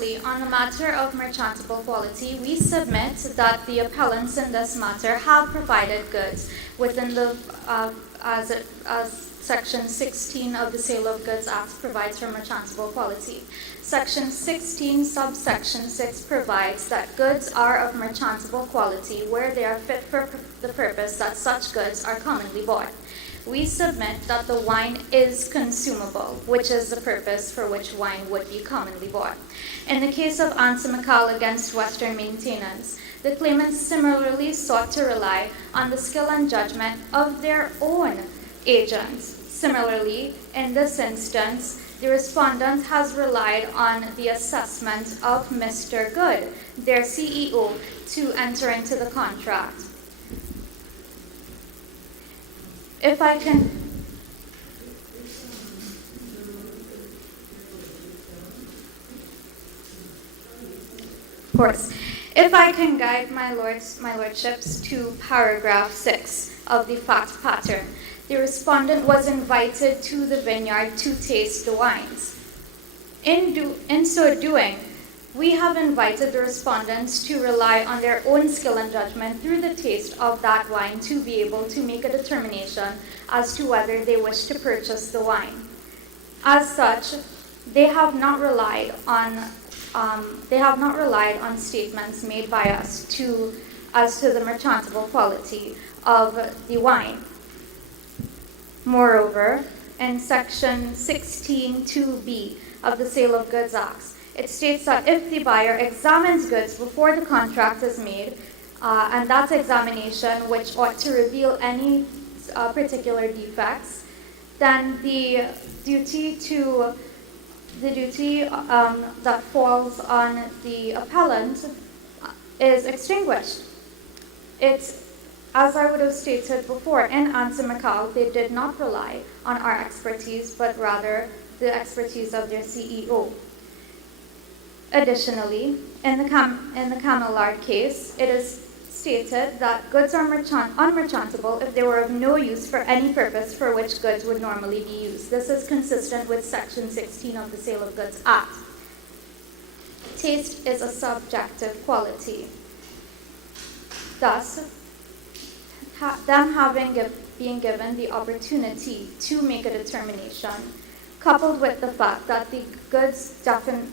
Firstly, on the matter of merchantable quality, we submit that the appellants in this matter have provided goods within the, as Section 16 of the Sale of Goods Act provides for merchantable quality. Section 16, subsection 6 provides that goods are of merchantable quality where they are fit for the purpose that such goods are commonly bought. We submit that the wine is consumable, which is the purpose for which wine would be commonly bought. In the case of Ansimacall against Western Maintenance, the claimants similarly sought to rely on the skill and judgment of their own agents. Similarly, in this instance, the respondent has relied on the assessment of Mr. Good, their CEO, to enter into the contract. If I can, of course, if I can guide my lordships to paragraph 6 of the fact pattern, the respondent was invited to the vineyard to taste the wines. In so doing, we have invited the respondents to rely on their own skill and judgment through the taste of that wine to be able to make a determination as to whether they wish to purchase the wine. As such, they have not relied on statements made by us as to the merchantable quality of the wine. Moreover, in Section 16(2)(b) of the Sale of Goods Act, it states that if the buyer examines goods before the contract is made, and that examination which ought to reveal any particular defects, then the duty that falls on the appellant is extinguished. As I would have stated before, in Ansimacall, they did not rely on our expertise, but rather the expertise of their CEO. Additionally, in the Camillard case, it is stated that goods are unmerchantable if they were of no use for any purpose for which goods would normally be used. This is consistent with Section 16 of the Sale of Goods Act. Taste is a subjective quality. Thus, them being given the opportunity to make a determination, coupled with the fact that the goods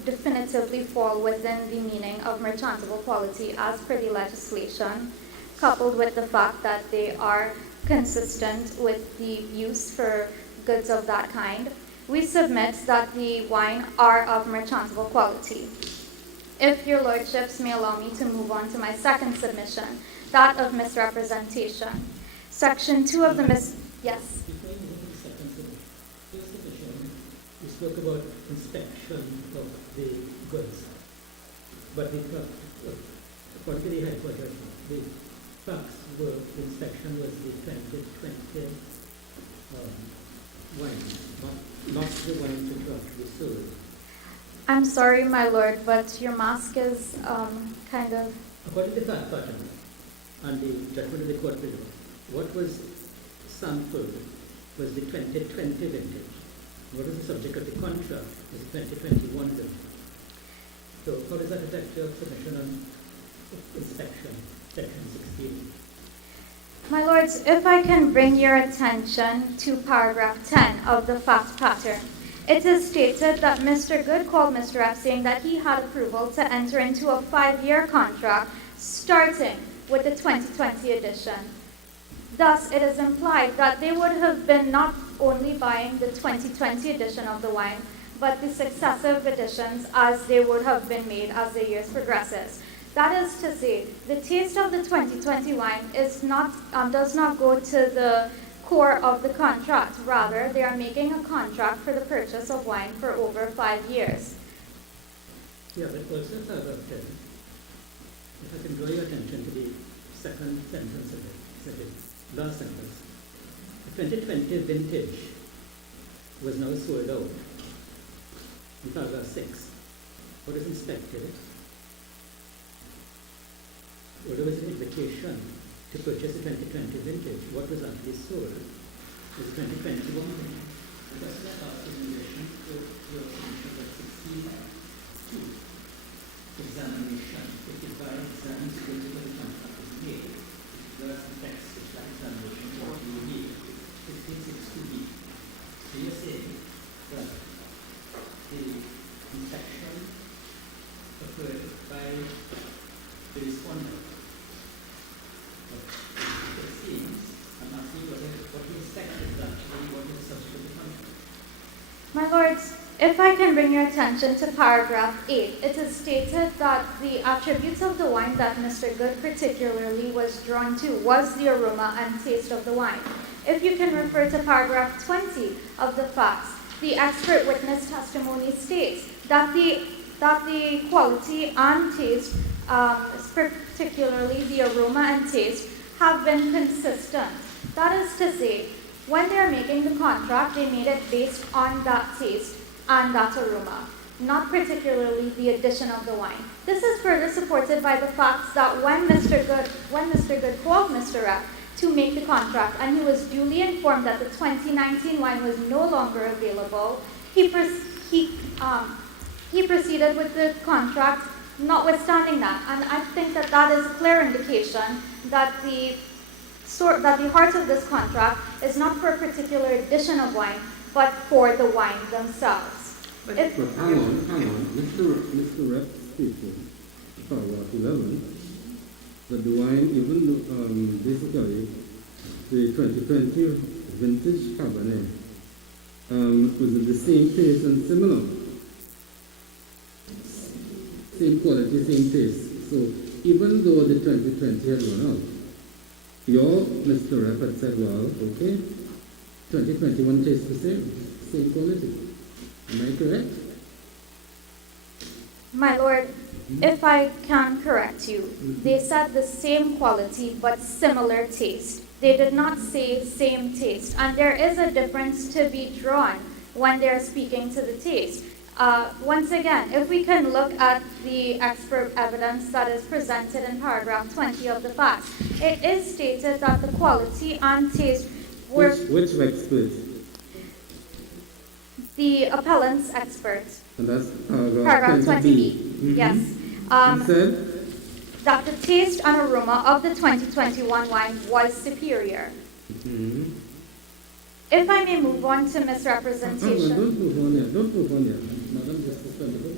definitively fall within the meaning of merchantable quality as per the legislation, coupled with the fact that they are consistent with the use for goods of that kind, we submit that the wine are of merchantable quality. If your lordships may allow me to move on to my second submission, that of misrepresentation. Section 2 of the yes. You spoke about inspection of the goods, but according to the High Court, the facts were the inspection was the 2020 wine, not the wine which was actually sold. I'm sorry, my lord, but your mask is kind of... According to the fact pattern and the judgment of the court below, what was sampled was the 2020 vintage. What was the subject of the contract was the 2021 vintage. So how does that affect your submission on inspection, section 16? My lords, if I can bring your attention to paragraph 10 of the fact pattern. It is stated that Mr. Good called Mr. F saying that he had approval to enter into a 5-year contract starting with the 2020 edition. Thus, it is implied that they would have been not only buying the 2020 edition of the wine, but the successive editions as they would have been made as the years progresses. That is to say, the taste of the 2020 wine is not, does not go to the core of the contract. Rather, they are making a contract for the purchase of wine for over 5 years. Yeah, but also paragraph 10, if I can draw your attention to the second sentence of it, last sentence. The 2020 vintage was now sold out in paragraph 6. What is inspected? Well, there was an invitation to purchase the 2020 vintage. What was actually sold was the 2021 vintage. That's not in relation to your 16. examination, if the by exams related to the contract is made, whereas the text Vistrac examination or UB, 1562B. So you're saying that the inspection occurred by the respondent. But it seems, I'm asking what you expect is actually what is the subject of the contract. My lords, if I can bring your attention to paragraph 8, it is stated that the attributes of the wine that Mr. Good particularly was drawn to was the aroma and taste of the wine. If you can refer to paragraph 20 of the facts, the expert witness testimony states that the quality and taste, particularly the aroma and taste, have been consistent. That is to say, when they are making the contract, they made it based on that taste and that aroma, not particularly the addition of the wine. This is further supported by the facts that when Mr. Good called Mr. Rep to make the contract and he was duly informed that the 2019 wine was no longer available, he proceeded with the contract notwithstanding that. And I think that that is a clear indication that the heart of this contract is not for a particular addition of wine, but for the wine themselves. But hang on. Mr. Rep stated, paragraph 11, that the wine, even basically the 2020 vintage Cabernet, was in the same taste and similar. Same quality, same taste. So even though the 2020 had run out, your Mr. Rep had said, well, okay, 2021 tastes the same quality. Am I correct? My lord, if I can correct you, they said the same quality but similar taste. They did not say same taste. And there is a difference to be drawn when they're speaking to the taste. Once again, if we can look at the expert evidence that is presented in paragraph 20 of the facts, it is stated that the quality and taste were... Which expert? The appellant's expert. And that's Paragraph 20B. Mm-hmm. Yes. He said? That the taste and aroma of the 2021 wine was superior. Mm-hmm. If I may move on to misrepresentation. Don't move on yet. Madam, just suspend the vote.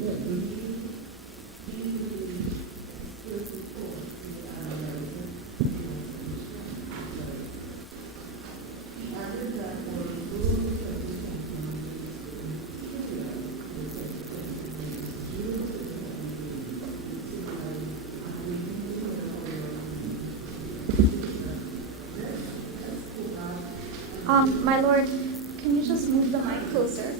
My lord, can you just move the mic closer?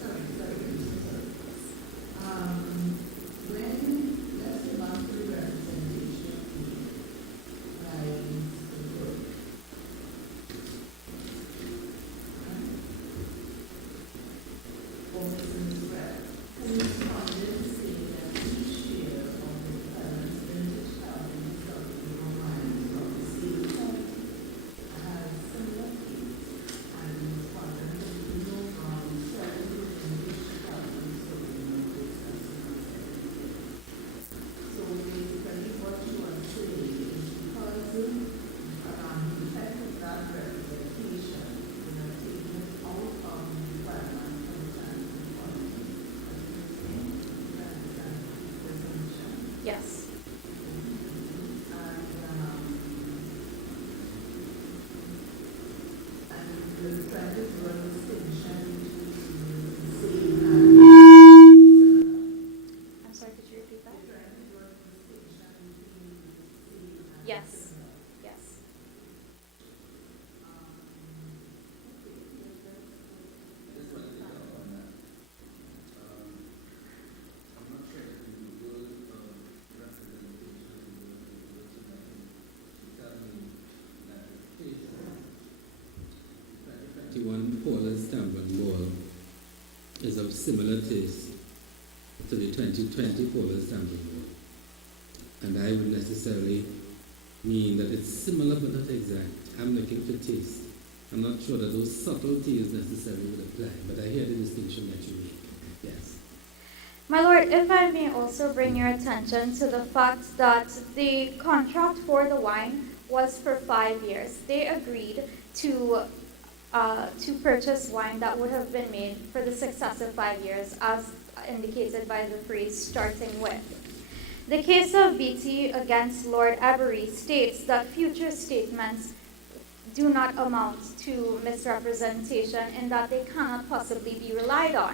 Yes. I'm sorry, could you repeat that? Yes. Yes. One Paula's Tambon Ball is of similar taste to the 2020 Paula's Tambon Ball. And I would necessarily mean that it's similar but not exact. I'm looking for taste. I'm not sure that those subtleties necessarily would apply, but I hear the distinction that you make. Yes. My Lord, if I may also bring your attention to the fact that the contract for the wine was for 5 years. They agreed to purchase wine that would have been made for the successive 5 years, as indicated by the phrase starting with. The case of BT against Lord Avery states that future statements do not amount to misrepresentation in that they cannot possibly be relied on.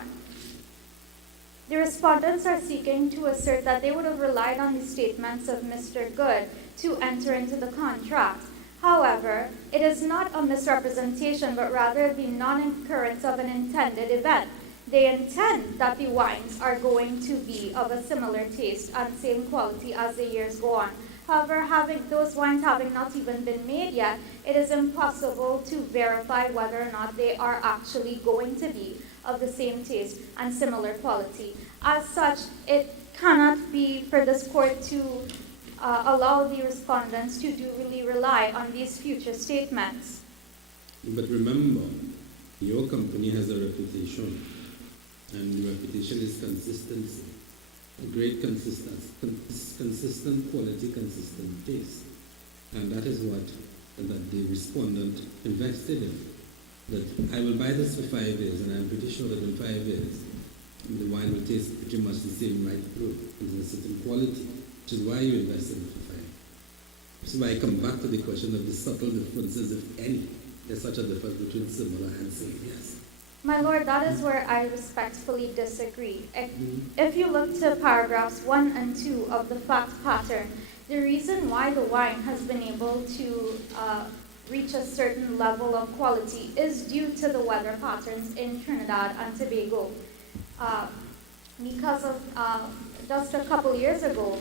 The respondents are seeking to assert that they would have relied on the statements of Mr. Good to enter into the contract. However, it is not a misrepresentation, but rather the non-occurrence of an intended event. They intend that the wines are going to be of a similar taste and same quality as the years go on. However, having those wines having not even been made yet, it is impossible to verify whether or not they are actually going to be of the same taste and similar quality. As such, it cannot be for this court to allow the respondents to duly rely on these future statements. But remember, your company has a reputation, and the reputation is consistency. A great consistency, consistent quality, consistent taste. And that is what that the respondent invested in. That I will buy this for 5 years, and I'm pretty sure that in 5 years, the wine will taste pretty much the same right through. It's a certain quality, which is why you invested in it for 5 years. So I come back to the question of the subtle differences, if any. There's such a difference between similar and same, yes. My Lord, that is where I respectfully disagree. If you look to paragraphs 1 and 2 of the fact pattern, the reason why the wine has been able to reach a certain level of quality is due to the weather patterns in Trinidad and Tobago. Because of just a couple years ago,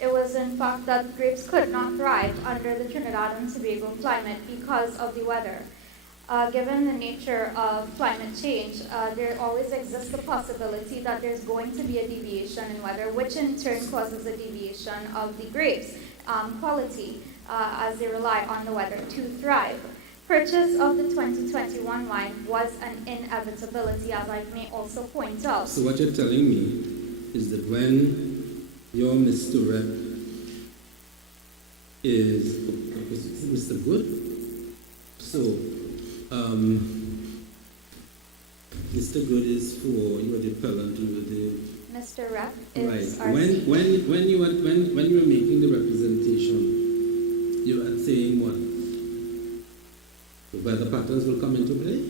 it was in fact that grapes could not thrive under the Trinidad and Tobago climate because of the weather. Given the nature of climate change, there always exists the possibility that there's going to be a deviation in weather, which in turn causes a deviation of the grapes' quality as they rely on the weather to thrive. Purchase of the 2021 wine was an inevitability, as I may also point out. So what you're telling me is that when your Mr. Rep is Mr. Good, so Mr. Good is for you are the appellant, you were the Mr. Rep is right. our When you were making the representation, you were saying what? The weather patterns will come into play?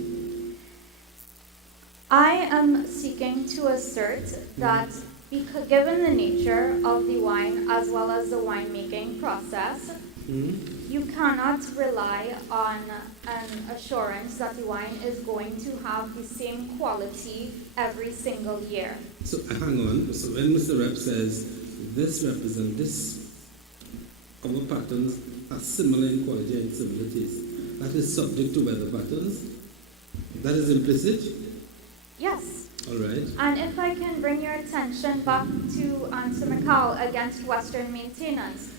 I am seeking to assert that because, given the nature of the wine as well as the winemaking process, you cannot rely on an assurance that the wine is going to have the same quality every single year. So hang on. So when Mr. Rep says our patterns are similar in quality and similar taste, that is subject to weather patterns? That is implicit? Yes. All right. And if I can bring your attention back to Answer McCall against Western Maintenance,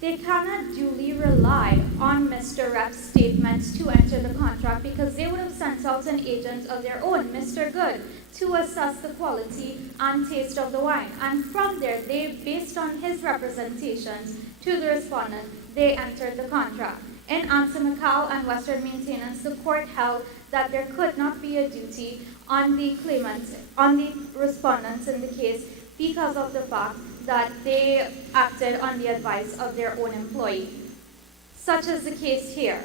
they cannot duly rely on Mr. Rep's statements to enter the contract because they would have sent out an agent of their own, Mr. Good, to assess the quality and taste of the wine. And from there, they, based on his representations to the respondent, they entered the contract. In Answer McCall and Western Maintenance, the court held that there could not be a duty on the claimants, on the respondents in the case, because of the fact that they acted on the advice of their own employee. Such is the case here.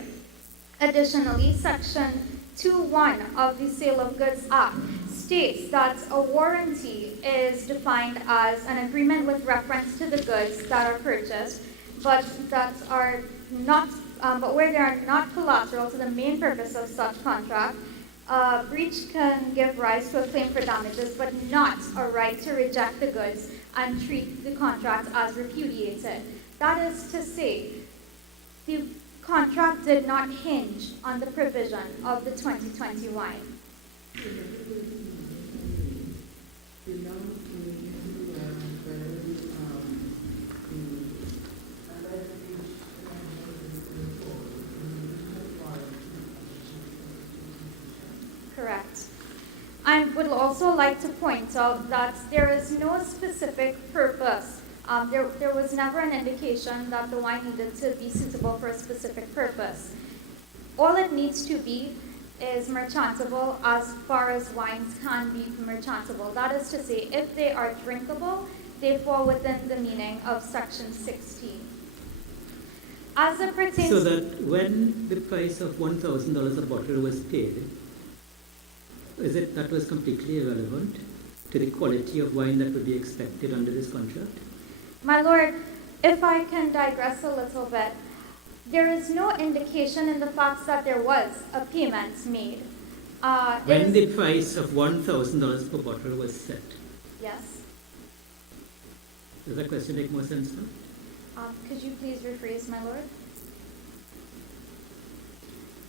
Additionally, Section 2.1 of the Sale of Goods Act states that a warranty is defined as an agreement with reference to the goods that are purchased, but that are not, but where they are not collateral to the main purpose of such contract. Breach can give rise to a claim for damages, but not a right to reject the goods and treat the contract as repudiated. That is to say, the contract did not hinge on the provision of the 2020 wine. Correct. I'm would also like to point out that there is no specific purpose. There was never an indication that the wine needed to be suitable for a specific purpose. All it needs to be is merchantable as far as wines can be merchantable. That is to say, if they are drinkable, they fall within the meaning of Section 16. As it pertains So that when the price of $1,000 a bottle was paid, that was completely irrelevant to the quality of wine that would be expected under this contract? My Lord, if I can digress a little bit, there is no indication in the facts that there was a payment made. When the price of $1,000 per bottle was set, Yes. does that question make more sense now? Could you please rephrase, my Lord?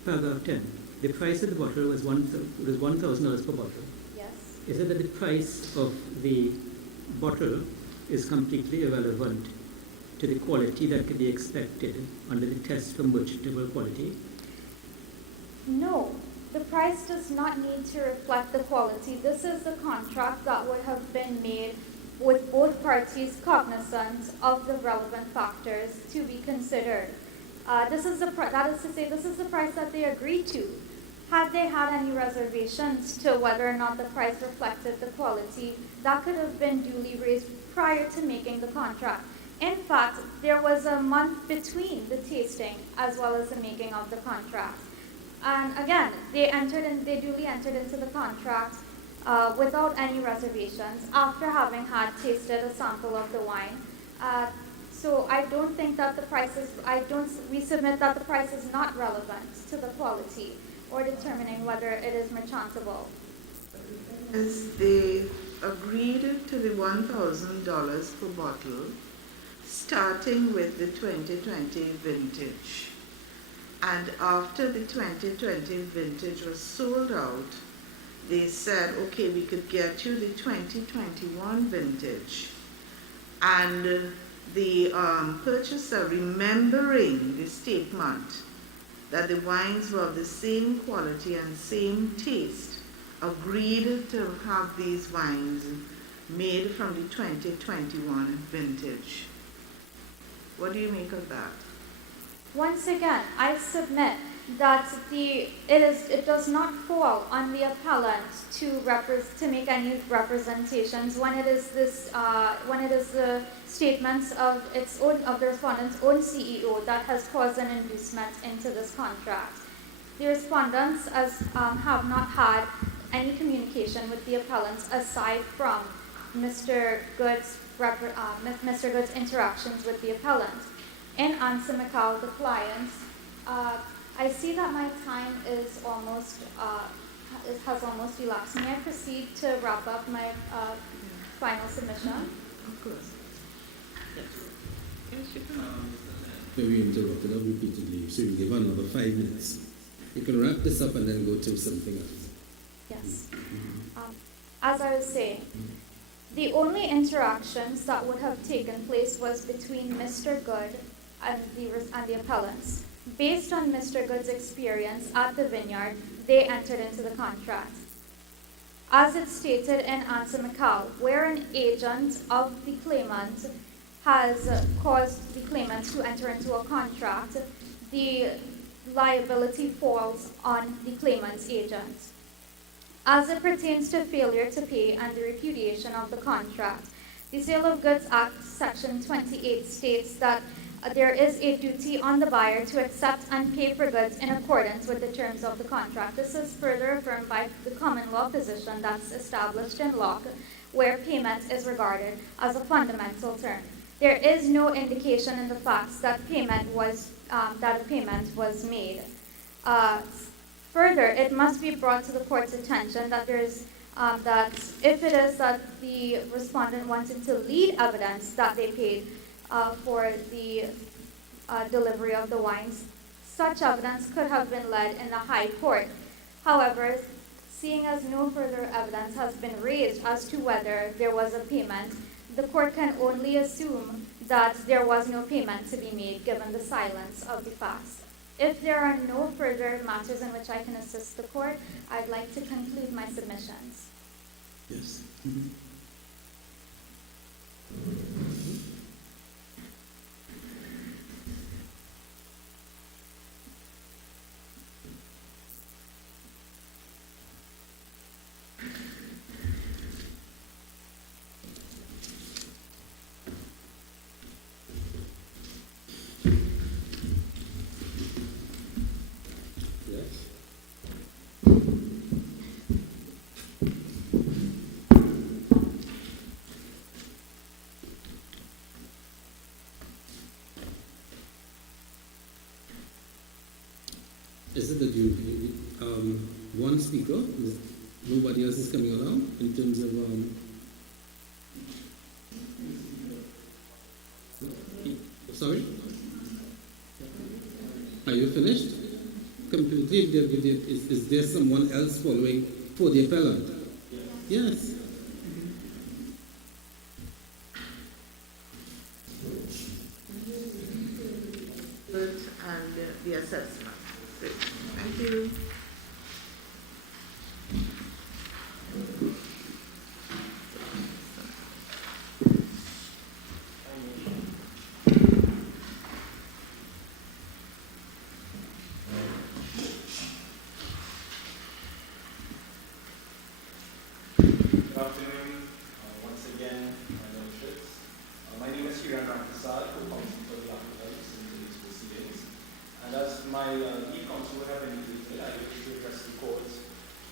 Paragraph 10. The price of the bottle was $1,000 per bottle. Yes. Is it that the price of the bottle is completely irrelevant to the quality that can be expected under the test for merchantable quality? No, the price does not need to reflect the quality. This is the contract that would have been made with both parties cognizant of the relevant factors to be considered. That is to say, this is the price that they agreed to. Had they had any reservations to whether or not the price reflected the quality, that could have been duly raised prior to making the contract. In fact, there was a month between the tasting as well as the making of the contract. And again, they duly entered into the contract without any reservations after having had tasted a sample of the wine. So I don't think that we submit that the price is not relevant to the quality or determining whether it is merchantable. As they agreed to the $1,000 per bottle, starting with the 2020 vintage. And after the 2020 vintage was sold out, they said, okay, we could get you the 2021 vintage. And the purchaser, remembering the statement that the wines were of the same quality and same taste, agreed to have these wines made from the 2021 vintage. What do you make of that? Once again, I submit that it does not fall on the appellant to make any representations when it is the statements of the respondent's own CEO that has caused an inducement into this contract. The respondents have not had any communication with the appellants aside from Mr. Good's interactions with the appellant. In answer, McCall, the client, I see that my time has almost elapsed. May I proceed to wrap up my final submission? Of course. Yes, you can. We interrupted her repeatedly, so we give her another 5 minutes. You can wrap this up and then go to something else. Yes. As I was saying, the only interactions that would have taken place was between Mr. Good and the appellants. Based on Mr. Good's experience at the vineyard, they entered into the contract. As it's stated in Answer McCall, where an agent of the claimant has caused the claimant to enter into a contract, the liability falls on the claimant's agent. As it pertains to failure to pay and the repudiation of the contract, the Sale of Goods Act Section 28 states that there is a duty on the buyer to accept and pay for goods in accordance with the terms of the contract. This is further affirmed by the common law position that's established in Locke, where payment is regarded as a fundamental term. There is no indication in the facts that a payment was made. Further, it must be brought to the court's attention that that if it is that the respondent wanted to lead evidence that they paid for the delivery of the wines, such evidence could have been led in the High Court. However, seeing as no further evidence has been raised as to whether there was a payment, the court can only assume that there was no payment to be made given the silence of the facts. If there are no further matters in which I can assist the court, I'd like to conclude my submissions. Yes. Yes. Is it that you, one speaker, nobody else is coming along in terms of, sorry? Are you finished? Completely, is there someone else following for the appellant? Yes. And the assessment. Great. Thank you. Good afternoon. Once again, my lordships. My name is Hiran Ramprasad, co-counsel for the applicants in today's proceedings. And as my lead counsel would have indicated, I wish to address the court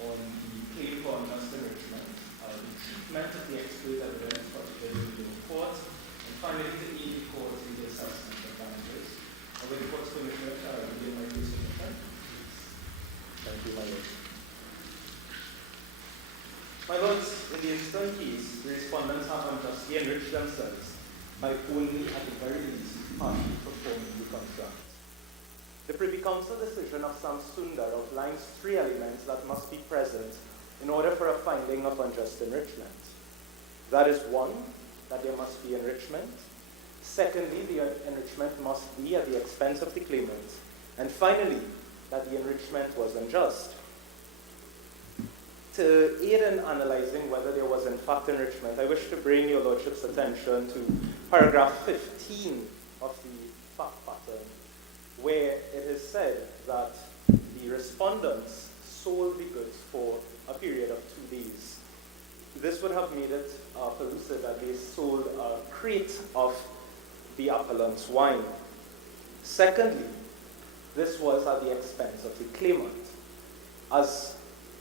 on the claim for unjust enrichment, the treatment of the expert evidence particularly in the court, and finally to aid the court in the assessment of damages. With the court's permission, I will begin my case submission. Thank you, my lord. My lords, in the instant case, the respondents have unjustly enriched themselves by only, at the very least, partly performing the contract. The Privy Council decision of Sam Sundar outlines 3 elements that must be present in order for a finding of unjust enrichment. That is 1, that there must be enrichment. Secondly, the enrichment must be at the expense of the claimant. And finally, that the enrichment was unjust. To aid in analyzing whether there was in fact enrichment, I wish to bring your lordship's attention to paragraph 15 of the fact pattern, where it is said that the respondents sold the goods for a period of 2 days. This would have made it pellucid that they sold a crate of the appellant's wine. Secondly, this was at the expense of the claimant. As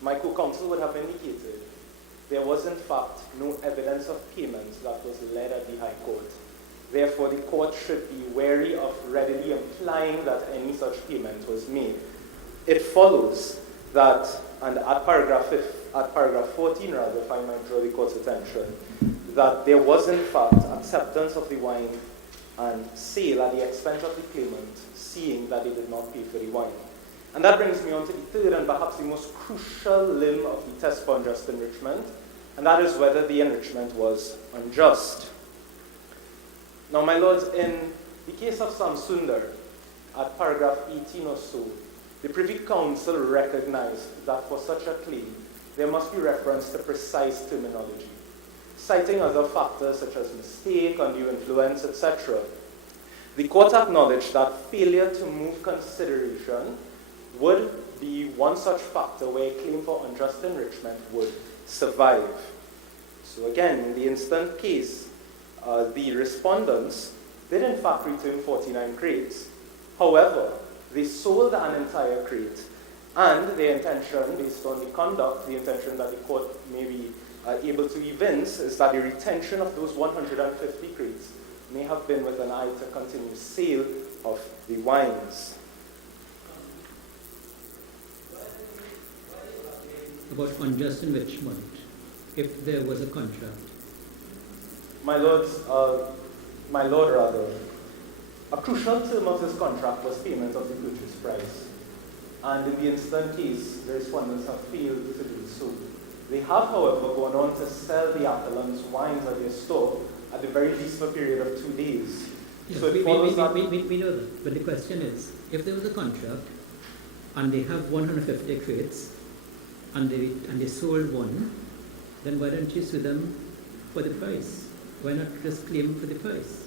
my co-counsel would have indicated, there was in fact no evidence of payment that was led at the High Court. Therefore, the court should be wary of readily implying that any such payment was made. It follows that, and at paragraph 14, rather, if I might draw the court's attention, that there was in fact acceptance of the wine and sale at the expense of the claimant, seeing that he did not pay for the wine. And that brings me on to the third and perhaps the most crucial limb of the test for unjust enrichment, and that is whether the enrichment was unjust. Now, my lords, in the case of Sam Sundar, at paragraph 18 or so, the Privy Council recognized that for such a claim, there must be reference to precise terminology, citing other factors such as mistake, undue influence, etc. The court acknowledged that failure to move consideration would be one such factor where a claim for unjust enrichment would survive. So again, in the instant case, the respondents did in fact return 49 crates. However, they sold an entire crate, and their intention, based on the conduct, the intention that the court may be able to evince, is that the retention of those 150 crates may have been with an eye to continue sale of the wines. About unjust enrichment, if there was a contract. My lord, a crucial term of this contract was payment of the purchase price. And in the instant case, the respondents have failed to do so. They have, however, gone on to sell the appellant's wines at their store at the very least for a period of 2 days. Yes, So we it follows know that... that. But the question is, if there was a contract and they have 150 crates and they sold one, then why don't you sue them for the price? Why not just claim for the price?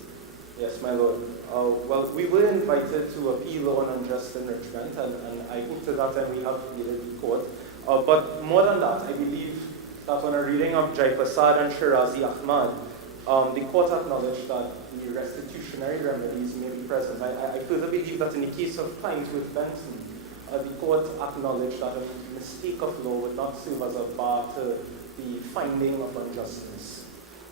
Yes, my lord. Well, we were invited to appeal on unjust enrichment, and I hope to that end we have appealed in court. But more than that, I believe that on a reading of Jai Prasad and Shirazi Ahmad, the court acknowledged that the restitutionary remedies may be present. I further believe that in the case of Pines with Benson, the court acknowledged that a mistake of law would not serve as a bar to the finding of unjustness.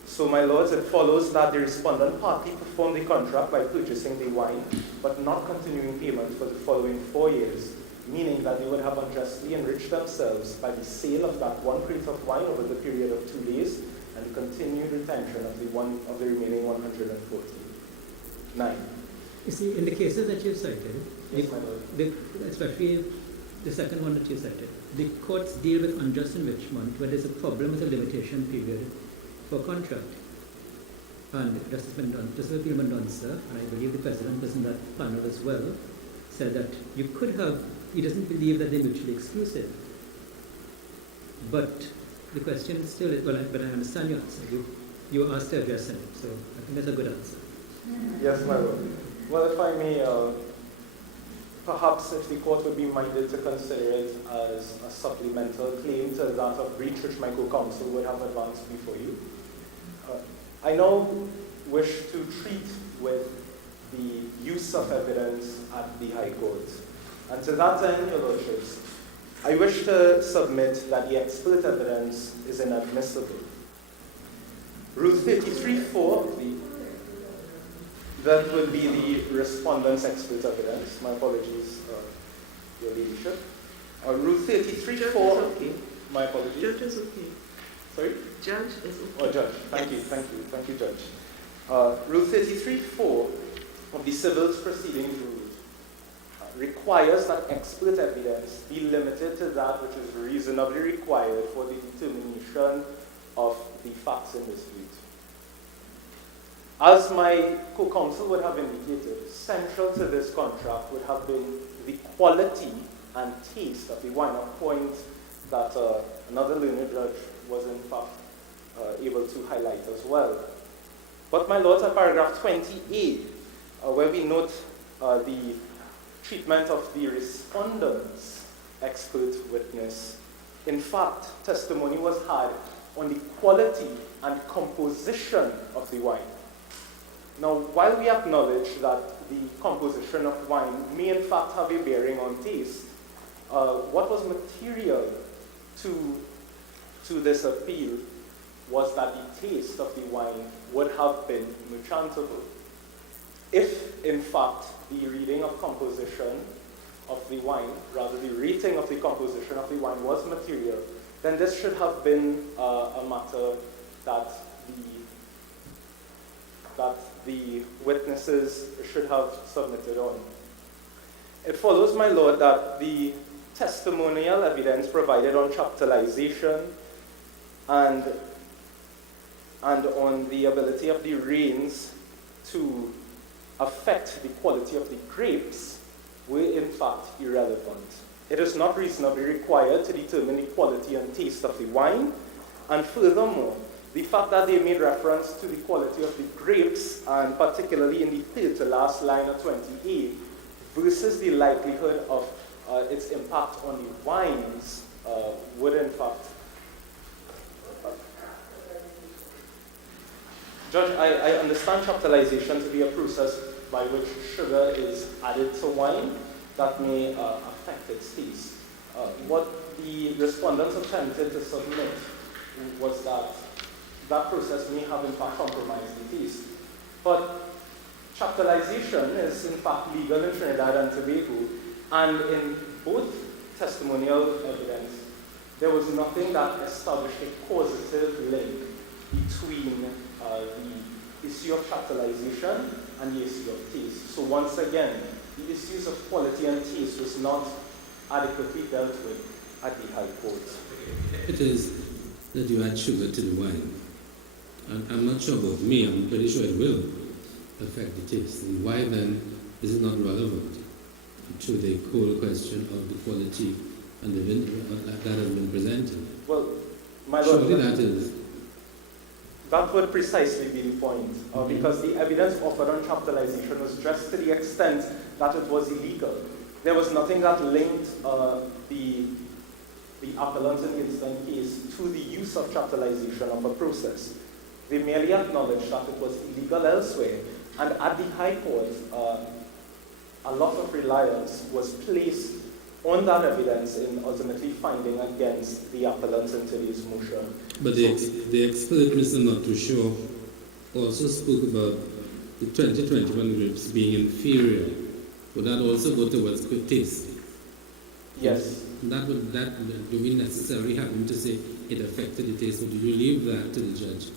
So, my lords, it follows that the respondent party performed the contract by purchasing the wine, but not continuing payment for the following 4 years, meaning that they would have unjustly enriched themselves by the sale of that 1 crate of wine over the period of 2 days and the continued retention of the remaining 149. You see, in the cases that you've cited, Yes, my lord. especially the second one that you cited, the courts deal with unjust enrichment where there's a problem with a limitation period for contract. And Justice Mendonca, and I believe the President was in that panel as well, said that you could have, he doesn't believe that they're mutually exclusive. But the question still is, but I understand your answer. You asked to address it, so I think that's a good answer. Yes, my lord. Well, if I may, perhaps if the court would be minded to consider it as a supplemental claim to that of breach which my co-counsel would have advanced before you. I now wish to treat with the use of evidence at the High Court. And to that end, your lordships, I wish to submit that the expert evidence is inadmissible. Rule 33.4, that would be the respondent's expert evidence. My apologies, your ladyship. Rule 33.4, okay. my apologies. Judge is okay. Sorry? Judge is okay. Oh, Judge. Thank you, Judge. Rule 33.4 of the Civil Proceedings Rules requires that expert evidence be limited to that which is reasonably required for the determination of the facts in dispute. As my co-counsel would have indicated, central to this contract would have been the quality and taste of the wine, a point that another learned judge was in fact able to highlight as well. But my lords, at paragraph 20A, where we note the treatment of the respondent's expert witness, in fact, testimony was had on the quality and composition of the wine. Now, while we acknowledge that the composition of wine may in fact have a bearing on taste, what was material to this appeal was that the taste of the wine would have been merchantable. If, in fact, the reading of composition of the wine, rather the rating of the composition of the wine was material, then this should have been a matter that the witnesses should have submitted on. It follows, my lord, that the testimonial evidence provided on chaptalization and on the ability of the rains to affect the quality of the grapes were in fact irrelevant. It is not reasonably required to determine the quality and taste of the wine, and furthermore, the fact that they made reference to the quality of the grapes, and particularly in the third to last line of 20A, versus the likelihood of its impact on the wines, would in fact. Judge, I understand chaptalization to be a process by which sugar is added to wine that may affect its taste. What the respondents attempted to submit was that that process may have in fact compromised the taste. But chaptalization is in fact legal in Trinidad and Tobago, and in both testimonial evidence, there was nothing that established a causative link between the issue of chaptalization and the issue of taste. So once again, the issues of quality and taste was not adequately dealt with at the High Court. It is that you add sugar to the wine. And I'm not sure about me, I'm pretty sure it will affect the taste. And why then is it not relevant to the core question of the quality and the vintage that has been presented? Well, My Lord, Surely that is. that would precisely be the point, because the evidence offered on chaptalization was just to the extent that it was illegal. There was nothing that linked the appellant in the instant case to the use of chaptalization of a process. They merely acknowledged that it was illegal elsewhere, and at the High Court, a lot of reliance was placed on that evidence in ultimately finding against the appellant in today's motion. But the expert, Mr. Not Too Sure, also spoke about the 2021 grapes being inferior. Would that also go towards quick taste? Yes. Do we necessarily have to say it affected the taste, or do you leave that to the judge?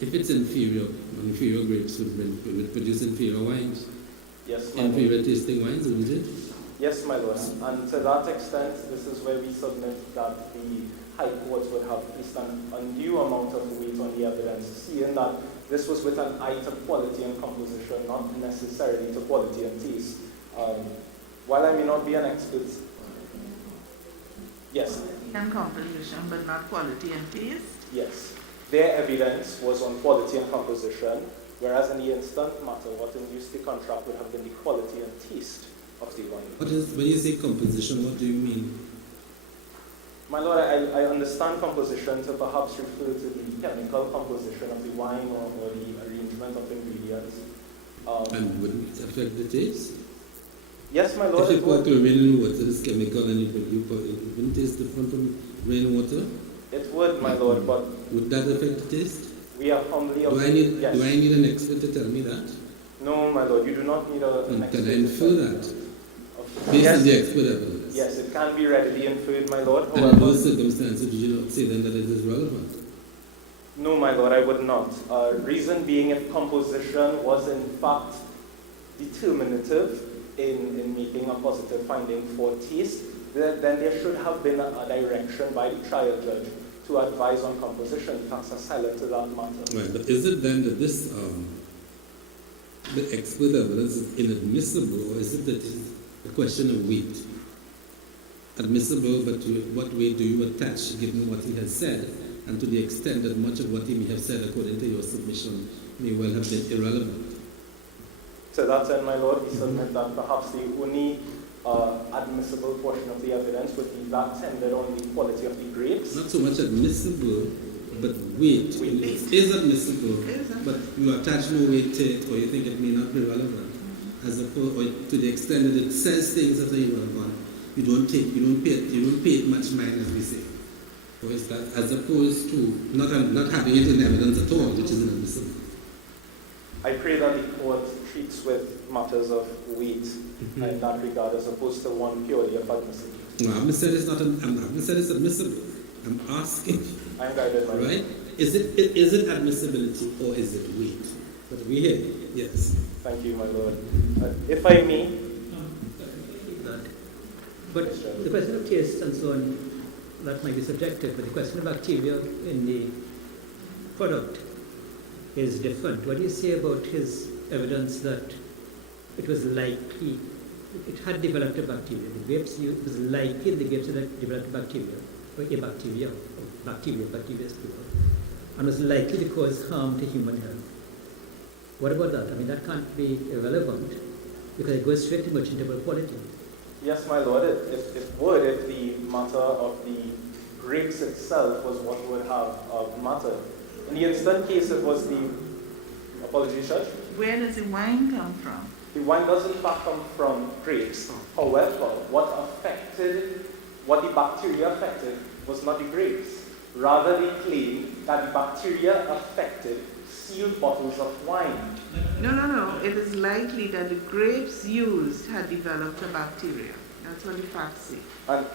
If it's inferior grapes would produce inferior wines. Yes, my Lord. Inferior tasting wines, wouldn't it? Yes, my Lord. And to that extent, this is where we submit that the High Court would have placed an undue amount of weight on the evidence, seeing that this was with an eye to quality and composition, not necessarily to quality and taste. While I may not be an expert, yes. And composition, but not quality and taste. Yes. Their evidence was on quality and composition, whereas in the instant matter, what induced the contract would have been the quality and taste of the wine. When you say composition, what do you mean? My Lord, I understand composition to perhaps refer to the chemical composition of the wine or the arrangement of ingredients. And wouldn't it affect the taste? Yes, my Lord. If you put rainwater, this chemical, and it wouldn't taste different from rainwater? It would, my Lord, but would that affect the taste? we are humbly Do I yes. need an expert to tell me that? No, my Lord, you do not need an expert. Can I infer that? Based Yes. on the expert evidence? Yes, it can be readily inferred, my Lord. And in those circumstances, did you not say then that it is relevant? No, my Lord, I would not. Reason being, if composition was in fact determinative in making a positive finding for taste, then there should have been a direction by the trial judge to advise on composition. Facts are silent to that matter. Right, but is it then that this the expert evidence is inadmissible, or is it that it's a question of weight? Admissible, but what weight do you attach given what he has said, and to the extent that much of what he may have said according to your submission may well have been irrelevant? To that end, my Lord, we submit that perhaps the only admissible portion of the evidence would be that tendered on the quality of the grapes. Not so much admissible, but weight. It is admissible, but you attach no weight to it, or you think it may not be relevant. As opposed, or to the extent that it says things that are irrelevant, you don't pay it much mind, as we say. Or is that as opposed to not having it in evidence at all, which is inadmissible. I pray that the court treats with matters of weight in that regard, as opposed to one purely of admissibility. No, I haven't said it's not. I haven't said it's admissible. I'm asking. I'm guided, my Lord. Right? Is it admissibility or is it weight? But we hear you. Yes. Thank you, my Lord. If I may. But the question of taste and so on, that might be subjective, but the question of bacteria in the product is different. What do you say about his evidence that it was likely, it had developed a bacteria? The grapes, it was likely the grapes had developed bacteria, or a bacteria is plural, and was likely to cause harm to human health. What about that? I mean, that can't be irrelevant because it goes straight to merchantable quality. Yes, my Lord, it would if the matter of the grapes itself was what would have mattered. In the instant case, it was the, apologies, Judge? Where does the wine come from? The wine does in fact come from grapes. However, what the bacteria affected was not the grapes. Rather, they claim that the bacteria affected sealed bottles of wine. No. It is likely that the grapes used had developed a bacteria. That's what the facts say. And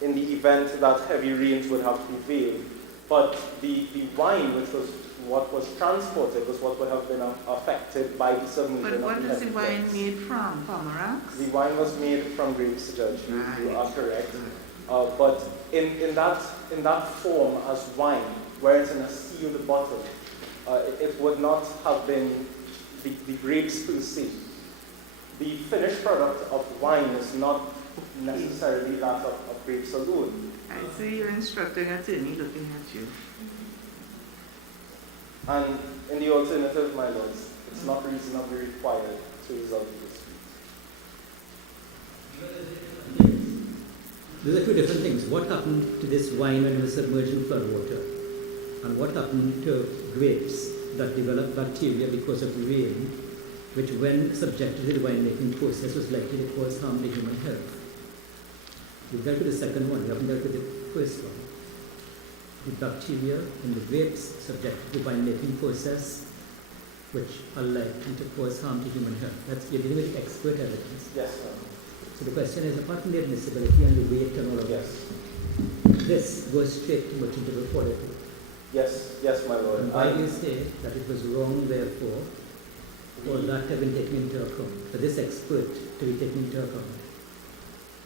in the event that heavy rains would have prevailed, but the wine, which was what was transported, was what would have been affected by the submersion. But what is the wine rains. made from? Pomeranz? The wine was made from grapes, Judge. You Right. are correct. But in that form as wine, where it's in a sealed bottle, it would not have been the grapes per se. The finished product of wine is not necessarily that of grapes alone. I see your instructing attorney looking at you. And in the alternative, my lords, it's not reasonably required to resolve the dispute. Those are two different things. What happened to this wine when it was submerged in flood water? And what happened to grapes that developed bacteria because of rain, which when subjected to the winemaking process was likely to cause harm to human health? We've dealt with the second one, we haven't dealt with the first one. The bacteria in the grapes subjected to the winemaking process, which are likely to cause harm to human health. That's, you're dealing with expert evidence. Yes, sir. So the question is, apart from the admissibility and the weight and all of Yes. that, this goes straight to merchantable quality. Yes, yes, my lord. And why do you say that it was wrong, therefore, for that to have been taken into account, for this expert to be taken into account?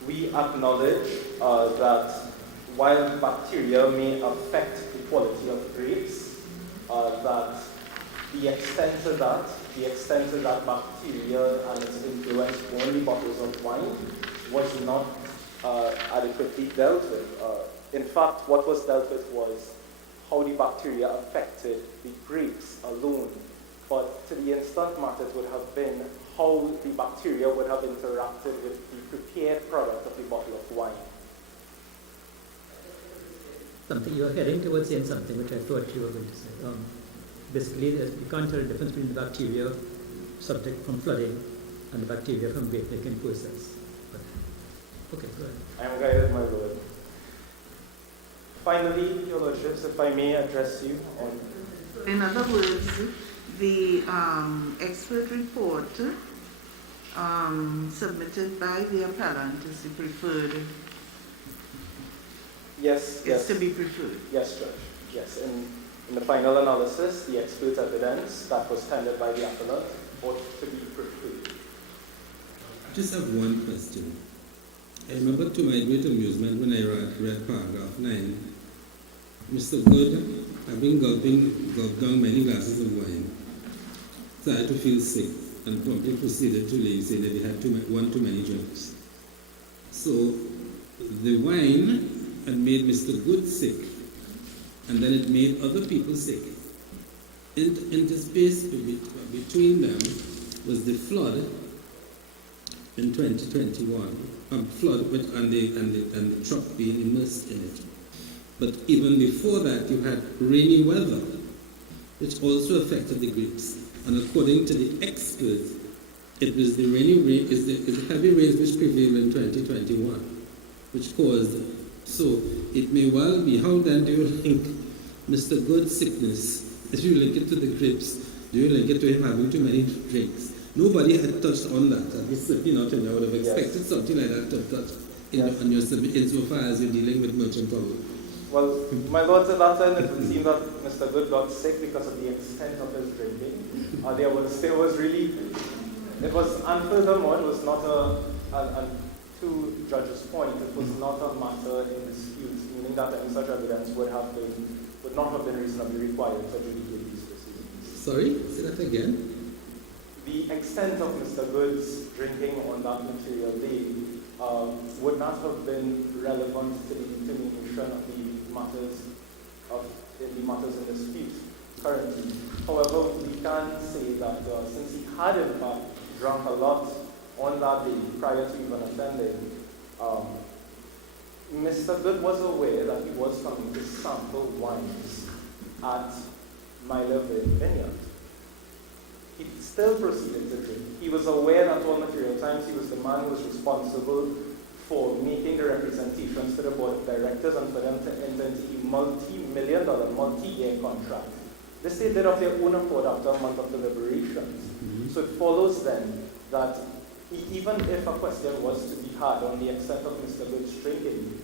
We acknowledge that while bacteria may affect the quality of grapes, that the extent of that bacteria and its influence on the bottles of wine was not adequately dealt with. In fact, what was dealt with was how the bacteria affected the grapes alone. But to the instant matter, it would have been how the bacteria would have interacted with the prepared product of the bottle of wine. Something you're heading towards saying something which I thought you were going to say. Basically, you can't tell the difference between the bacteria subject from flooding and the bacteria from grape making process. But, okay, go ahead. I am guided, my lord. Finally, your lordships, if I may address you on... In other words, the expert report submitted by the appellant is the preferred. Yes, It's to be preferred. Yes, Judge. Yes, in the final analysis, the expert evidence that was tendered by the appellant ought to be preferred. Just have one question. I remember to my great amusement when I read paragraph 9, Mr. Good, having gulped down many glasses of wine, started to feel sick and promptly proceeded to leave, saying that he had one too many drinks. So the wine had made Mr. Good sick, and then it made other people sick. Interspace between them was the flood in 2021, flood and the truck being immersed in it. But even before that, you had rainy weather, which also affected the grapes. And according to the experts, it was the heavy rains which prevailed in 2021, which caused it. So it may well be. How then do you link Mr. Good's sickness? If you link it to the grapes, do you link it to him having too many drinks? Nobody had touched on that. At least, and I would have expected something like that to have touched on your subject insofar as you're dealing with merchant power. Well, my lord, to that end, it would seem that Mr. Good got sick because of the extent of his drinking. There was really, it was, and furthermore, it was not and to Judge's point, it was not a matter in dispute, meaning that any such evidence would not have been reasonably required to adjudicate these proceedings. Sorry, say that again. The extent of Mr. Good's drinking on that material day would not have been relevant to the determination of the matters in dispute currently. However, we can say that since he had in fact drunk a lot on that day prior to even attending, Mr. Good was aware that he was coming to sample wines at Myler Vineyard. He still proceeded to drink. He was aware that all material times he was the man who was responsible for making the representations to the board of directors and for them to enter into a multi-million-dollar, multi-year contract. This they did of their own accord after a month of deliberations. Mm-hmm. So it follows then that even if a question was to be had on the extent of Mr. Good's drinking,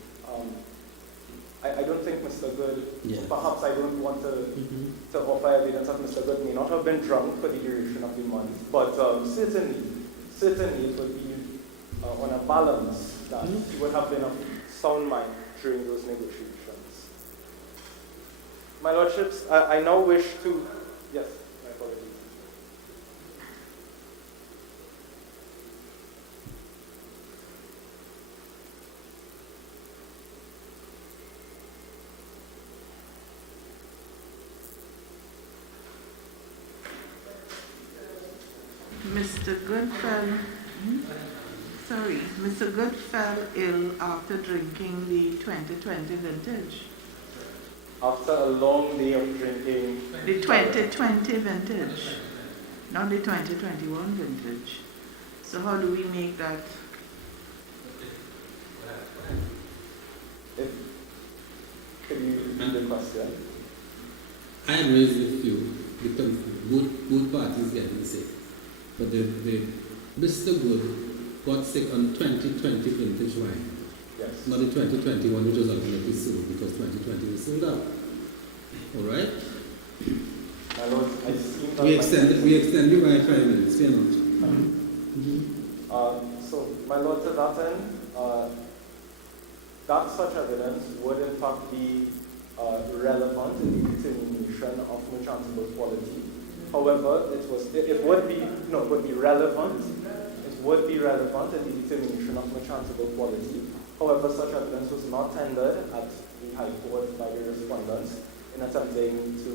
I don't think Mr. Good, perhaps I don't want to offer evidence that Mr. Good may not have been drunk for the duration of the month, but certainly it would be on a balance that he would have been of sound mind during those negotiations. My lordships, I now wish to, yes, my apologies. Good Mr. Good fell ill after drinking the 2020 vintage. After a long day of drinking, The 2020 vintage, not the 2021 vintage. So how do we make that? could you repeat the question? I agree with you because both parties getting sick. But the Mr. Good got sick on 2020 vintage wine, Yes. not the 2021, which was ultimately sold because 2020 was sold out. All right? My lord, I seem that We my- extend you by 5 minutes, fear not. So, my lord, to that end, that such evidence would in fact be relevant in the determination of merchantable quality. However, it would be relevant. It would be relevant in the determination of merchantable quality. However, such evidence was not tendered at the High Court by the respondents in attempting to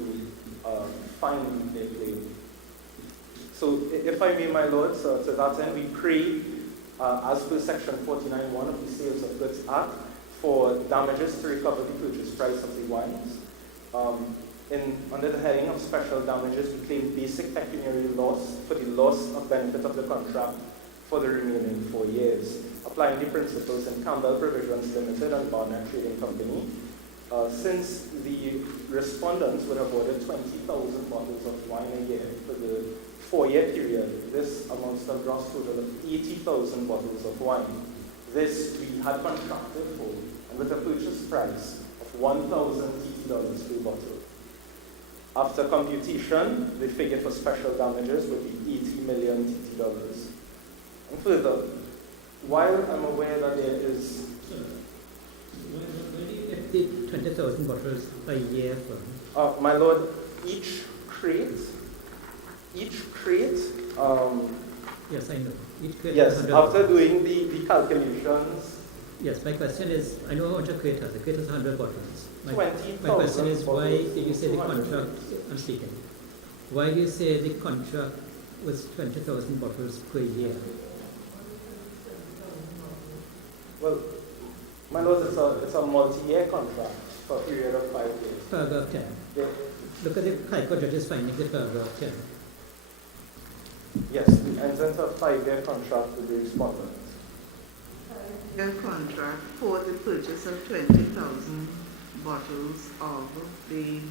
find their claim. So, if I may, my lord, so to that end, we pray, as per Section 49(1) of the Sales of Goods Act, for damages to recover the purchase price of the wines. Under the heading of special damages, we claim basic pecuniary loss for the loss of benefit of the contract for the remaining 4 years, applying the principles in Campbell Provisions Limited and Barnett Trading Company. Since the respondents would have ordered 20,000 bottles of wine a year for the 4-year period, this amounts to a gross total of 80,000 bottles of wine. This we had contracted for, and with a purchase price of $1,000 TT per bottle. After computation, the figure for special damages would be $80 million TT. And further, while I'm aware that there is... Where do you get the 20,000 bottles a year from? My lord, each crate, Yes, I know. Each crate yes, has 100 after bottles. doing the calculations, Yes, my question is, I know how much a crate has. A crate has 100 bottles. My 20,000 question is, why bottles did you say the 200. contract, I'm speaking, why do you say the contract was 20,000 bottles per year? Well, my lord, it's a multi-year contract for a period of 5 years. Paragraph 10. Yeah. Look at the High Court judge's findings in paragraph 10. Yes, we entered into a 5-year contract with the respondent. A contract for the purchase of 20,000 bottles of the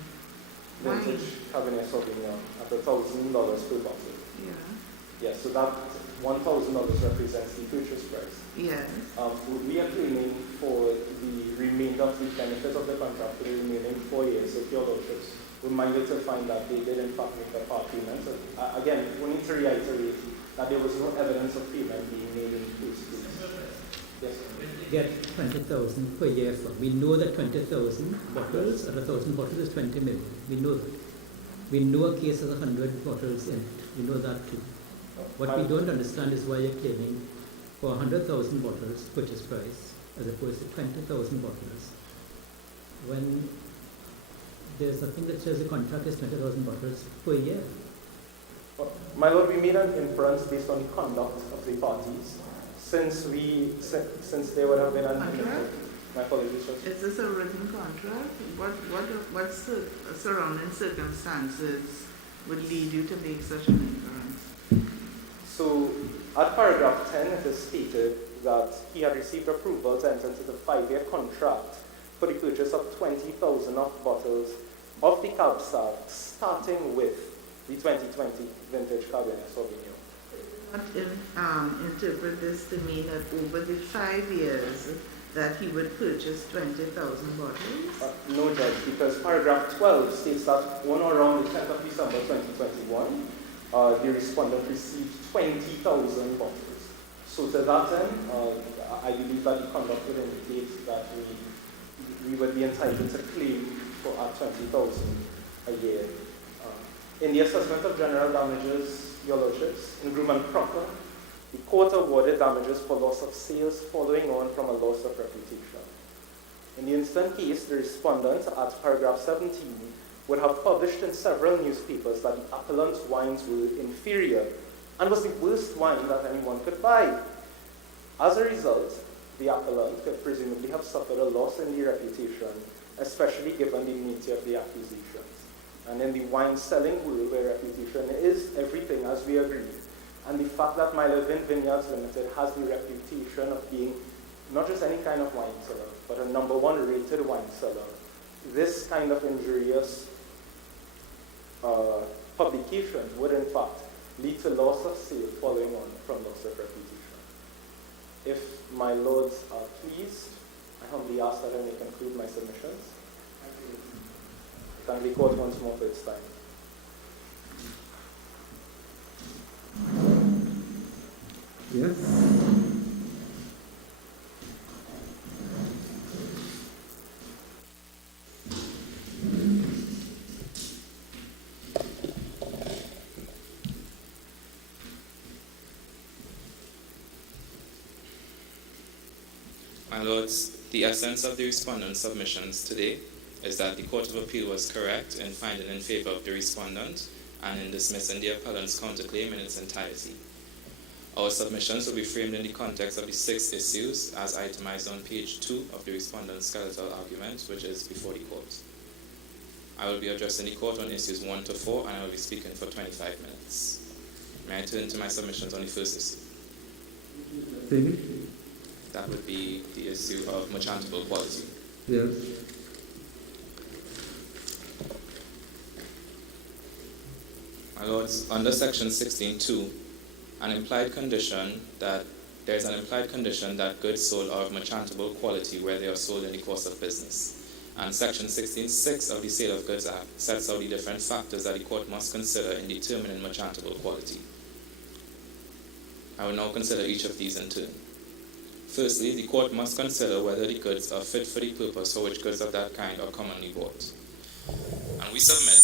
wine. Vintage Cabernet Sauvignon at $1,000 per bottle. Yeah. Yes, so that $1,000 represents the purchase price. Yes. We are claiming for the remainder of the benefit of the contract for the remaining 4 years. So, your lordships, we're minded to find that they did in fact make a part payment. So, again, we need to reiterate that there was no evidence of payment being made in the first place. Yes. Get 20,000 per year from. We know that 20,000 bottles at 1,000 bottles is 20 million. We know that. We know a case has 100 bottles in it. We know that too. What we don't understand is why you're claiming for 100,000 bottles purchase price as opposed to 20,000 bottles when there's nothing that says the contract is 20,000 bottles per year. Well, my lord, we made an inference based on the conduct of the parties. Since there would have been an Contract? my apologies, Judge. Is this a written contract? What's the surrounding circumstances would lead you to make such an inference? So, at paragraph 10, it is stated that he had received approval to enter into the 5-year contract for the purchase of 20,000 of bottles of the Cab Sav, starting with the 2020 vintage Cabernet Sauvignon. Interpret this to mean that over the 5 years that he would purchase 20,000 bottles? No, Judge, because paragraph 12 states that on or around the 10th of December 2021, the respondent received 20,000 bottles. So to that end, I believe that the conduct would indicate that we would be entitled to claim for our 20,000 a year. In the assessment of general damages, your lordships, in Groom and Crocker, the court awarded damages for loss of sales following on from a loss of reputation. In the instant case, the respondent at paragraph 17 would have published in several newspapers that the appellant's wines were inferior and was the worst wine that anyone could buy. As a result, the appellant could presumably have suffered a loss in the reputation, especially given the nature of the accusations. And in the wine selling world, where reputation is everything, as we agreed, and the fact that Mylevin Vineyards Limited has the reputation of being not just any kind of wine seller, but a #1 rated wine seller, this kind of injurious publication would in fact lead to loss of sale following on from loss of reputation. If my lords are pleased, I humbly ask that I may conclude my submissions. Thank the court once more for its time. Yes? My lords, the essence of the respondent's submissions today is that the Court of Appeal was correct in finding in favor of the respondent and in dismissing the appellant's counterclaim in its entirety. Our submissions will be framed in the context of the 6 issues as itemized on page 2 of the respondent's skeletal argument, which is before the court. I will be addressing the court on issues 1 to 4, and I will be speaking for 25 minutes. May I turn to my submissions on the first issue? That would be the issue of merchantable quality. Yes. My lords, under section 16.2, there's an implied condition that goods sold are of merchantable quality where they are sold in the course of business. And section 16.6 of the Sale of Goods Act sets out the different factors that the court must consider in determining merchantable quality. I will now consider each of these in turn. Firstly, the court must consider whether the goods are fit for the purpose for which goods of that kind are commonly bought. And we submit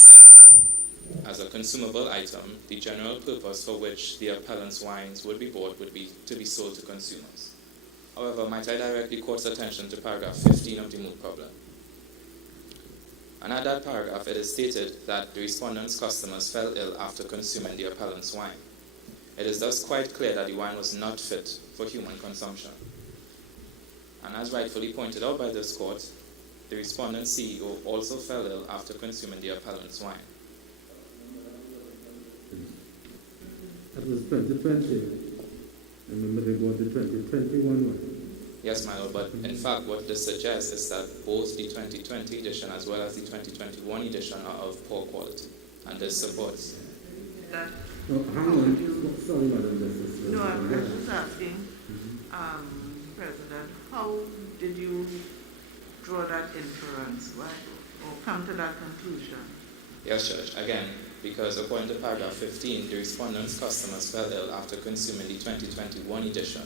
that as a consumable item, the general purpose for which the appellant's wines would be bought would be to be sold to consumers. However, might I direct the court's attention to paragraph 15 of the moot problem. And at that paragraph, it is stated that the respondent's customers fell ill after consuming the appellant's wine. It is thus quite clear that the wine was not fit for human consumption. And as rightfully pointed out by this court, the respondent's CEO also fell ill after consuming the appellant's wine. That was 2020. I remember they bought the 2021 one. Yes, my lord, but in fact what this suggests is that both the 2020 edition as well as the 2021 edition are of poor quality, and this supports. That, Oh, hang on. Sorry, Madam Justice. no, I'm just asking, President, how did you draw that inference? Why, or come to that conclusion? Yes, Judge. Again, because according to paragraph 15, the respondent's customers fell ill after consuming the 2021 edition.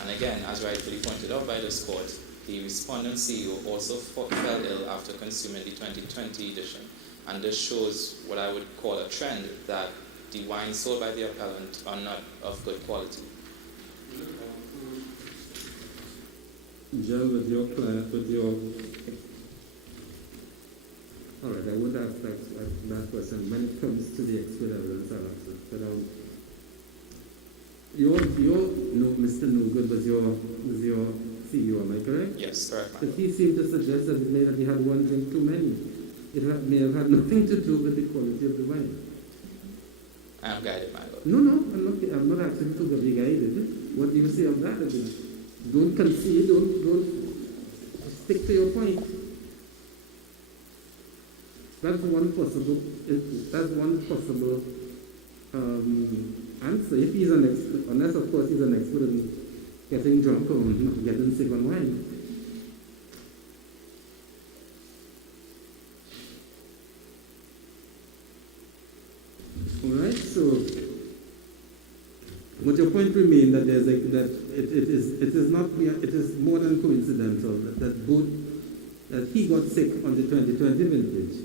And again, as rightfully pointed out by this court, the respondent's CEO also fell ill after consuming the 2020 edition. And this shows what I would call a trend that the wines sold by the appellant are not of good quality. Gel with your client, with your... All right, I would ask that question. When it comes to the expert evidence, I'll answer. But Mr. Newgood was your CEO, am I correct? Yes, correct, But ma'am. he seemed to suggest that it may that he had one drink too many. May have had nothing to do with the quality of the wine. I am guided, my lord. No, I'm not asking to be guided. What do you say of that? Don't concede, don't stick to your point. That's one possible answer. If he's an expert, unless of course he's an expert in getting drunk or not getting sick on wine. Alright, so but your point remains that it is more than coincidental that he got sick on the 2020 vintage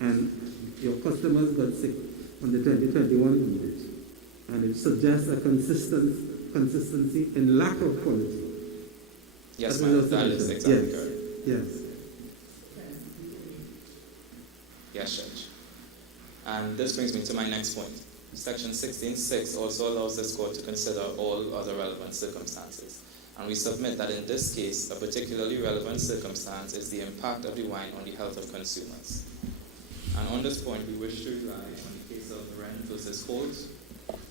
and your customers got sick on the 2021 vintage. And it suggests a consistency in lack of quality. Yes, ma'am, that is exactly correct. Yes. Yes, Judge. And this brings me to my next point. Section 16.6 also allows this court to consider all other relevant circumstances. And we submit that in this case, a particularly relevant circumstance is the impact of the wine on the health of consumers. And on this point, we wish to rely on the case of Wren versus Holt,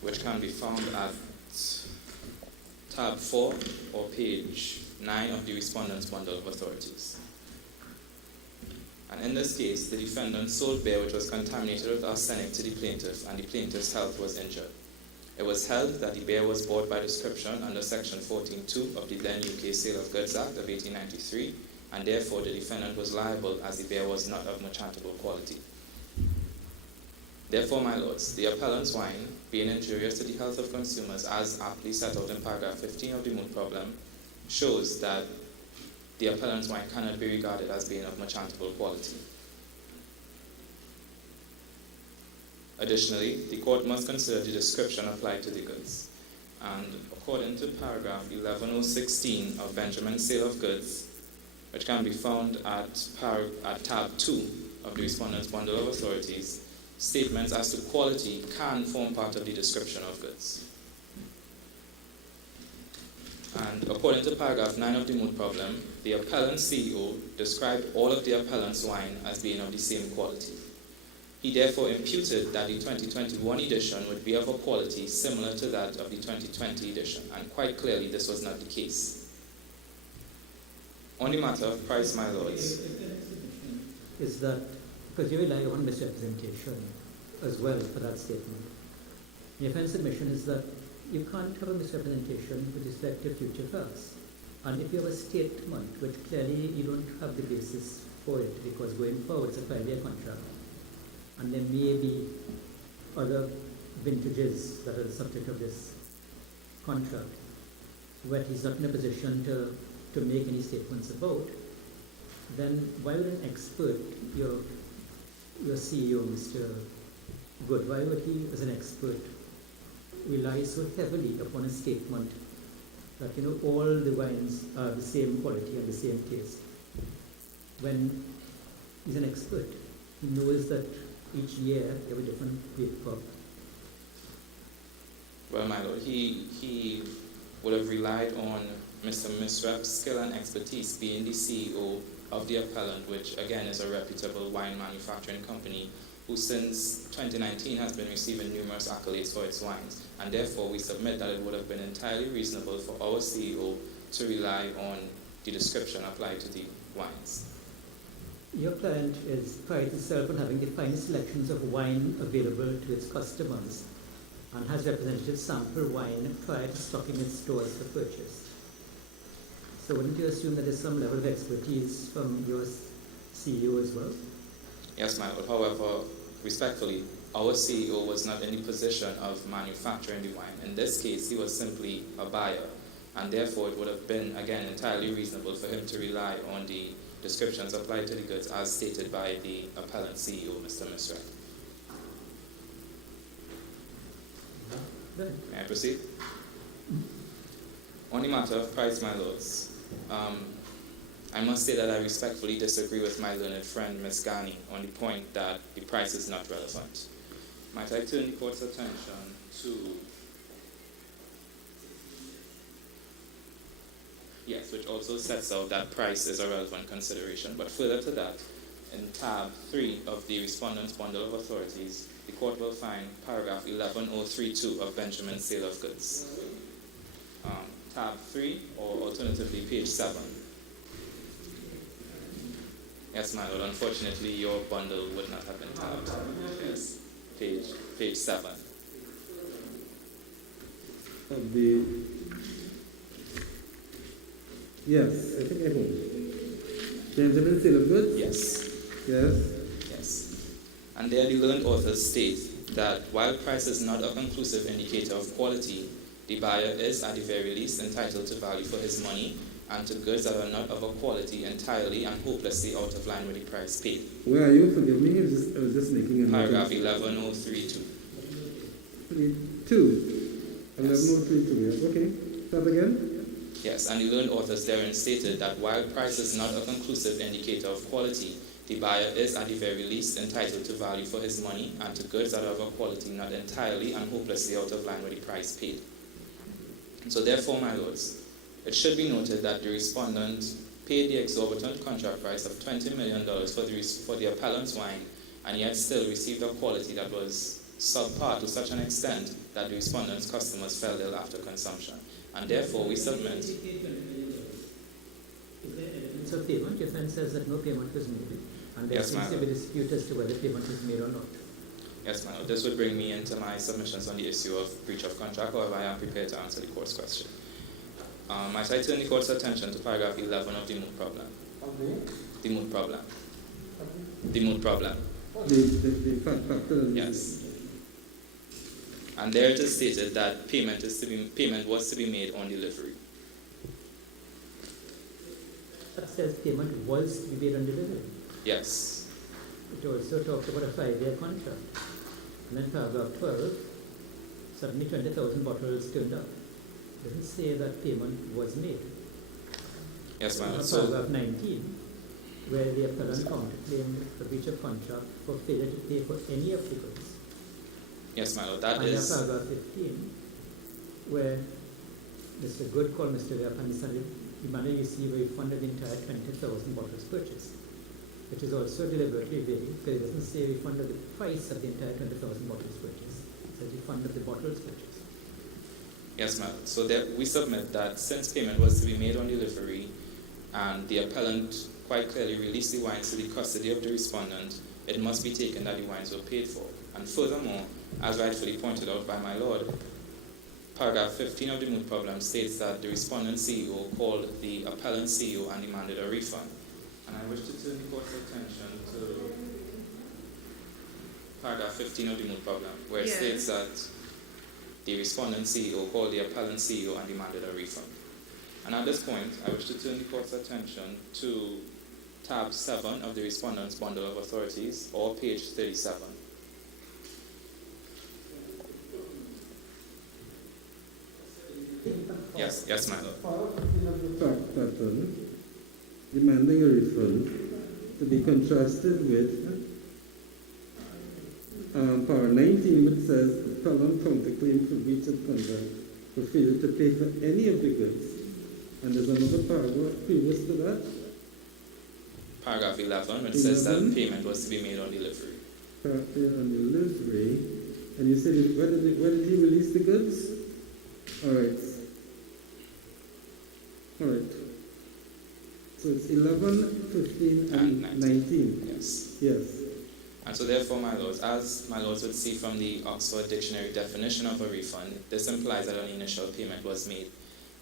which can be found at tab 4 or page 9 of the Respondent's Bundle of Authorities. And in this case, the defendant sold beer which was contaminated with arsenic to the plaintiff, and the plaintiff's health was injured. It was held that the beer was bought by description under Section 14.2 of the then UK Sale of Goods Act of 1893, and therefore the defendant was liable as the beer was not of merchantable quality. Therefore, my lords, the appellant's wine, being injurious to the health of consumers as aptly set out in paragraph 15 of the moot problem, shows that the appellant's wine cannot be regarded as being of merchantable quality. Additionally, the court must consider the description applied to the goods. And according to paragraph 11016 of Benjamin's Sale of Goods, which can be found at tab 2 of the Respondent's Bundle of Authorities, statements as to quality can form part of the description of goods. And according to paragraph 9 of the moot problem, the appellant's CEO described all of the appellant's wine as being of the same quality. He therefore imputed that the 2021 edition would be of a quality similar to that of the 2020 edition, and quite clearly this was not the case. On the matter of price, my lords, is that because you rely on misrepresentation as well for that statement. The offence submission is that you can't have a misrepresentation with respect to future facts. And if you have a statement which clearly you don't have the basis for it, because going forward it's a 5-year contract, and there may be other vintages that are the subject of this contract, where he's not in a position to make any statements about, then why would an expert, your CEO, Mr. Good, why would he, as an expert, rely so heavily upon a statement that, all the wines are the same quality and the same taste, when he's an expert? He knows that each year you have a different grape crop. well, my lord, he would have relied on Mr. Misrep's skill and expertise being the CEO of the appellant, which again is a reputable wine manufacturing company who since 2019 has been receiving numerous accolades for its wines. And therefore we submit that it would have been entirely reasonable for our CEO to rely on the description applied to the wines. Your client prides itself on having the finest selections of wine available to its customers and has representative sample wine prior to stocking its stores for purchase. So wouldn't you assume that there's some level of expertise from your CEO as well? Yes, my lord. However, respectfully, our CEO was not in the position of manufacturing the wine. In this case, he was simply a buyer, and therefore it would have been, again, entirely reasonable for him to rely on the descriptions applied to the goods as stated by the appellant CEO, Mr. Misrep. May I proceed? On the matter of price, my lords, I must say that I respectfully disagree with my learned friend, Ms. Ghani, on the point that the price is not relevant. Might I turn the court's attention to, yes, which also sets out that price is a relevant consideration. But further to that, in tab 3 of the Respondent's Bundle of Authorities, the court will find paragraph 11032 of Benjamin's Sale of Goods. Tab 3, or alternatively page 7. Yes, my lord, unfortunately your bundle would not have been tabbed. Yes, page 7. Of the, yes, I think I hold. Benjamin Sale of Goods? Yes. Yes. Yes. And there the learned authors state that while price is not a conclusive indicator of quality, the buyer is, at the very least, entitled to value for his money and to goods that are not of a quality entirely and hopelessly out of line with the price paid. Where are you? Forgive me, I was just making a Paragraph 11032. 2. 11032, yes. Okay. Start again. Yes, and the learned authors therein stated that while price is not a conclusive indicator of quality, The buyer is, at the very least, entitled to value for his money and to goods that are of a quality not entirely and hopelessly out of line with the price paid. So therefore, my lords, it should be noted that the respondent paid the exorbitant contract price of $20 million for the appellant's wine, and yet still received a quality that was subpar to such an extent that the respondent's customers fell ill after consumption. And therefore, we submit. Is there evidence of payment? Your friend says that no payment was made, and there Yes, seems to ma'am. be a dispute as to whether payment was made or not. Yes, ma'am. This would bring me into my submissions on the issue of breach of contract. However, I am prepared to answer the court's question. Might I turn the court's attention to paragraph 11 of the moot problem? The moot problem. The moot problem. The factor. Yes. And there it is stated that payment was to be made on delivery. That says payment was to be made on delivery. Yes. It also talked about a 5-year contract. And then paragraph 12, suddenly 20,000 bottles turned up. It doesn't say that payment was made. Yes, ma'am. Paragraph 19, where the appellant counterclaimed a breach of contract for failure to pay for any of the goods. Yes, my lord. That Under is. paragraph 15, where Mr. Good called Mr. Rapp and decided the money received a refund of the entire 20,000 bottles purchased, which is also deliberately vague because it doesn't say refund of the price of the entire 20,000 bottles purchased. It says refund of the bottles purchased. Yes, ma'am. So we submit that since payment was to be made on delivery and the appellant quite clearly released the wines to the custody of the respondent, it must be taken that the wines were paid for. And furthermore, as rightfully pointed out by my lord, paragraph 15 of the moot problem states that the respondent CEO called the appellant CEO and demanded a refund. And I wish to turn the court's attention to paragraph 15 of the moot problem, where it Yes. states that the respondent CEO called the appellant CEO and demanded a refund. And at this point, I wish to turn the court's attention to tab 7 of the respondent's bundle of authorities, or page 37. Yes, my lord. The fact pattern demanding a refund to be contrasted with paragraph 19, which says the appellant counterclaim for breach of contract for failure to pay for any of the goods. And there's another paragraph previous to that. Paragraph 11, which says that payment was to be made on delivery. On delivery, and you said, where did he release the goods? All right. So it's 11, 15, and 19. Yes. Yes. And so therefore, my lords, as my lords would see from the Oxford Dictionary definition of a refund, this implies that an initial payment was made.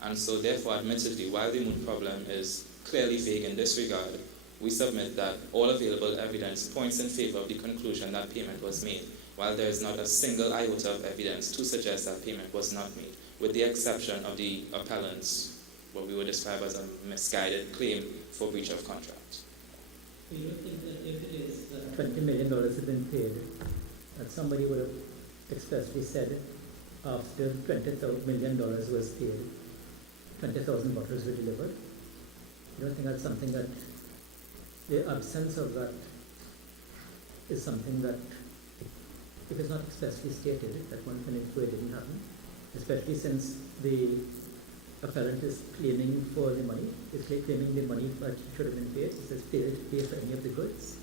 And so therefore, admittedly, while the moot problem is clearly vague in this regard, we submit that all available evidence points in favor of the conclusion that payment was made, while there is not a single iota of evidence to suggest that payment was not made, with the exception of the appellant's, what we would describe as a misguided claim for breach of contract. So you don't think that if it is that $20 million had been paid, that somebody would have expressly said after $20 million was paid, 20,000 bottles were delivered? You don't think that's something that, the absence of that is something that, if it's not expressly stated, that one can infer it didn't happen, especially since the appellant is claiming for the money, is claiming the money that should have been paid, it says failure to pay for any of the goods.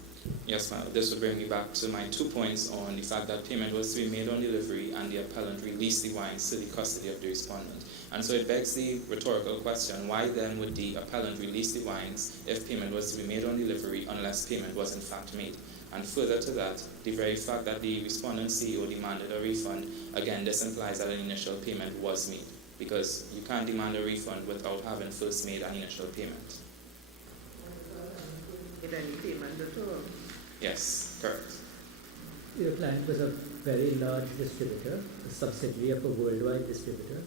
Yes, ma'am. This would bring me back to my 2 points on the fact that payment was to be made on delivery and the appellant released the wines to the custody of the respondent. And so it begs the rhetorical question, why then would the appellant release the wines if payment was to be made on delivery unless payment was in fact made? And further to that, the very fact that the respondent CEO demanded a refund, again, this implies that an initial payment was made, because you can't demand a refund without having first made an initial payment. Made any payment at all. Yes, correct. Your client was a very large distributor, a subsidiary of a worldwide distributor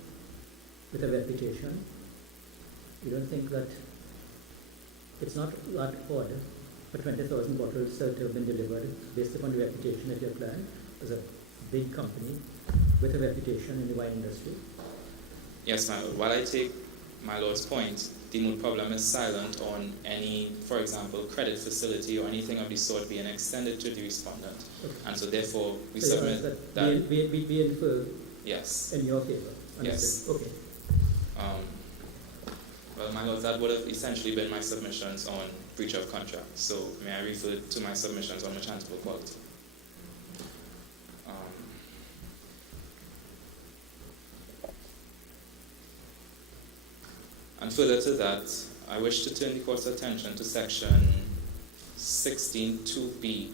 with a reputation. You don't think that it's not that odd for 20,000 bottles to have been delivered based upon the reputation that your client was a big company with a reputation in the wine industry? Yes, my lord. While I take my Lord's point, the moot problem is silent on any, for example, credit facility or anything of the sort being extended to the respondent. Okay. And so therefore we So submit that, be inferred yes. in your favor. Yes. Understood. Okay. Well, my Lord, that would have essentially been my submissions on breach of contract. So may I refer to my submissions on merchantable quality? And further to that, I wish to turn the court's attention to section 16.2b,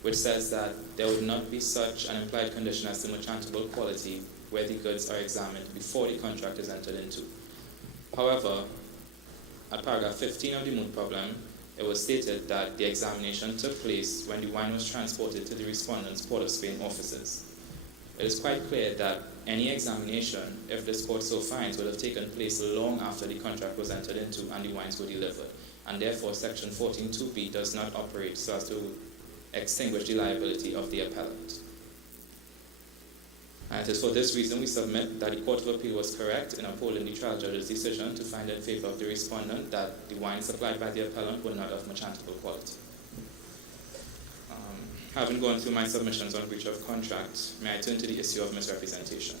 which says that there would not be such an implied condition as to merchantable quality where the goods are examined before the contract is entered into. However, at paragraph 15 of the moot problem, it was stated that the examination took place when the wine was transported to the respondent's Port of Spain offices. It is quite clear that any examination, if this court so finds, would have taken place long after the contract was entered into and the wines were delivered. And therefore, section 14.2b does not operate so as to extinguish the liability of the appellant. And it is for this reason we submit that the Court of Appeal was correct in upholding the trial judge's decision to find in favor of the respondent that the wines supplied by the appellant were not of merchantable quality. Having gone through my submissions on breach of contract, may I turn to the issue of misrepresentation?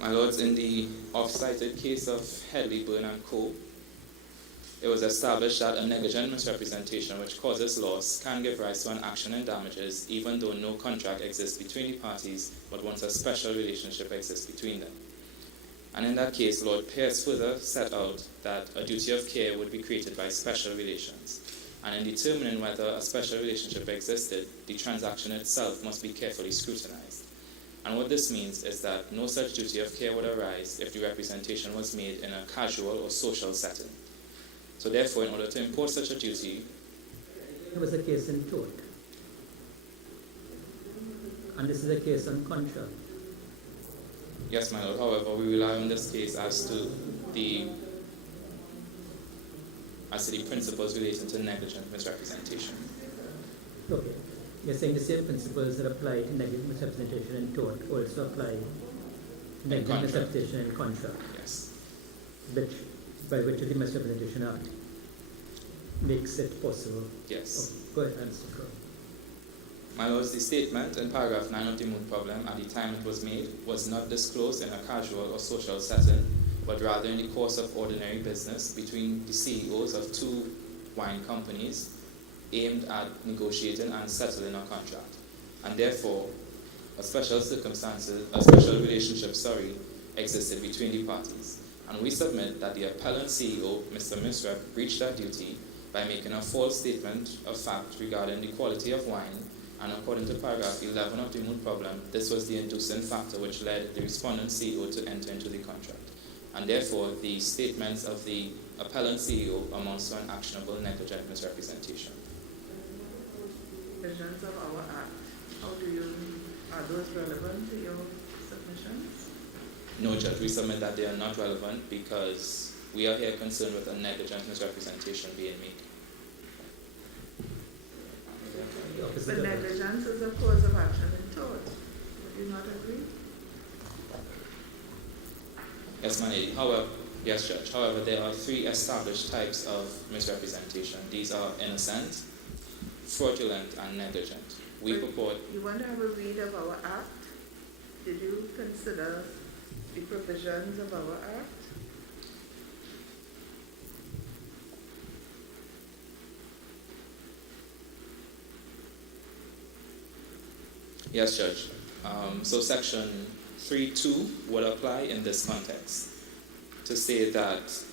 My Lords, in the oft-cited case of Headley, Byrne and Co., it was established that a negligent misrepresentation which causes loss can give rise to an action in damages even though no contract exists between the parties, but once a special relationship exists between them. And in that case, Lord Pierce further set out that a duty of care would be created by special relations. And in determining whether a special relationship existed, the transaction itself must be carefully scrutinized. And what this means is that no such duty of care would arise if the representation was made in a casual or social setting. So therefore, in order to impose such a duty... There was a case in tort. And this is a case on contract. Yes, my Lord. However, we rely on this case as to the principles relating to negligent misrepresentation. Okay. You're saying the same principles that apply to negligent misrepresentation in tort also apply to negligent misrepresentation in contract. Yes. By which of the Misrepresentation Act makes it possible. Yes. Okay. Go ahead, Mr. Crowe. My Lords, the statement in paragraph 9 of the moot problem at the time it was made was not disclosed in a casual or social setting, but rather in the course of ordinary business between the CEOs of two wine companies aimed at negotiating and settling a contract. And therefore, a special relationship, existed between the parties. And we submit that the appellant CEO, Mr. Misrep, breached that duty by making a false statement of fact regarding the quality of wine, and according to paragraph 11 of the moot problem, this was the inducing factor which led the respondent CEO to enter into the contract. And therefore, the statements of the appellant CEO amounts to an actionable negligent misrepresentation. Provisions of our Act, are those relevant to your submissions? No, Judge, we submit that they are not relevant because we are here concerned with a negligent misrepresentation being made. But negligence is a cause of action in tort. Would you not agree? Yes, my lady. Yes, Judge. However, there are three established types of misrepresentation. These are innocent, fraudulent, and negligent. We purport... You want to have a read of our Act? Did you consider the provisions of our Act? Yes, Judge. So section 3.2 would apply in this context to say that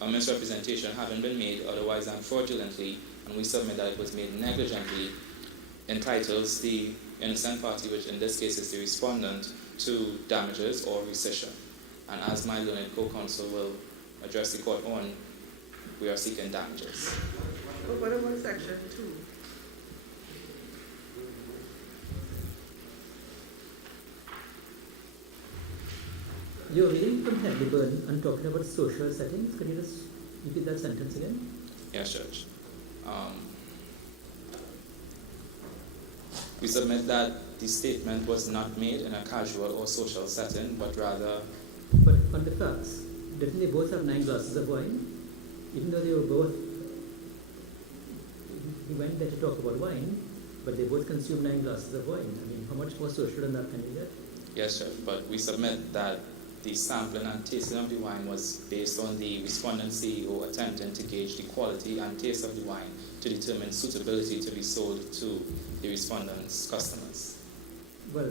a misrepresentation having been made otherwise than fraudulently, and we submit that it was made negligently, entitles the innocent party, which in this case is the respondent, to damages or rescission. And as my learned co-counsel will address the court on, we are seeking damages. But what about section 2? You're reading from Headley, Byrne and talking about social settings. Could you just repeat that sentence again? Yes, Judge. We submit that the statement was not made in a casual or social setting, but rather, But on the facts, didn't they both have 9 glasses of wine? Even though they were both, we went there to talk about wine, but they both consumed 9 glasses of wine. I mean, how much more social than that can you get? yes, Chef, but we submit that the sampling and tasting of the wine was based on the respondent CEO attempting to gauge the quality and taste of the wine to determine suitability to be sold to the respondent's customers. Well,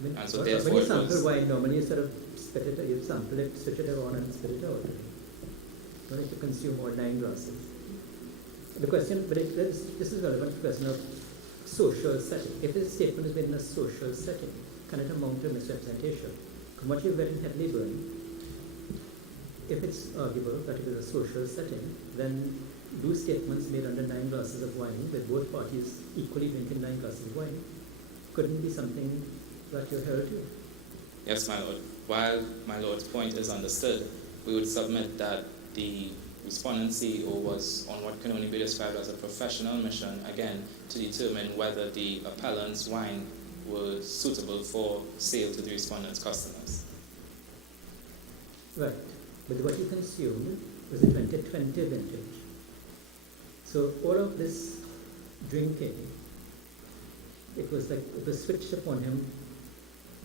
I mean, And so when therefore you it sample was- wine, normally you sort of spit it, you sample it, switch it around and spit it out. You don't have to consume all 9 glasses. The question, but this is relevant to the question of social setting. If this statement is made in a social setting, can it amount to misrepresentation? From what you've read in Headley Burn, if it's arguable that it is a social setting, then do statements made under 9 glasses of wine, with both parties equally drinking 9 glasses of wine, couldn't be something that you're held to? Yes, my lord. While my lord's point is understood, we would submit that the respondent CEO was on what can only be described as a professional mission, again, to determine whether the appellant's wine was suitable for sale to the respondent's customers. Right. But what you consumed was the 2020 vintage. So all of this drinking, it was switched upon him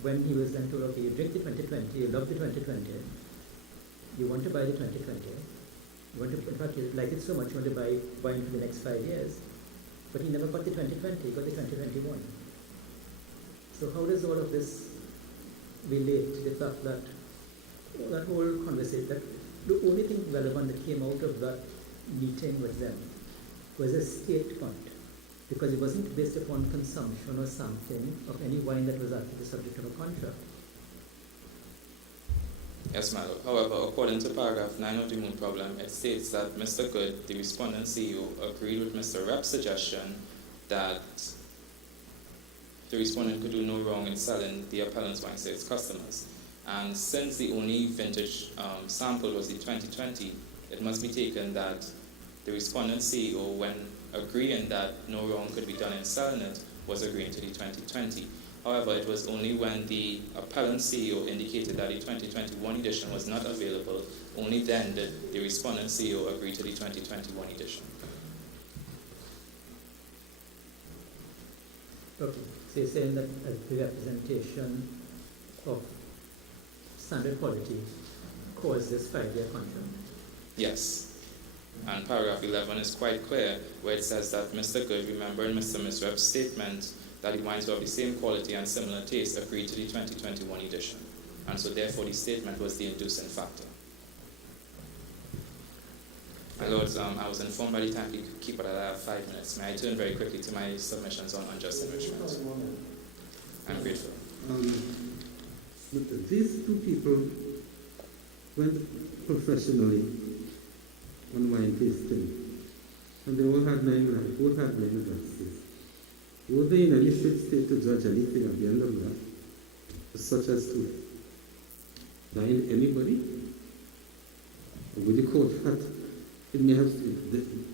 when he was then told, okay, you drink the 2020, you love the 2020, you want to buy the 2020, you want to, in fact, you like it so much, you want to buy wine for the next 5 years, but he never got the 2020, he got the 2021. So how does all of this relate to the fact that that whole conversation, that the only thing relevant that came out of that meeting with them was a statement, because it wasn't based upon consumption or sampling of any wine that was actually the subject of a contract. Yes, my lord. However, according to paragraph 9 of the Moon Problem, it states that Mr. Good, the respondent CEO, agreed with Mr. Rep's suggestion that the respondent could do no wrong in selling the appellant's wine to its customers. And since the only vintage sample was the 2020, it must be taken that the respondent CEO, when agreeing that no wrong could be done in selling it, was agreeing to the 2020. However, it was only when the appellant CEO indicated that the 2021 edition was not available, only then did the respondent CEO agree to the 2021 edition. Okay, so you're saying that the representation of standard quality caused this 5-year contract? Yes. And paragraph 11 is quite clear, where it says that Mr. Good, remembering Mr. Misrep's statement that the wines were of the same quality and similar taste, agreed to the 2021 edition. And so therefore the statement was the inducing factor. My lords, I was informed by the timekeeper that I have 5 minutes. May I turn very quickly to my submissions on unjust enrichment? I'm grateful. But these two people went professionally on wine tasting, and they all had 9 glasses, both had 9 glasses. Were they in any fit state to judge anything at the end of that, such as to bind anybody? Or would the court have, it may have,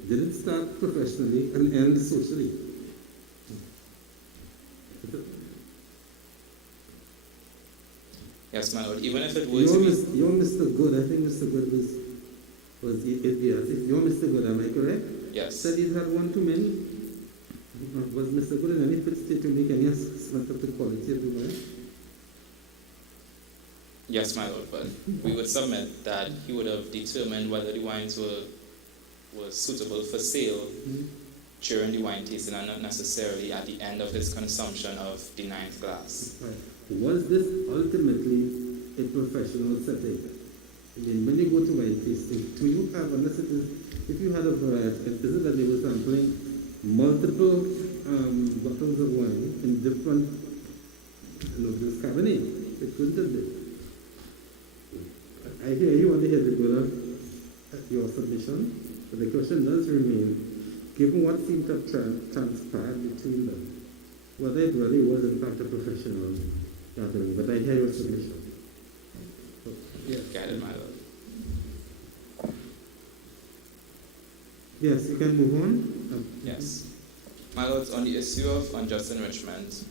did it start professionally and end socially? Yes, my lord, even if it were to be... You're Mr. Good, I think Mr. Good was yes. If you're Mr. Good, am I correct? Yes. Said he's had one too many. Was Mr. Good in any fit state to make any assessment of the quality of the wine? Yes, my lord, but we would submit that he would have determined whether the wines were suitable for sale during the wine tasting and not necessarily at the end of his consumption of the 9th glass. Right. Was this ultimately a professional setting? I mean, when you go to wine tasting, do you have, unless it is, if you had a variety, is it that they were sampling multiple bottles of wine in different this Cabernet? It couldn't be. I hear you want to hear the good of your submission, but the question does remain, given what seemed to have transpired between them, whether it really was in fact a professional gathering, but I hear your submission. So, yes. Guided, my lord. Yes, you can move on. Yes. My lords, on the issue of unjust enrichment,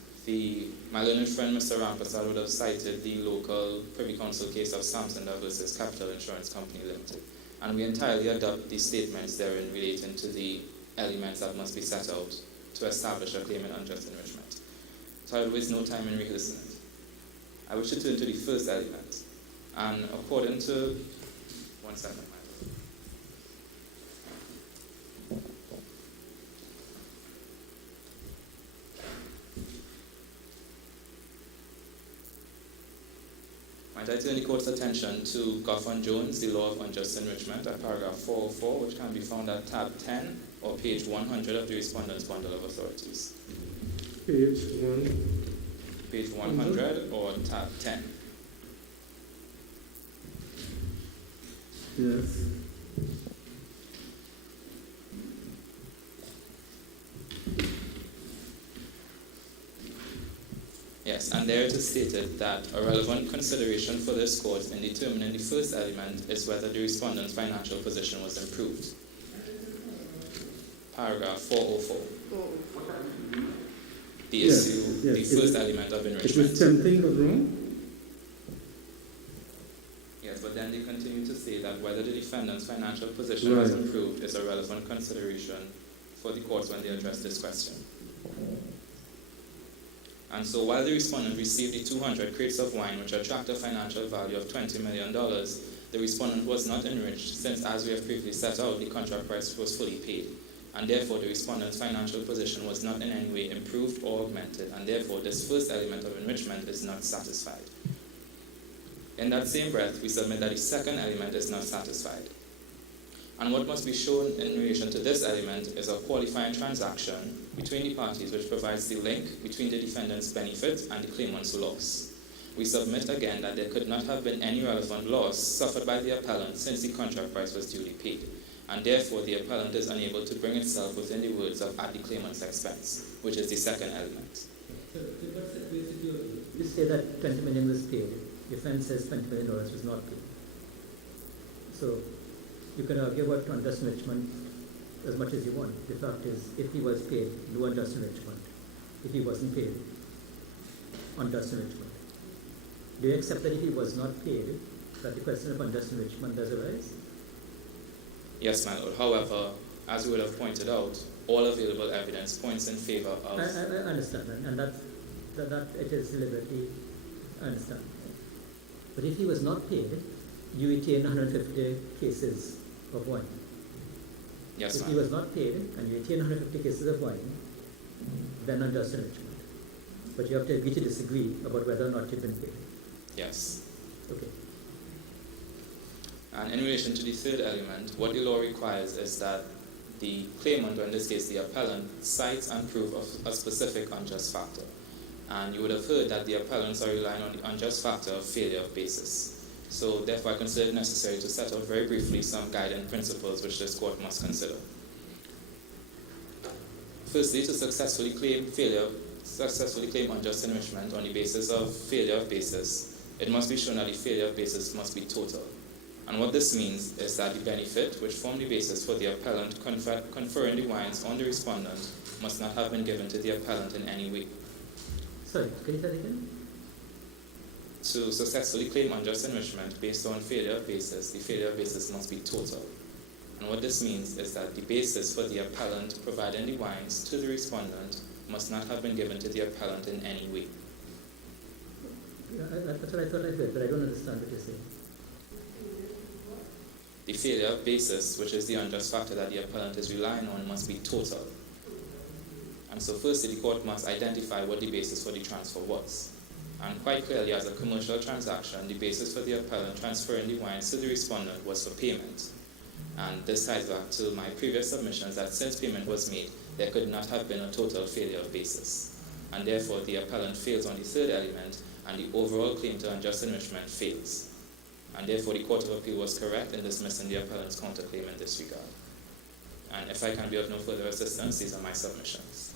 my learned friend Mr. Rampasad would have cited the local Privy Council case of Samson versus Capital Insurance Company Limited. And we entirely adopt the statements therein relating to the elements that must be set out to establish a claim in unjust enrichment. So I will waste no time in rehearsing it. I wish to turn to the first element. And according to... One second, my lord. Might I turn the court's attention to Goffin Jones, the law of unjust enrichment, at paragraph 404, which can be found at tab 10 or page 100 of the respondent's bundle of authorities. Page 1. Page 100 or tab 10. Yes. Yes, and there it is stated that a relevant consideration for this court in determining the first element is whether the respondent's financial position was improved. Paragraph 404. The issue, the first element of enrichment. It was tempting but wrong? Yes, but then they continue to say that whether the defendant's financial position was improved is a relevant consideration for the courts when they address this question. And so while the respondent received the 200 crates of wine, which attract a financial value of $20 million, the respondent was not enriched since, as we have previously set out, the contract price was fully paid. And therefore, the respondent's financial position was not in any way improved or augmented, and therefore, this first element of enrichment is not satisfied. In that same breath, we submit that the second element is not satisfied. And what must be shown in relation to this element is a qualifying transaction between the parties which provides the link between the defendant's benefit and the claimant's loss. We submit again that there could not have been any relevant loss suffered by the appellant since the contract price was duly paid, and therefore the appellant is unable to bring itself within the words of at the claimant's expense, which is the second element. So what's the basically, you say that 20 million was paid, defense says $20 million was not paid. So you can argue about unjust enrichment as much as you want. The fact is, if he was paid, no unjust enrichment. If he wasn't paid, unjust enrichment. Do you accept that if he was not paid, that the question of unjust enrichment does arise? Yes, my lord. However, as we would have pointed out, all available evidence points in favor of... I understand, and that it is deliberately, I understand. But if he was not paid, you retain 150 cases of wine. Yes, if ma'am. he was not paid and you retain 150 cases of wine, then unjust enrichment. But you have to agree to disagree about whether or not you've been paid. Yes. Okay. And in relation to the third element, what the law requires is that the claimant, or in this case the appellant, cites and prove of a specific unjust factor. And you would have heard that the appellants are relying on the unjust factor of failure of basis. So therefore I consider it necessary to set out very briefly some guiding principles which this court must consider. Firstly, to successfully claim unjust enrichment on the basis of failure of basis, it must be shown that the failure of basis must be total. And what this means is that the benefit, which formed the basis for the appellant conferring the wines on the respondent, must not have been given to the appellant in any way. Sorry, can you say that again? To successfully claim unjust enrichment based on failure of basis, the failure of basis must be total. And what this means is that the basis for the appellant providing the wines to the respondent must not have been given to the appellant in any way. Yeah, that's what I thought I heard, but I don't understand what you're saying. The failure of basis, which is the unjust factor that the appellant is relying on, must be total. And so firstly, the court must identify what the basis for the transfer was. And quite clearly, as a commercial transaction, the basis for the appellant transferring the wines to the respondent was for payment. And this ties back to my previous submissions that since payment was made, there could not have been a total failure of basis. And therefore, the appellant fails on the third element, and the overall claim to unjust enrichment fails. And therefore, the Court of Appeal was correct in dismissing the appellant's counterclaim in this regard. And if I can be of no further assistance, these are my submissions.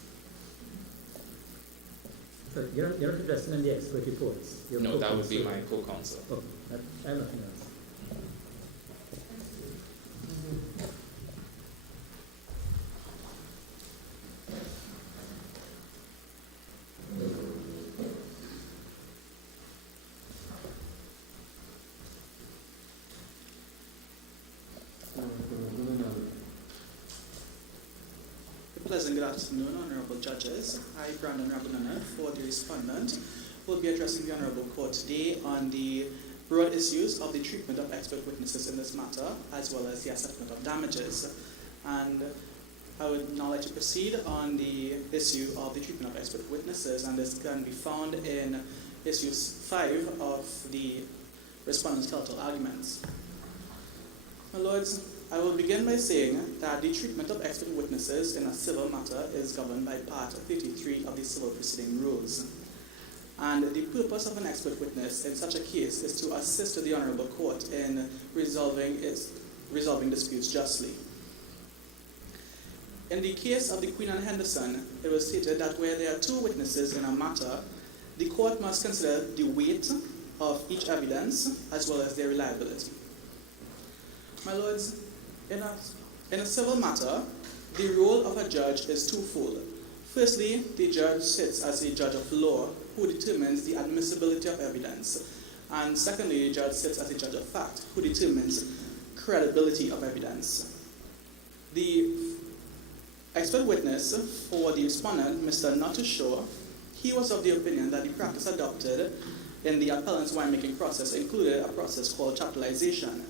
So you're not addressing any expert reports? No, that would be my co-counsel. Oh, I have nothing else. pleasant good afternoon, honorable judges. I, Brandon Rabunana, for the respondent, will be addressing the honorable court today on the broad issues of the treatment of expert witnesses in this matter, as well as the assessment of damages. And I would now like to proceed on the issue of the treatment of expert witnesses, and this can be found in issue 5 of the respondent's skeletal arguments. My lords, I will begin by saying that the treatment of expert witnesses in a civil matter is governed by Part 53 of the Civil Proceeding Rules. And the purpose of an expert witness in such a case is to assist the Honourable Court in resolving disputes justly. In the case of the Queen and Henderson, it was stated that where there are two witnesses in a matter, the court must consider the weight of each evidence as well as their reliability. My lords, in a civil matter, the role of a judge is twofold. Firstly, the judge sits as a judge of law who determines the admissibility of evidence. And secondly, the judge sits as a judge of fact who determines credibility of evidence. The expert witness for the respondent, Mr. Natushaw, he was of the opinion that the practice adopted in the appellant's winemaking process included a process called chaptalization.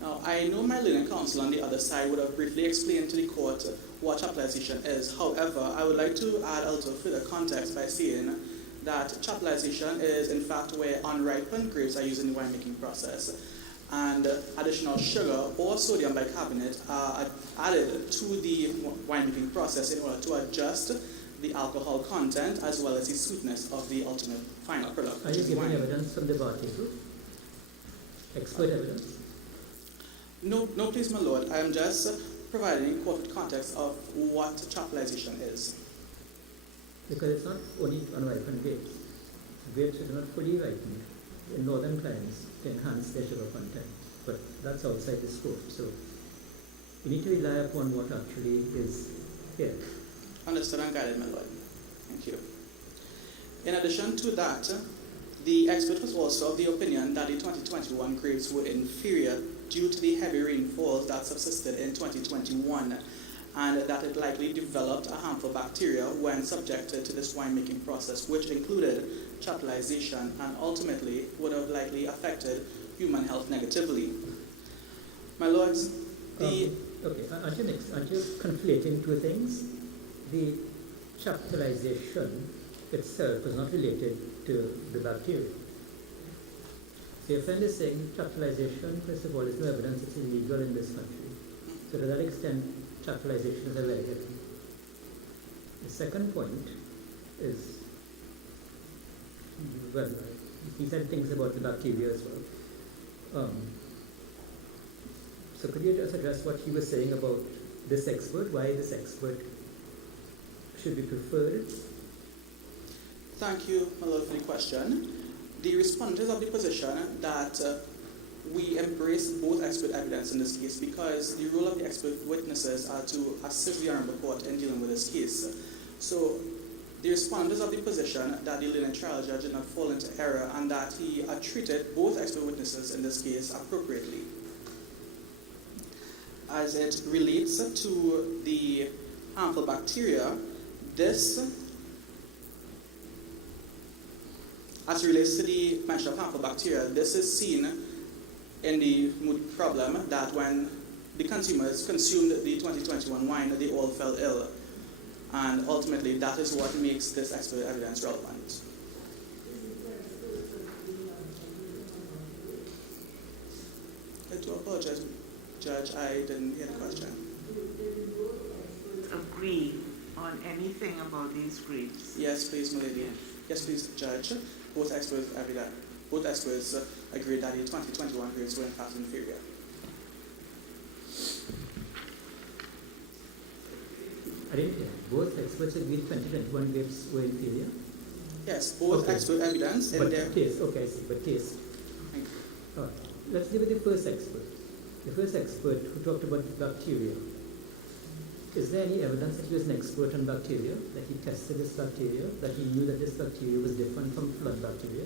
Now, I know my learning counsel on the other side would have briefly explained to the court what chaptalization is. However, I would like to add a little further context by saying that chaptalization is, in fact, where unripened grapes are used in the winemaking process, and additional sugar or sodium bicarbonate are added to the winemaking process in order to adjust the alcohol content as well as the sweetness of the ultimate final product. Are you giving evidence from the bar table? Expert evidence? No, please, my lord. I am just providing court context of what chaptalization is. Because it's not only unripened grapes. Grapes which are not fully ripened in northern climes to enhance their sugar content. But that's outside the scope. So you need to rely upon what actually is here. Understood and guided, my lord. Thank you. In addition to that, the expert was also of the opinion that the 2021 grapes were inferior due to the heavy rainfalls that subsisted in 2021, and that it likely developed a harmful bacteria when subjected to this winemaking process, which included chaptalization and ultimately would have likely affected human health negatively. My lords, Okay, aren't you conflating two things? The chaptalization itself is not related to the bacteria. So your friend is saying chaptalization, first of all, is no evidence it's illegal in this country. So to that extent, chaptalization is a red herring. The second point is, well, he said things about the bacteria as well. So could you just address what he was saying about this expert, why this expert should be preferred? thank you, my lord, for the question. The respondent is of the position that we embrace both expert evidence in this case because the role of the expert witnesses are to assist the Honourable Court in dealing with this case. So the respondent is of the position that the learned trial judge did not fall into error and that he treated both expert witnesses in this case appropriately. As it relates to the harmful bacteria, as it relates to the mention of harmful bacteria, this is seen in the mood problem that when the consumers consumed the 2021 wine, they all fell ill. And ultimately, that is what makes this expert evidence relevant. I do apologize, Judge, I didn't hear the question. Agree on anything about these grapes? Yes, please, my lady. Yes, please, Judge. Both experts agreed that the 2021 grapes were in fact inferior. I didn't hear. Both experts agreed 2021 grapes were inferior? Yes, both expert evidence in their... Taste, okay, I see, but taste. Thank you. All right. Let's deal with the first expert. The first expert who talked about bacteria. Is there any evidence that he was an expert on bacteria, that he tested this bacteria, that he knew that this bacteria was different from flood bacteria?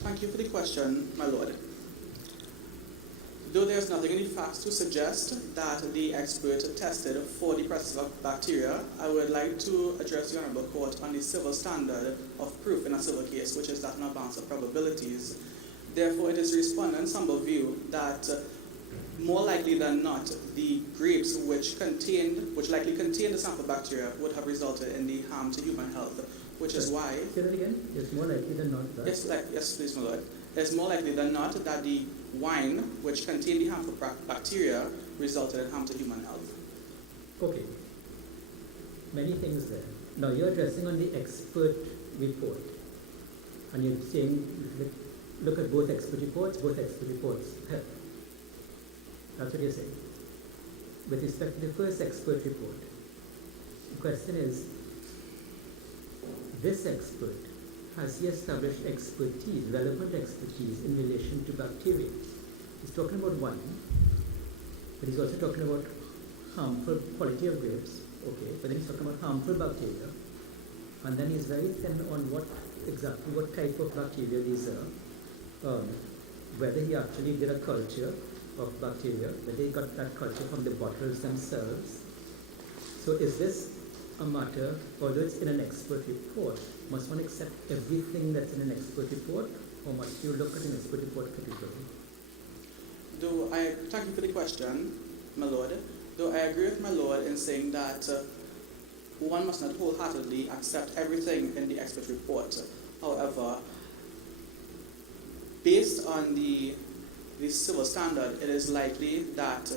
Thank you for the question, my lord. Though there's nothing in the facts to suggest that the expert tested for the presence of bacteria, I would like to address the Honourable Court on the civil standard of proof in a civil case, which is that on a balance of probabilities. Therefore, it is the respondent's humble view that more likely than not, the grapes which likely contained the sample bacteria would have resulted in the harm to human health, which is why... Say that again? It's more likely than not that... Yes, please, my lord. It's more likely than not that the wine which contained the harmful bacteria resulted in harm to human health. Okay. Many things there. Now you're addressing on the expert report. And you're saying, look at both expert reports help. That's what you're saying. With respect to the first expert report, the question is, this expert, has he established expertise, relevant expertise in relation to bacteria? He's talking about wine, but he's also talking about harmful quality of grapes, okay, but then he's talking about harmful bacteria, and then he's very thin on what type of bacteria these are, whether he actually did a culture of bacteria, whether he got that culture from the bottles themselves. So is this a matter, although it's in an expert report, must one accept everything that's in an expert report, or must you look at an expert report critically? Thank you for the question, my lord. Though I agree with my lord in saying that one must not wholeheartedly accept everything in the expert report. However, based on the civil standard, it is likely that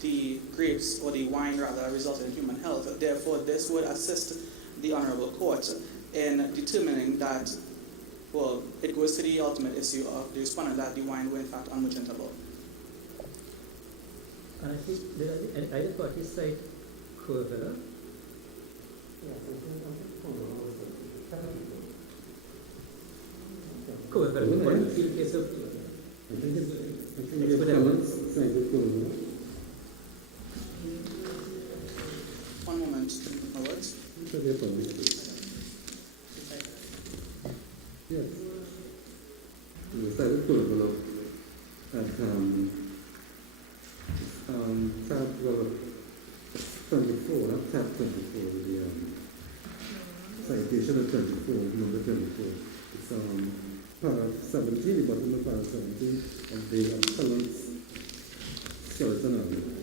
the grapes, or the wine rather, resulted in human health. Therefore, this would assist the Honourable Court in determining that, well, it goes to the ultimate issue of the respondent that the wine were in fact unmerchantable. And I think either party cite Corvella. Corvella, what do you feel case of... I think the appellants cited Corvella. One moment, my words. Look at the appellants. Yes. The cited Corvella at tab 24, not tab 24, the citation of 24, number 24. It's paragraph 17, the bottom of paragraph 17 of the appellant's skeleton argument.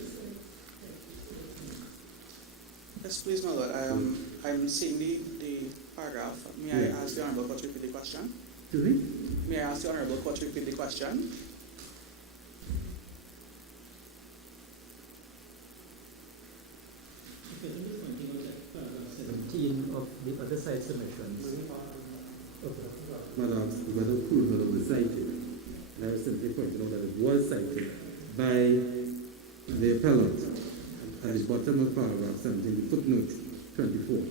Yes, please, my lord. I'm seeing the paragraph. May I ask the Honourable Court to repeat the question? Excuse me? May I ask the Honourable Court to repeat the question? Of the other side submissions. Okay. Madam, whether Corvella was cited, and I was simply pointing out that it was cited by the appellant at the bottom of paragraph 17, footnote 24.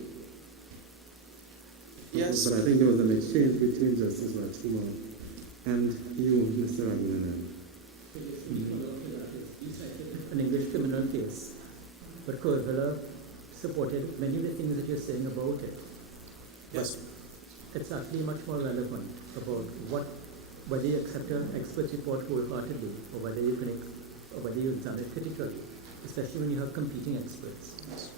Yes. But I think there was an exchange between Justice Ratchmore and you, Mr. Aguilar. An English criminal case, but Corvella supported many of the things that you're saying about it. Yes. But it's actually much more relevant about whether you accept an expert report wholeheartedly, or whether you examine it critically, especially when you have competing experts. Yes.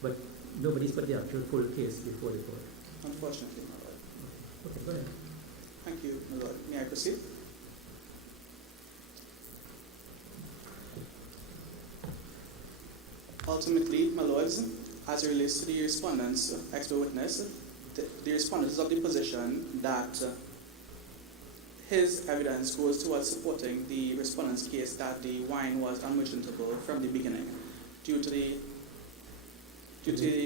But nobody's put the actual full case before the court. Unfortunately, my lord. Okay, go ahead. Thank you, my lord. May I proceed? Ultimately, my lords, as it relates to the respondent's expert witness, the respondent is of the position that his evidence goes towards supporting the respondent's case that the wine was unmerchantable from the beginning due to the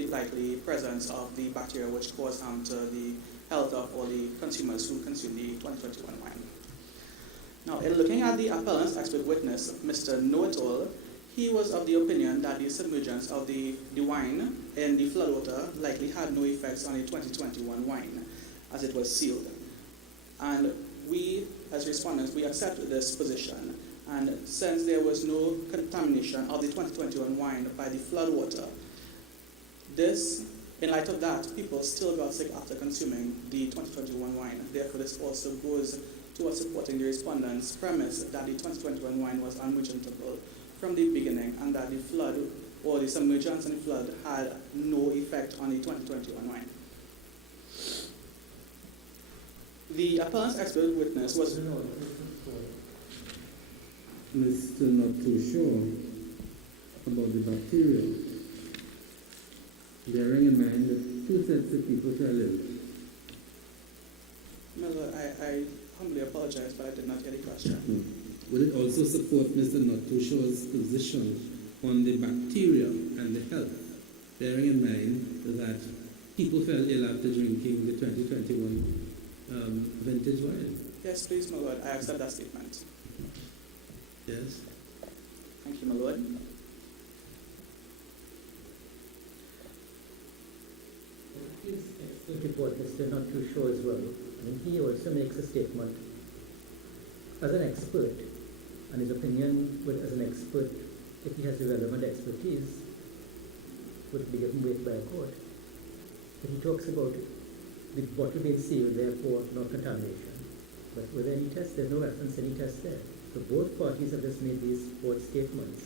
likely presence of the bacteria which caused harm to the health of all the consumers who consume the 2021 wine. Now, in looking at the appellant's expert witness, Mr. Know-it-all, he was of the opinion that the submergence of the wine in the floodwater likely had no effects on the 2021 wine as it was sealed. And we, as respondents, we accept this position. And since there was no contamination of the 2021 wine by the floodwater, in light of that, people still got sick after consuming the 2021 wine. Therefore, this also goes towards supporting the respondents' premise that the 2021 wine was unmerchantable from the beginning and that the flood or the submergence and the flood had no effect on the 2021 wine. The appellant's expert witness was Mr. Not Too Sure about the bacteria. Bearing in mind that 2 sets of people fell ill. Miller, I humbly apologize, but I did not hear the question. Will it also support Mr. Not Too Sure's position on the bacteria and the health, bearing in mind that people fell ill after drinking the 2021 vintage wine? Yes, please, my lord. I accept that statement. Yes? Thank you, my lord. His expert report is still not too sure as well. I mean, he also makes a statement as an expert, and his opinion as an expert, if he has the relevant expertise, would be given weight by a court. But he talks about the bottle being sealed, therefore no contamination. But with any test, there's no reference to any test there. So both parties have just made these bold statements.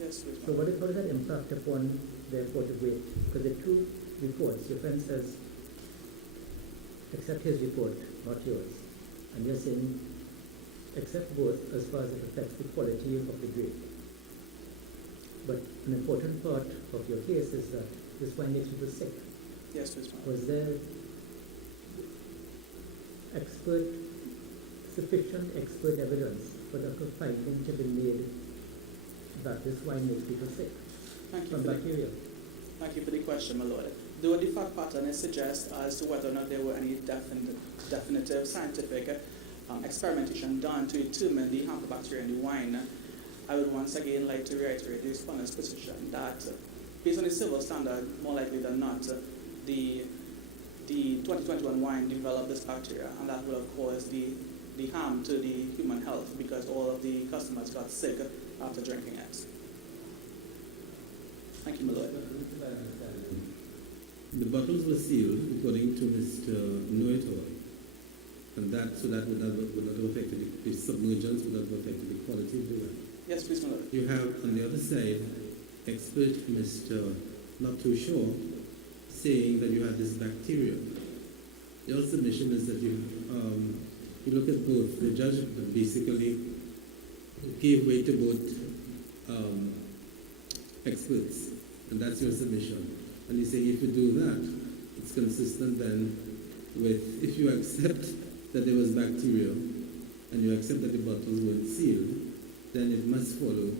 Yes, please, So my lord. how does that impact upon their court of weight? Because the two reports, your friend says, accept his report, not yours. And you're saying, accept both as far as it affects the quality of the grape. But an important part of your case is that this wine makes people sick. Yes, please, my lord. Was there sufficient expert evidence for the finding to be made that this wine makes people sick Thank you from for the bacteria? Thank you for the question, my lord. Though the fact pattern is suggest as to whether or not there were any definitive scientific experimentation done to determine the harmful bacteria in the wine, I would once again like to reiterate the respondent's position that based on the civil standard, more likely than not, the 2021 wine developed this bacteria, and that would have caused the harm to the human health because all of the customers got sick after drinking it. Thank you, my lord. The bottles were sealed according to Mr. Know-it-all, and that would not have affected the submergence, would not have affected the quality of the wine. Yes, please, my lord. You have on the other side expert Mr. Not Too Sure saying that you have this bacteria. Your submission is that you look at both. The judge basically gave way to both experts, and that's your submission. And you say if you do that, it's consistent then with if you accept that there was bacteria and you accept that the bottles weren't sealed, then it must follow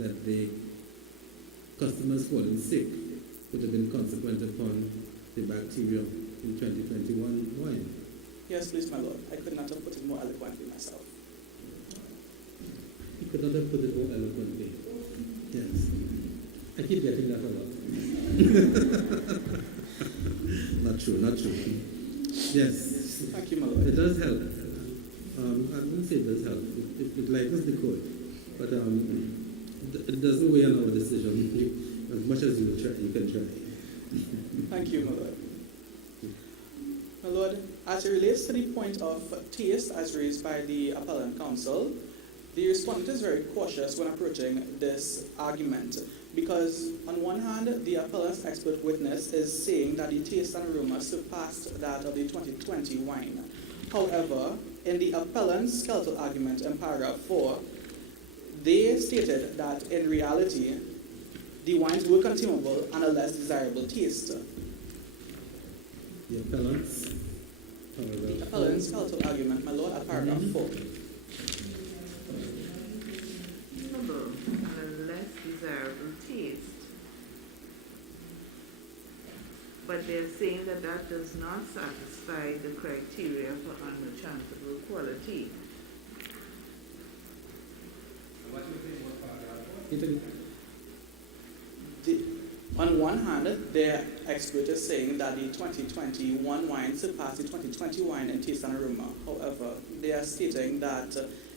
that the customers falling sick would have been consequent upon the bacteria in 2021 wine. Yes, please, my lord. I could not have put it more eloquently myself. You could not have put it more eloquently. Yes. I keep getting that a lot. Not true. Yes. Thank you, my lord. It does help. I wouldn't say it does help. It lightens the court. But it doesn't weigh on our decision. As much as you can try. Thank you, my lord. My lord, as it relates to the point of taste as raised by the appellant counsel, the respondent is very cautious when approaching this argument because on one hand, the appellant's expert witness is saying that the taste and aroma surpassed that of the 2020 wine. However, in the appellant's skeletal argument in paragraph 4, they stated that in reality, the wines were consumable and a less desirable taste. The appellant's The appellant's skeletal argument, my lord, at paragraph 4. Consumable and a less desirable taste. But they're saying that that does not satisfy the criteria for unmerchantable quality. On one hand, their expert is saying that the 2021 wine surpassed the 2020 wine in taste and aroma. However, they are stating that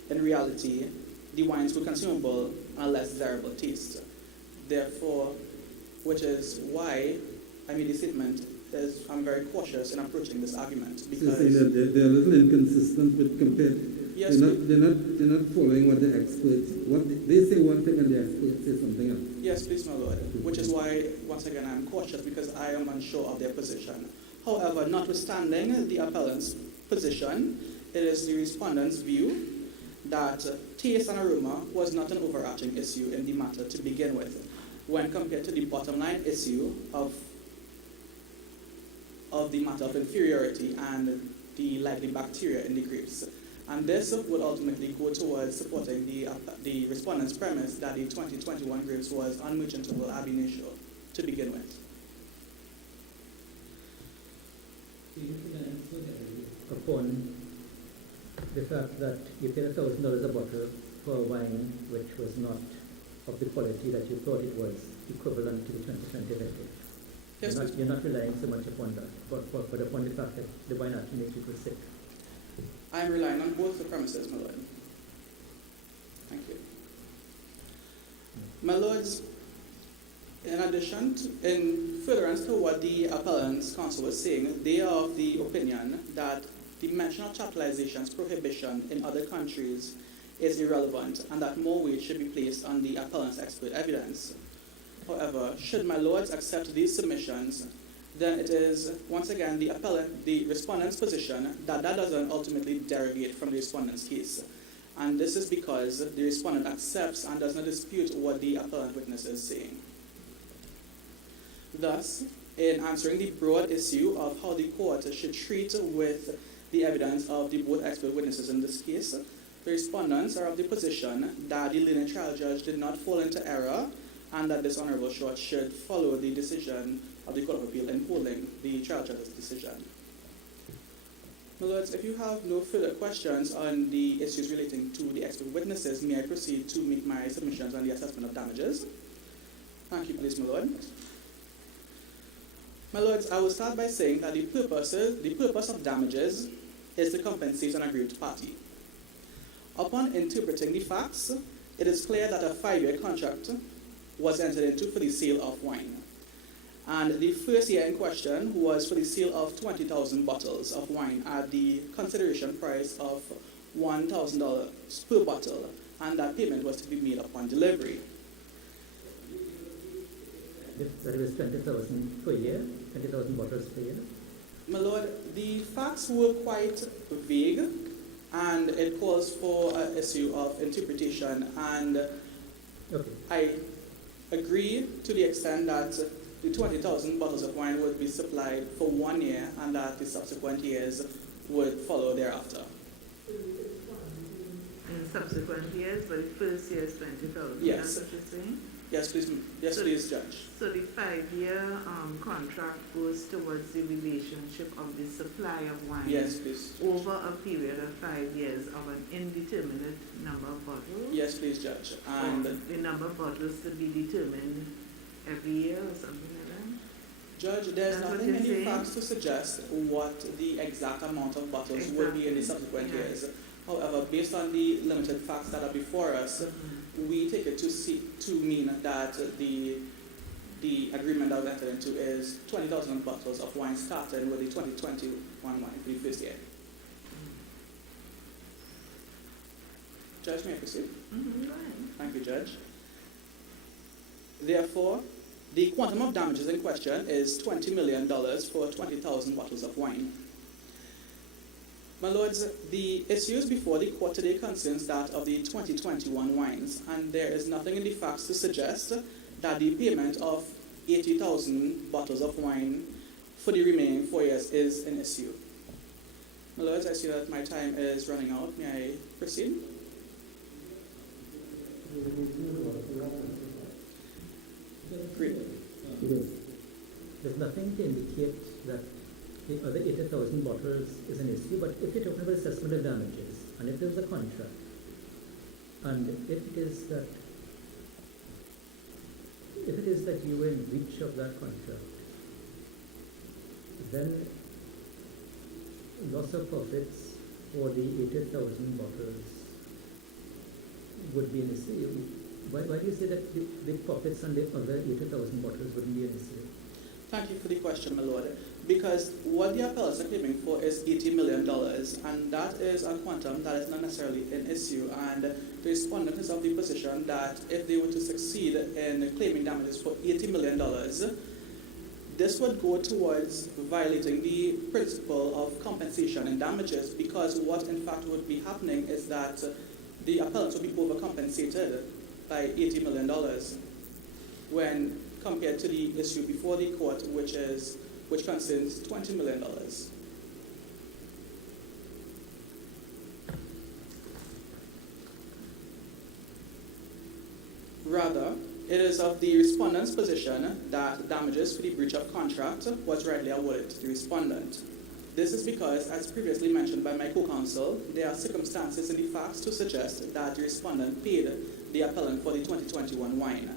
in reality, the wines were consumable and a less desirable taste. Therefore, which is why I made a statement I'm very cautious in approaching this argument So you're saying because that they're a little inconsistent with compared. yes, They're not following what the experts, what they say one thing and the experts say something else. yes, please, my lord. Which is why, once again, I'm cautious because I am unsure of their position. However, notwithstanding the appellant's position, it is the respondent's view that taste and aroma was not an overarching issue in the matter to begin with, when compared to the bottom line issue of the matter of inferiority and the likely bacteria in the grapes. And this would ultimately go towards supporting the respondent's premise that the 2021 grapes was unmerchantable ab initio to begin with. Upon the fact that you paid $1,000 a bottle for a wine which was not of the quality that you thought it was equivalent to the 2020 vintage. Yes, You're not relying so much upon that, but upon the fact that the wine actually makes people sick. I'm relying on both the premises, my lord. Thank you. My lords, in addition, in furtherance to what the appellant's counsel was saying, they are of the opinion that the mention of chaptalization's prohibition in other countries is irrelevant and that more weight should be placed on the appellant's expert evidence. However, should my lords accept these submissions, then it is, once again, the respondent's position that doesn't ultimately derogate from the respondent's case. And this is because the respondent accepts and does not dispute what the appellant witness is saying. Thus, in answering the broad issue of how the court should treat with the evidence of the both expert witnesses in this case, the respondents are of the position that the lenient trial judge did not fall into error and that this honorable court should follow the decision of the Court of Appeal in holding the trial judge's decision. My lords, if you have no further questions on the issues relating to the expert witnesses, may I proceed to make my submissions on the assessment of damages? Thank you, please, my lord. My lords, I will start by saying that the purpose of damages is to compensate an aggrieved party. Upon interpreting the facts, it is clear that a 5-year contract was entered into for the sale of wine. And the first year in question was for the sale of 20,000 bottles of wine at the consideration price of $1,000 per bottle, and that payment was to be made upon delivery. That was 20,000 per year, 20,000 bottles per year. My lord, the facts were quite vague, and it calls for an issue of interpretation, and Okay. I agree to the extent that the 20,000 bottles of wine would be supplied for 1 year and that the subsequent years would follow thereafter. In subsequent years, but the first year is 20,000. Yes. That's what you're saying? Yes, please. Yes, please, Judge. So the 5-year contract goes towards the relationship of the supply of wine Yes, please. over a period of 5 years of an indeterminate number of bottles. Yes, please, Judge. And The number of bottles to be determined every year or something like that. Judge, there's That's what nothing you're in the saying? facts to suggest what the exact amount of bottles would be in the subsequent Yeah. years. However, based on the limited facts that are before us, we take it to mean that the agreement that was entered into is 20,000 bottles of wine starting with the 2021 wine for the first year. Judge, may I proceed? Mm-hmm. Go ahead. Thank you, Judge. Therefore, the quantum of damages in question is $20 million for 20,000 bottles of wine. My lords, the issues before the court today concerns that of the 2021 wines, and there is nothing in the facts to suggest that the payment of 80,000 bottles of wine for the remaining 4 years is an issue. My lords, I see that my time is running out. May I proceed? Great. There's nothing to indicate that the other 80,000 bottles is an issue, but if you're talking about assessment of damages, and if there's a contract, and if it is that you were in breach of that contract, then loss of profits for the 80,000 bottles would be an issue. Why do you say that the profits on the other 80,000 bottles wouldn't be an issue? Thank you for the question, my lord. Because what the appellants are claiming for is $80 million, and that is a quantum that is not necessarily an issue. And the respondent is of the position that if they were to succeed in claiming damages for $80 million, this would go towards violating the principle of compensation and damages, because what in fact would be happening is that the appellants would be overcompensated by $80 million when compared to the issue before the court, which concerns $20 million. Rather, it is of the respondent's position that damages for the breach of contract was rightly awarded to the respondent. This is because, as previously mentioned by my co-counsel, there are circumstances in the facts to suggest that the respondent paid the appellant for the 2021 wine,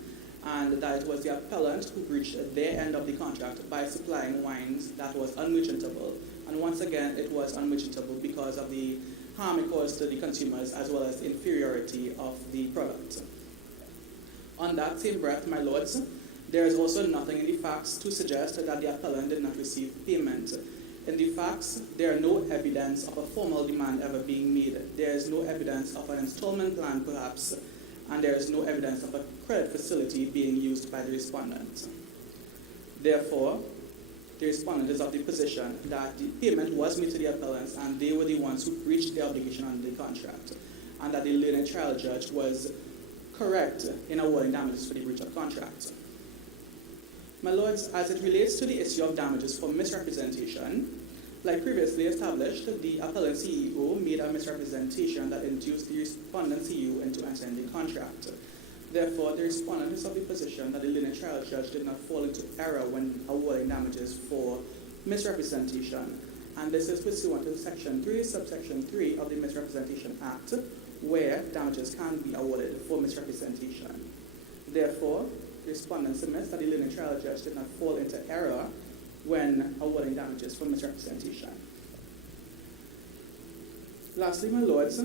and that it was the appellant who breached their end of the contract by supplying wines that was unmerchantable. And once again, it was unmerchantable because of the harm it caused to the consumers as well as the inferiority of the product. On that same breath, my lords, there is also nothing in the facts to suggest that the appellant did not receive payment. In the facts, there are no evidence of a formal demand ever being made. There is no evidence of an installment plan, perhaps, and there is no evidence of a credit facility being used by the respondent. Therefore, the respondent is of the position that the payment was made to the appellants and they were the ones who breached their obligation under the contract, and that the learned trial judge was correct in awarding damages for the breach of contract. My lords, as it relates to the issue of damages for misrepresentation, like previously established, the appellant CEO made a misrepresentation that induced the respondent CEO into entering the contract. Therefore, the respondent is of the position that the learned trial judge did not fall into error when awarding damages for misrepresentation. And this is pursuant to Section 3, subsection 3 of the Misrepresentation Act, where damages can be awarded for misrepresentation. Therefore, the respondent submits that the learned trial judge did not fall into error when awarding damages for misrepresentation. Lastly, my lords,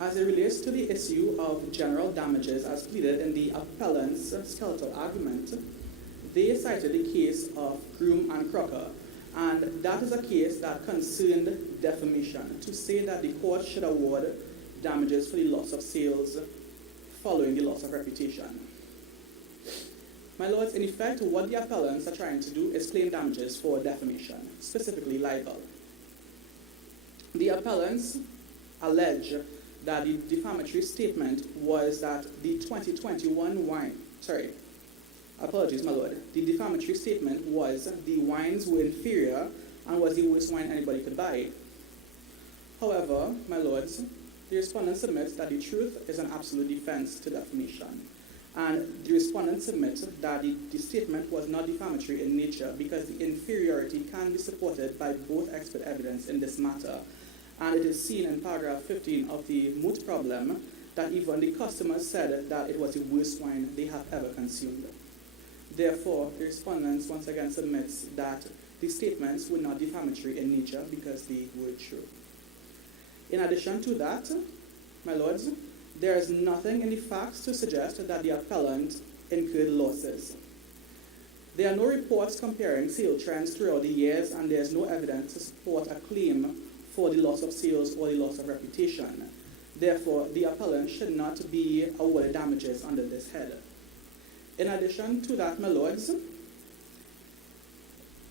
as it relates to the issue of general damages as pleaded in the appellant's skeletal argument, they cited the case of Groom and Crocker, and that is a case that concerned defamation, to say that the court should award damages for the loss of sales following the loss of reputation. My lords, in effect, what the appellants are trying to do is claim damages for defamation, specifically libel. The appellants allege that the defamatory statement was that the 2021 wine, apologies, my lord. The defamatory statement was the wines were inferior and was the worst wine anybody could buy. However, my lords, the respondent submits that the truth is an absolute defense to defamation. And the respondent submits that the statement was not defamatory in nature because the inferiority can be supported by both expert evidence in this matter. And it is seen in paragraph 15 of the moot problem that even the customers said that it was the worst wine they have ever consumed. Therefore, the respondent once again submits that the statements were not defamatory in nature because they were true. In addition to that, my lords, there is nothing in the facts to suggest that the appellant incurred losses. There are no reports comparing sales trends throughout the years, and there is no evidence to support a claim for the loss of sales or the loss of reputation. Therefore, the appellant should not be awarded damages under this head. In addition to that, my lords,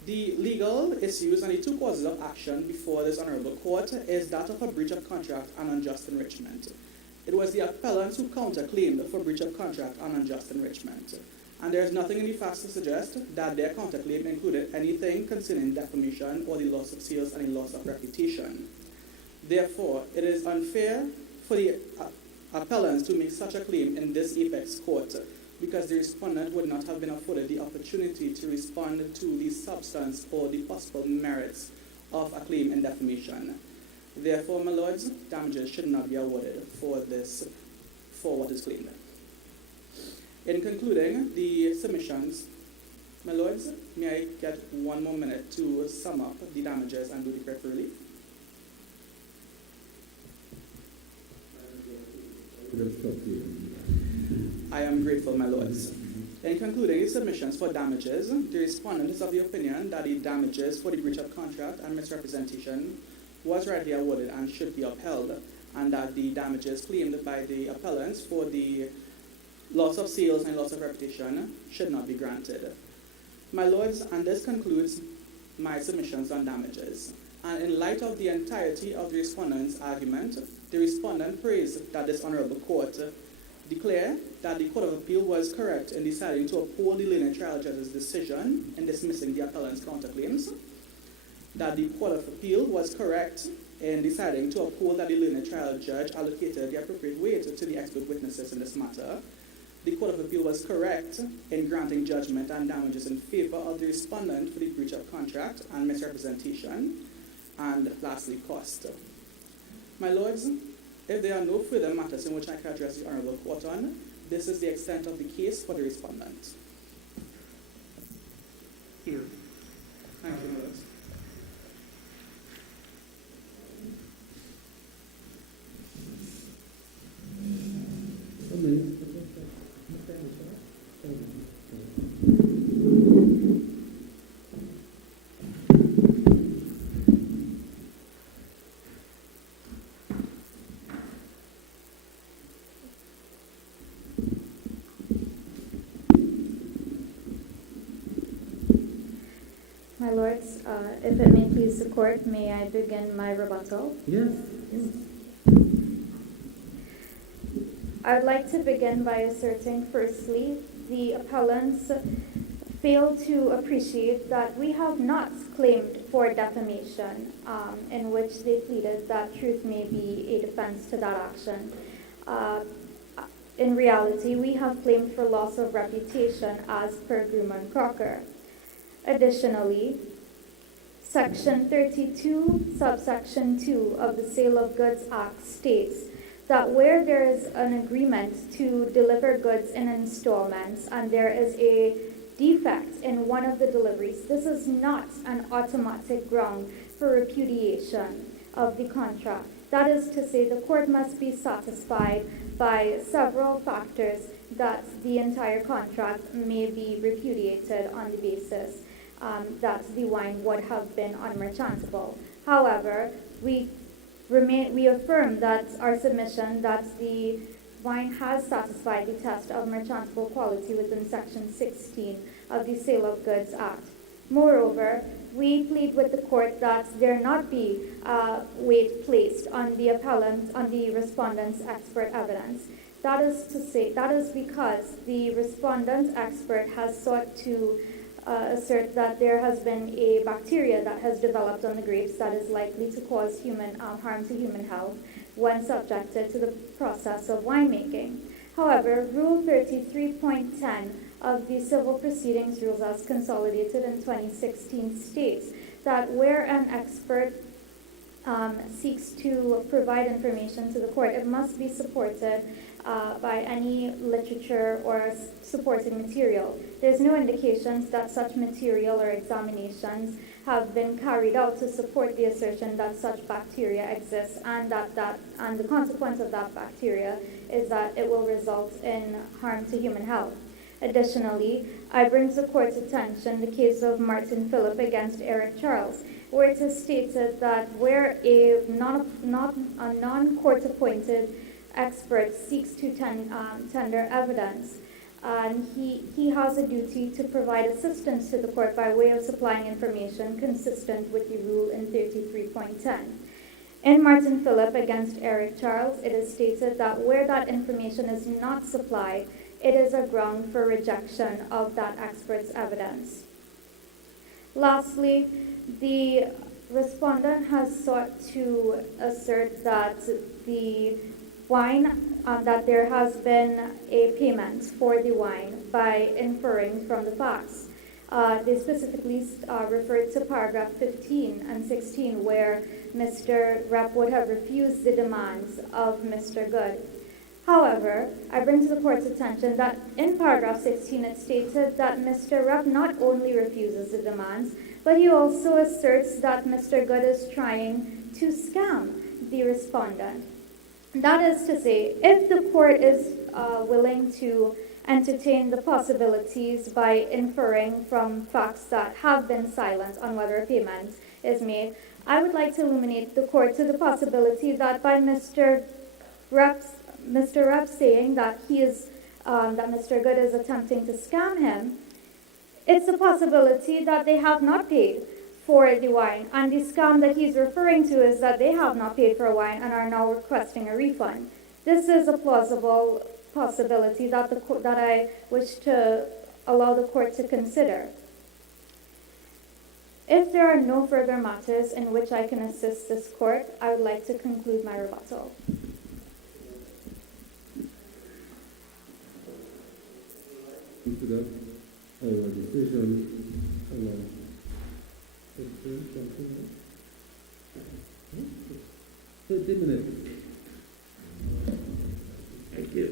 the legal issues and the two causes of action before this honorable court is that of a breach of contract and unjust enrichment. It was the appellants who counterclaimed for breach of contract and unjust enrichment. And there is nothing in the facts to suggest that their counterclaim included anything concerning defamation or the loss of sales and the loss of reputation. Therefore, it is unfair for the appellants to make such a claim in this apex court because the respondent would not have been afforded the opportunity to respond to the substance or the possible merits of a claim in defamation. Therefore, my lords, damages should not be awarded for what is claimed. In concluding the submissions, my lords, may I get 1 more minute to sum up the damages and do the correct relief? I am grateful, my lords. In concluding his submissions for damages, the respondent is of the opinion that the damages for the breach of contract and misrepresentation was rightly awarded and should be upheld, and that the damages claimed by the appellants for the loss of sales and loss of reputation should not be granted. My lords, and this concludes my submissions on damages. And in light of the entirety of the respondent's argument, the respondent praised that this honorable court declare that the Court of Appeal was correct in deciding to uphold the learned trial judge's decision in dismissing the appellant's counterclaims, that the Court of Appeal was correct in deciding to uphold that the learned trial judge allocated the appropriate weight to the expert witnesses in this matter. The Court of Appeal was correct in granting judgment and damages in favor of the respondent for the breach of contract and misrepresentation, and lastly, cost. My lords, if there are no further matters in which I can address the Honourable Court on, this is the extent of the case for the respondent. Thank you. Thank you, my lords. My lords, if it may please the court, may I begin my rebuttal? Yes. I would like to begin by asserting, firstly, the appellants fail to appreciate that we have not claimed for defamation, in which they pleaded that truth may be a defense to that action. In reality, we have claimed for loss of reputation as per Grumman Crocker. Additionally, Section 32, subsection 2 of the Sale of Goods Act states that where there is an agreement to deliver goods in installments and there is a defect in one of the deliveries, this is not an automatic ground for repudiation of the contract. That is to say, the court must be satisfied by several factors that the entire contract may be repudiated on the basis that the wine would have been unmerchantable. However, we affirm that our submission that the wine has satisfied the test of merchantable quality within Section 16 of the Sale of Goods Act. Moreover, we plead with the court that there not be weight placed on the respondent's expert evidence. That is because the respondent's expert has sought to assert that there has been a bacteria that has developed on the grapes that is likely to cause harm to human health when subjected to the process of winemaking. However, Rule 33.10 of the Civil Proceedings Rules as consolidated in 2016 states that where an expert seeks to provide information to the court, it must be supported by any literature or supporting material. There's no indications that such material or examinations have been carried out to support the assertion that such bacteria exists, and and the consequence of that bacteria is that it will result in harm to human health. Additionally, I bring to the court's attention the case of Martin Phillip against Eric Charles, where it is stated that where a non-court appointed expert seeks to tender evidence, and he has a duty to provide assistance to the court by way of supplying information consistent with the rule in 33.10. In Martin Phillip against Eric Charles, it is stated that where that information is not supplied, it is a ground for rejection of that expert's evidence. Lastly, the respondent has sought to assert that the wine, that there has been a payment for the wine by inferring from the facts. They specifically referred to paragraph 15 and 16, where Mr. Rep would have refused the demands of Mr. Good. However, I bring to the court's attention that in paragraph 16 it stated that Mr. Rep not only refuses the demands, but he also asserts that Mr. Good is trying to scam the respondent. That is to say, if the court is willing to entertain the possibilities by inferring from facts that have been silent on whether a payment is made. I would like to illuminate the court to the possibility that by Mr. Rep saying that that Mr. Good is attempting to scam him, it's a possibility that they have not paid for the wine, and the scam that he's referring to is that they have not paid for a wine and are now requesting a refund. This is a plausible possibility that that I wish to allow the court to consider. If there are no further matters in which I can assist this court, I would like to conclude my rebuttal. Consider our decision along 30 minutes. Thank you.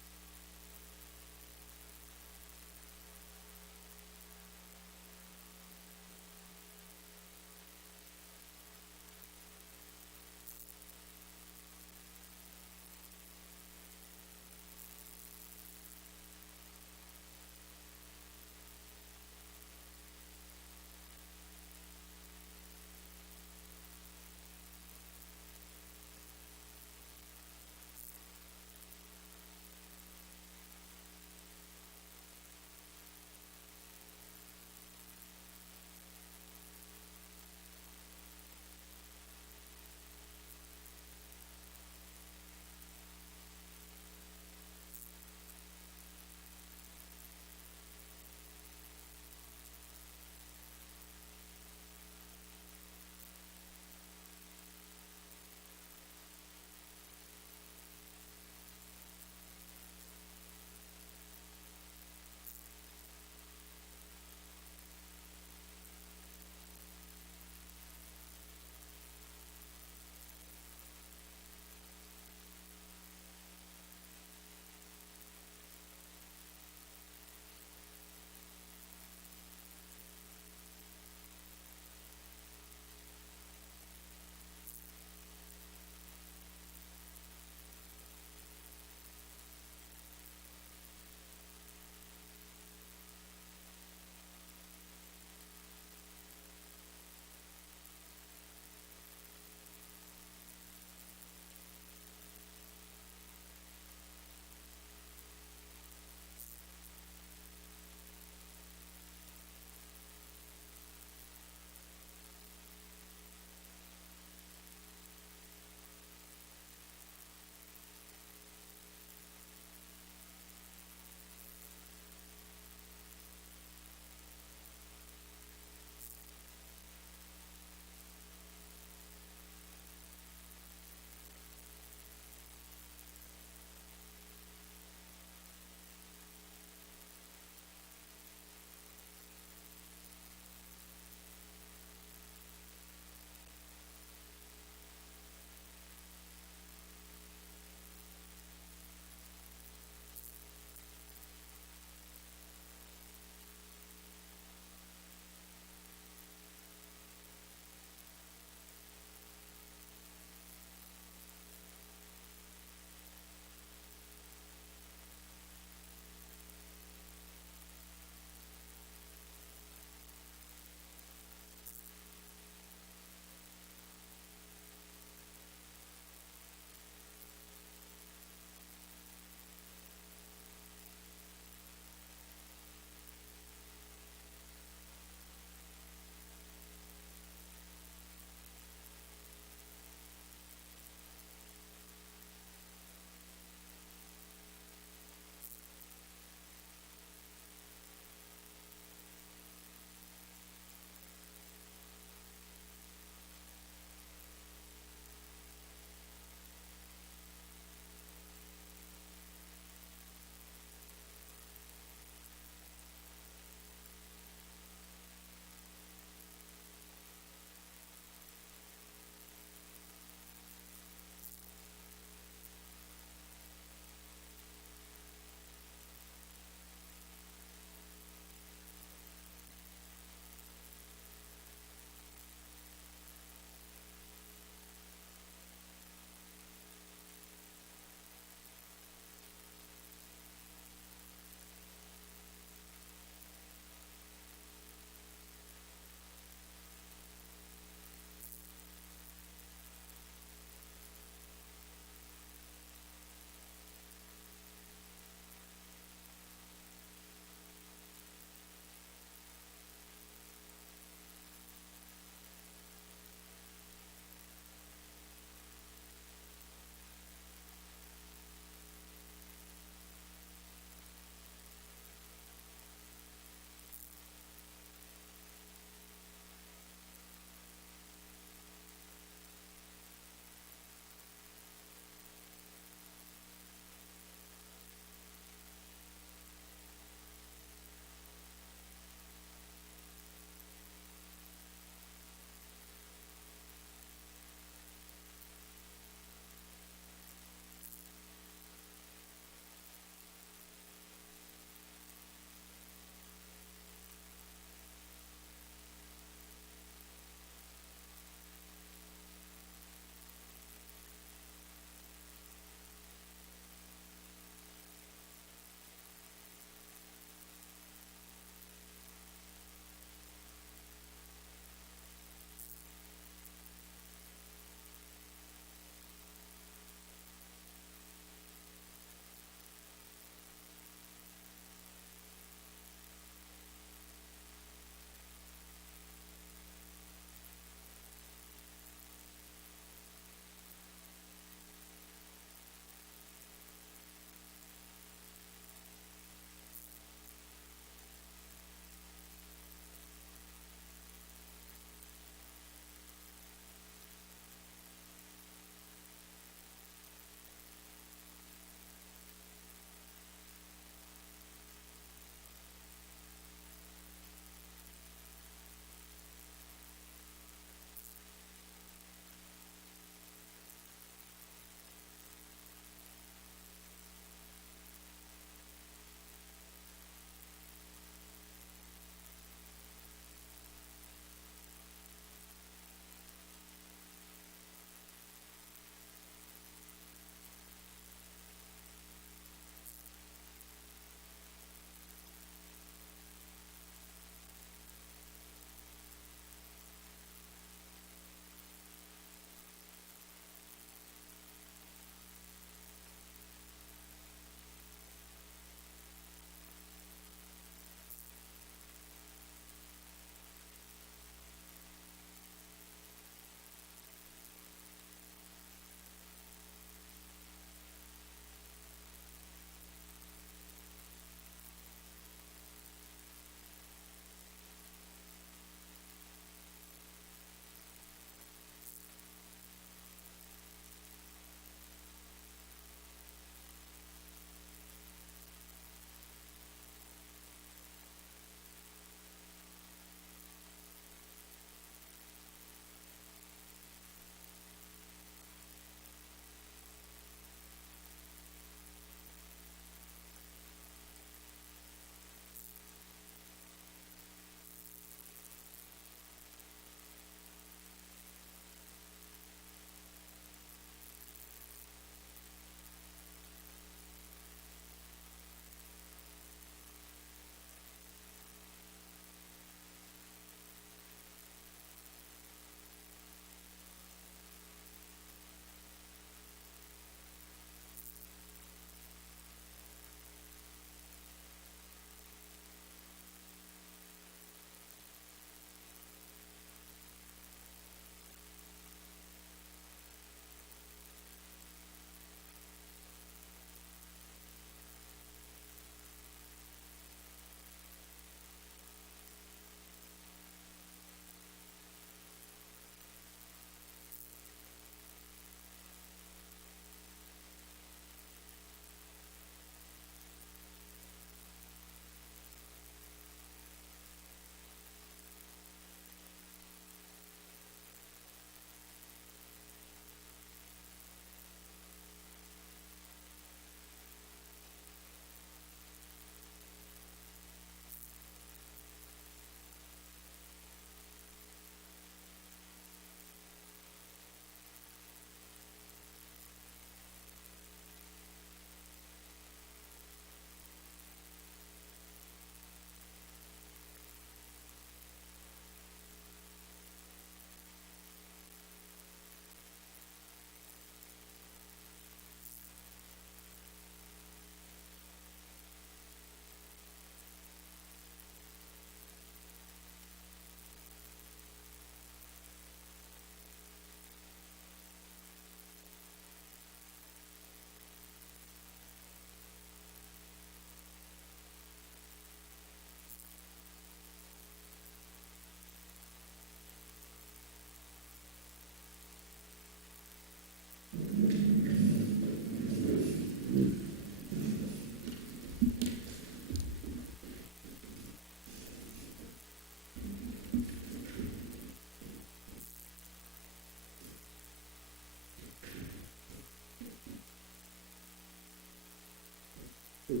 Right.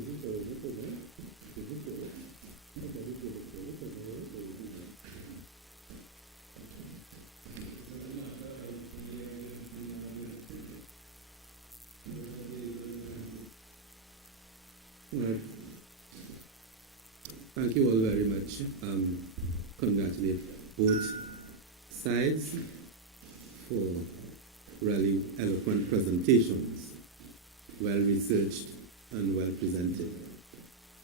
Thank you all very much. Congratulate both sides for really eloquent presentations, well researched and well presented.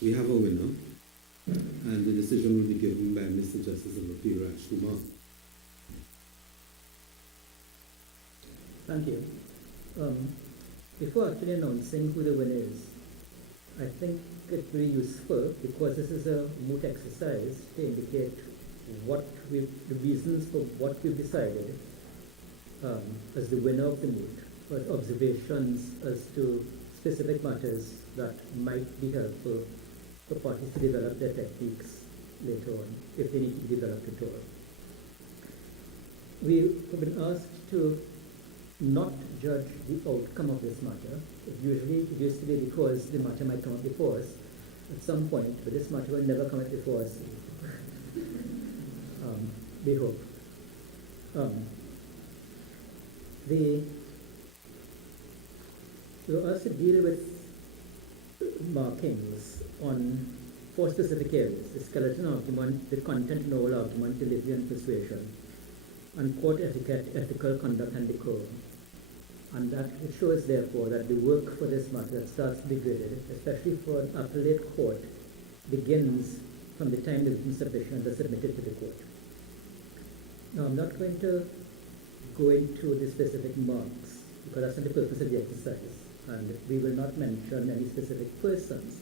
We have a winner, and the decision will be given by Mr. Justice of Appeal Raj Kumar. Thank you. Before actually announcing who the winner is, I think it's very useful, because this is a moot exercise, to indicate the reasons for what we've decided as the winner of the moot, or observations as to specific matters that might be helpful for parties to develop their techniques later on, if they need to be developed at all. We have been asked to not judge the outcome of this matter. It used to be because the matter might come up before us at some point, but this matter will never come up before us. We hope. We were asked to deal with markings on 4 specific areas: the skeleton argument, the content and oral argument, delivery and persuasion, and court etiquette, ethical conduct and decorum. And that it shows, therefore, that the work for this matter that starts to be graded, especially for an appellate court, begins from the time the written submission is submitted to the court. Now, I'm not going to go into the specific marks, because that's not the purpose of the exercise, and we will not mention any specific persons,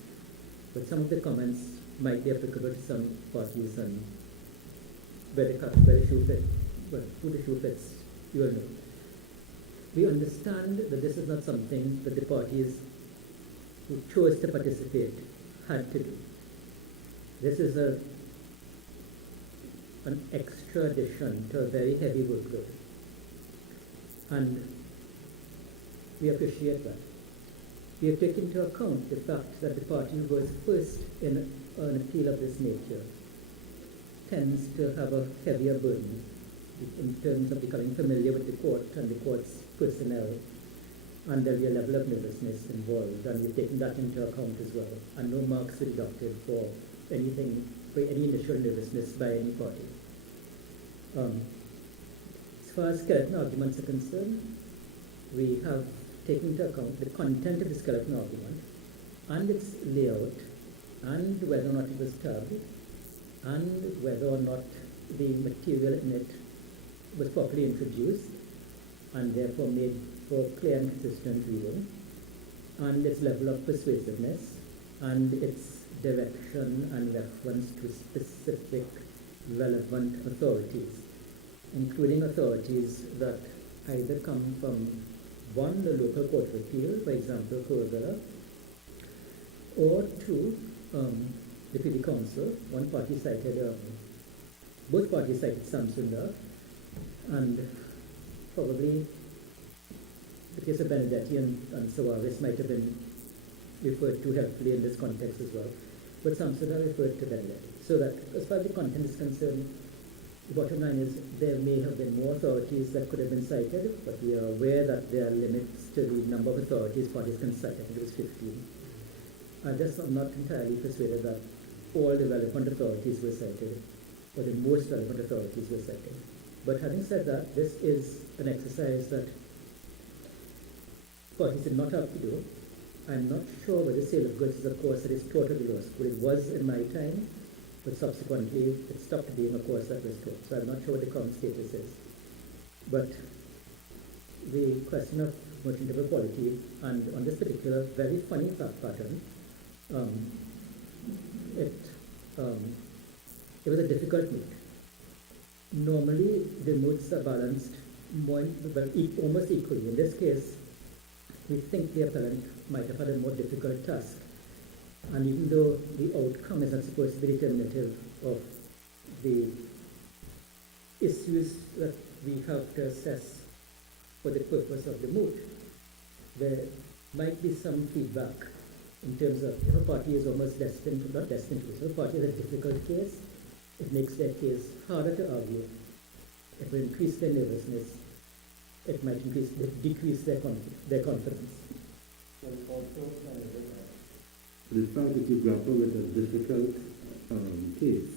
but some of the comments might be applicable to some parties, and where the shoe fits, well, who the shoe fits, you will know. We understand that this is not something that the parties who chose to participate had to do. This is an extra addition to a very heavy workload. And we appreciate that. We have taken into account the fact that the party who goes first in an appeal of this nature tends to have a heavier burden in terms of becoming familiar with the court and the court's personnel, and there'll be a level of nervousness involved, and we've taken that into account as well, and no marks were deducted for any initial nervousness by any party. As far as skeleton arguments are concerned, we have taken into account the content of the skeleton argument, and its layout, and whether or not it was tabbed, and whether or not the material in it was properly introduced, and therefore made for clear and consistent reading, and its level of persuasiveness, and its direction and reference to specific relevant authorities, including authorities that either come from one, the local court of appeal, for example, Kurgala, or two, the Privy Council. One party cited, both parties cited Samsunda, and probably the case of Benedetti and Sawaris might have been referred to helpfully in this context as well. But Samsunda referred to Benedetti. So that as far as the content is concerned, the bottom line is there may have been more authorities that could have been cited, but we are aware that there are limits to the number of authorities parties can cite. I think it was 15. I'm not entirely persuaded that all the relevant authorities were cited, or the most relevant authorities were cited. But having said that, this is an exercise that parties did not have to do. I'm not sure whether sale of goods is a course that is totally lost. But it was in my time, but subsequently it stopped being a course that was taught. So I'm not sure what the current status is. But the question of merchantable quality, and on this particular very funny fact pattern, it was a difficult moot. Normally, the moots are balanced almost equally. In this case, we think the appellant might have had a more difficult task. And even though the outcome is not supposed to be determinative of the issues that we have to assess for the purpose of the moot, there might be some feedback in terms of if a party is almost destined, not destined to, if a party has a difficult case, it makes their case harder to argue. It will increase their nervousness. It might decrease their confidence. The fact that you grapple with a difficult case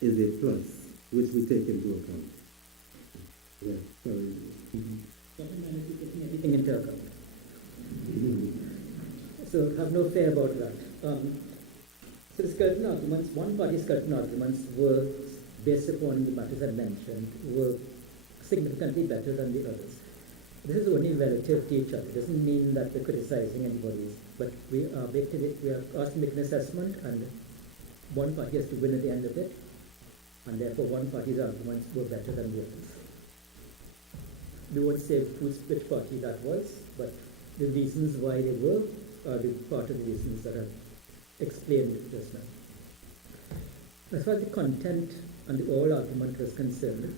is a plus, which we take into account. Yeah, sorry. Taking everything into account. So have no fear about that. So the skeleton arguments, one party's skeleton arguments were, based upon the matters I mentioned, were significantly better than the others. This is only relative to each other. It doesn't mean that we're criticizing anybody's, but we are asked to make an assessment, and one party has to win at the end of it, and therefore one party's arguments were better than the others. We won't say which party that was, but the reasons why they were are the part of the reasons that I've explained just now. As far as the content and the oral argument was concerned,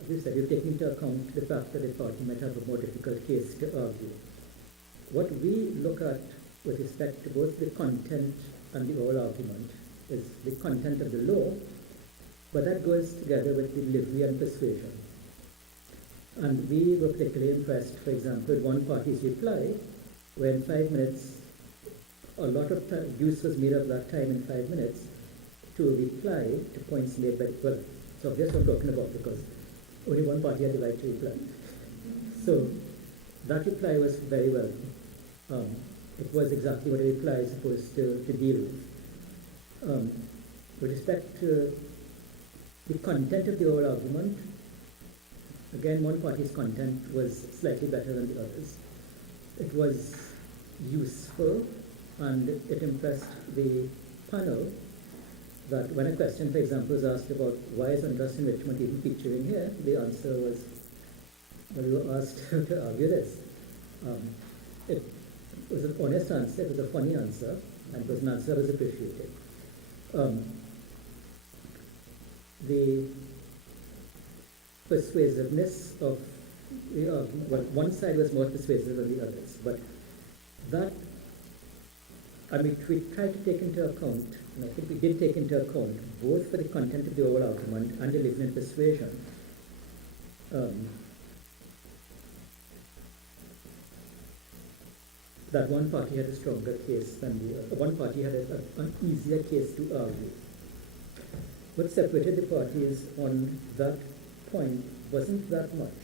as we said, we've taken into account the fact that the party might have a more difficult case to argue. What we look at with respect to both the content and the oral argument is the content of the law, but that goes together with the delivery and persuasion. And we were particularly impressed, for example, with one party's reply, where in 5 minutes, a lot of use was made of that time in 5 minutes to reply to points made by, well, so that's what I'm talking about, because only one party had the right to reply. So that reply was very well. It was exactly what a reply is supposed to deal with. With respect to the content of the oral argument, again, one party's content was slightly better than the others. It was useful, and it impressed the panel that when a question, for example, was asked about why is unjust enrichment even featuring here, the answer was, well, we were asked to argue this. It was an honest answer, it was a funny answer, and it was an answer that was appreciated. The persuasiveness of the argument, well, one side was more persuasive than the others, but that, I mean, we tried to take into account, and I think we did take into account, both for the content of the oral argument and delivery and persuasion, that one party had a stronger case than the other. One party had an easier case to argue. What separated the parties on that point wasn't that much.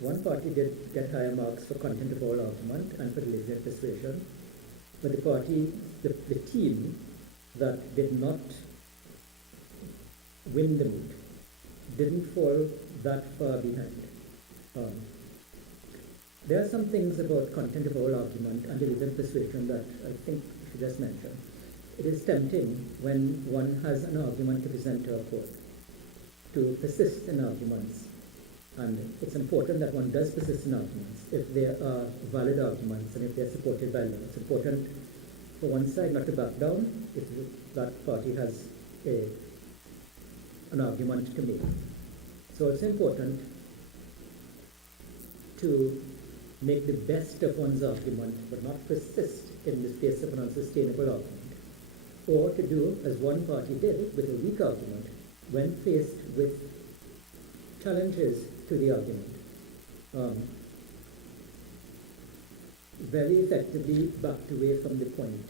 One party did get higher marks for content of oral argument and for delivery and persuasion, but the party, the team that did not win the meet didn't fall that far behind. There are some things about content of oral argument and delivery and persuasion that I think we should just mention. It is tempting when one has an argument to present to a court to persist in arguments. And it's important that one does persist in arguments if there are valid arguments and if they're supported by law. It's important for one side not to back down if that party has an argument to make. So it's important to make the best of one's argument but not persist in the face of an unsustainable argument. Or to do as one party did with a weak argument when faced with challenges to the argument. Very effectively backed away from the point,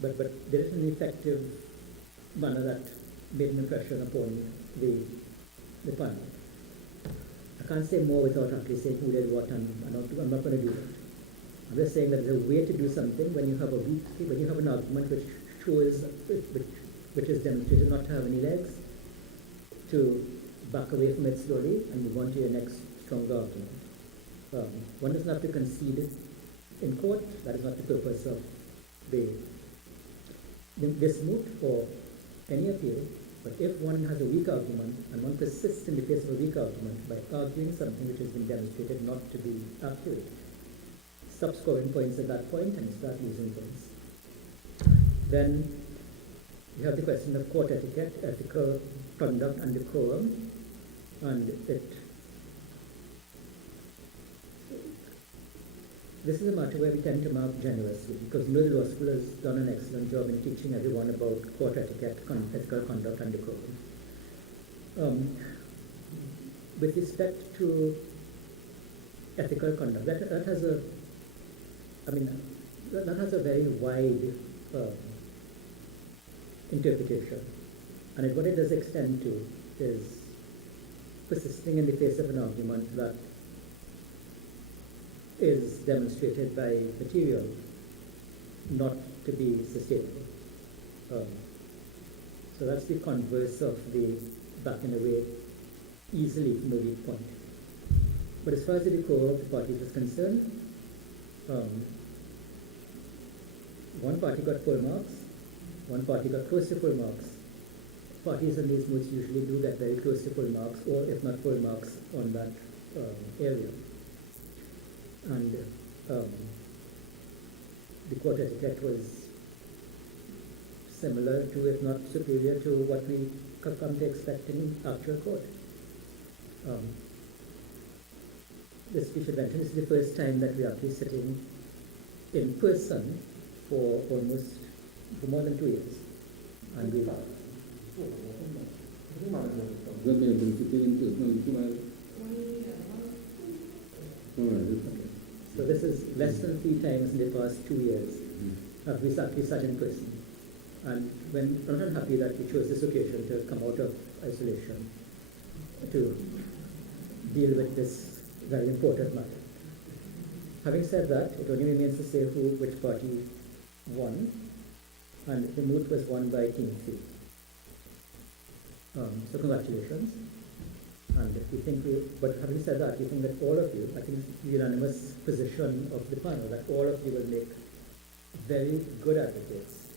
but did it in an effective manner that made an impression upon the panel. I can't say more without actually saying who did what, and I'm not going to do that. I'm just saying that there's a way to do something when you have an argument which shows, which is demonstrated not to have any legs, to back away from it slowly and move on to your next stronger argument. One doesn't have to concede in court. That is not the purpose of this moot or any appeal. But if one has a weak argument and one persists in the face of a weak argument by arguing something which has been demonstrated not to be accurate, stop scoring points at that point and start losing points. Then you have the question of court etiquette, ethical conduct and decorum, and this is a matter where we tend to mark generously, because the law school has done an excellent job in teaching everyone about court etiquette, ethical conduct, and decorum. With respect to ethical conduct, that has a, that has a very wide interpretation, and what it does extend to is persisting in the face of an argument that is demonstrated by material not to be sustainable. So that's the converse of the backing away easily from the weak point. But as far as the core of the parties is concerned, one party got full marks, one party got close to full marks. Parties in these moods usually do get very close to full marks, or if not full marks, on that area. And the court etiquette was similar to, if not superior to, what we come to expect in actual court. This speech adventure is the first time that we are actually sitting in person for more than 2 years. And we That may have been sitting in person. All right. Okay. So this is less than 3 times in the past 2 years that we sat in person. And I'm not happy that we chose this occasion to come out of isolation to deal with this very important matter. Having said that, it only remains to say which party won, and the moot was won by Team 3. So congratulations. And we think but having said that, we think that all of you, I think it's the unanimous position of the panel, that all of you will make very good advocates.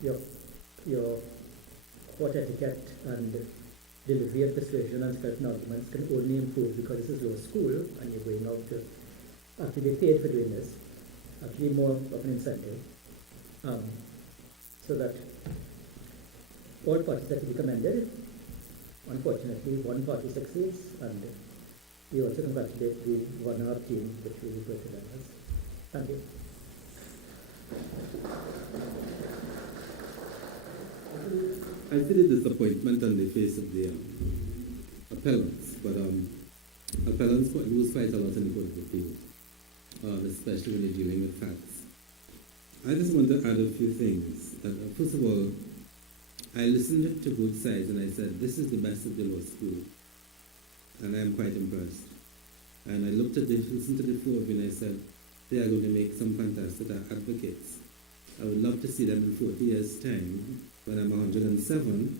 Your court etiquette and delivery of persuasion and certain arguments can only improve because this is law school and you're going out to actually be paid for doing this, actually more of an incentive, so that all parties that we commended. Unfortunately, one party succeeds, and we also congratulate the runner-up team, which we refer to them as. Thank you. I see the disappointment on the face of the appellants, but appellants lose quite a lot in the court of appeal, especially when they're dealing with facts. I just want to add a few things. First of all, I listened to both sides and I said, this is the best of the law school. And I am quite impressed. And I listened to the four of you and I said, they are going to make some fantastic advocates. I would love to see them in 40 years' time when I'm 107.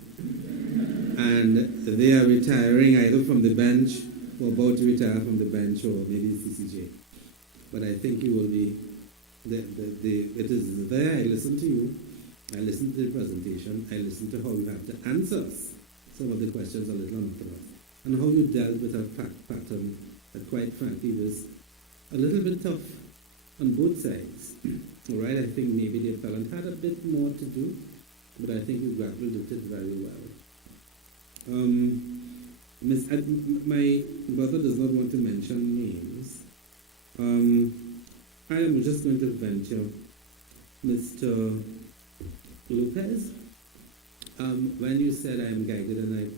And they are retiring either from the bench or about to retire from the bench or maybe CCJ. But I think you will be, it is there. I listened to you. I listened to the presentation, I listened to how you have to answer some of the questions a little unorthodox, and how you dealt with a fact pattern that quite frankly was a little bit tough on both sides. All right, I think maybe the appellant had a bit more to do, but I think you grappled with it very well. My brother does not want to mention names. I am just going to venture, Mr. Lopez, when you said I am guided, and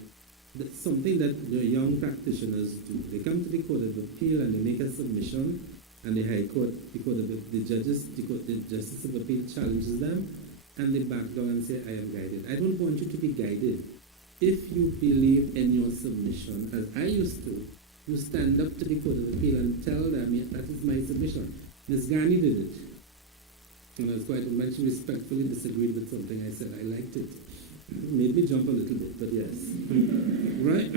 that's something that the young practitioners do. They come to the Court of Appeal and they make a submission, and the High Court, the Justice of Appeal challenges them, and they back down and say, I am guided. I don't want you to be guided. If you believe in your submission, as I used to, you stand up to the Court of Appeal and tell them, yeah, that is my submission. Ms. Ghani did it. And I was quite much respectfully disagreed with something I said. I liked it. Made me jump a little bit, but yes. Right?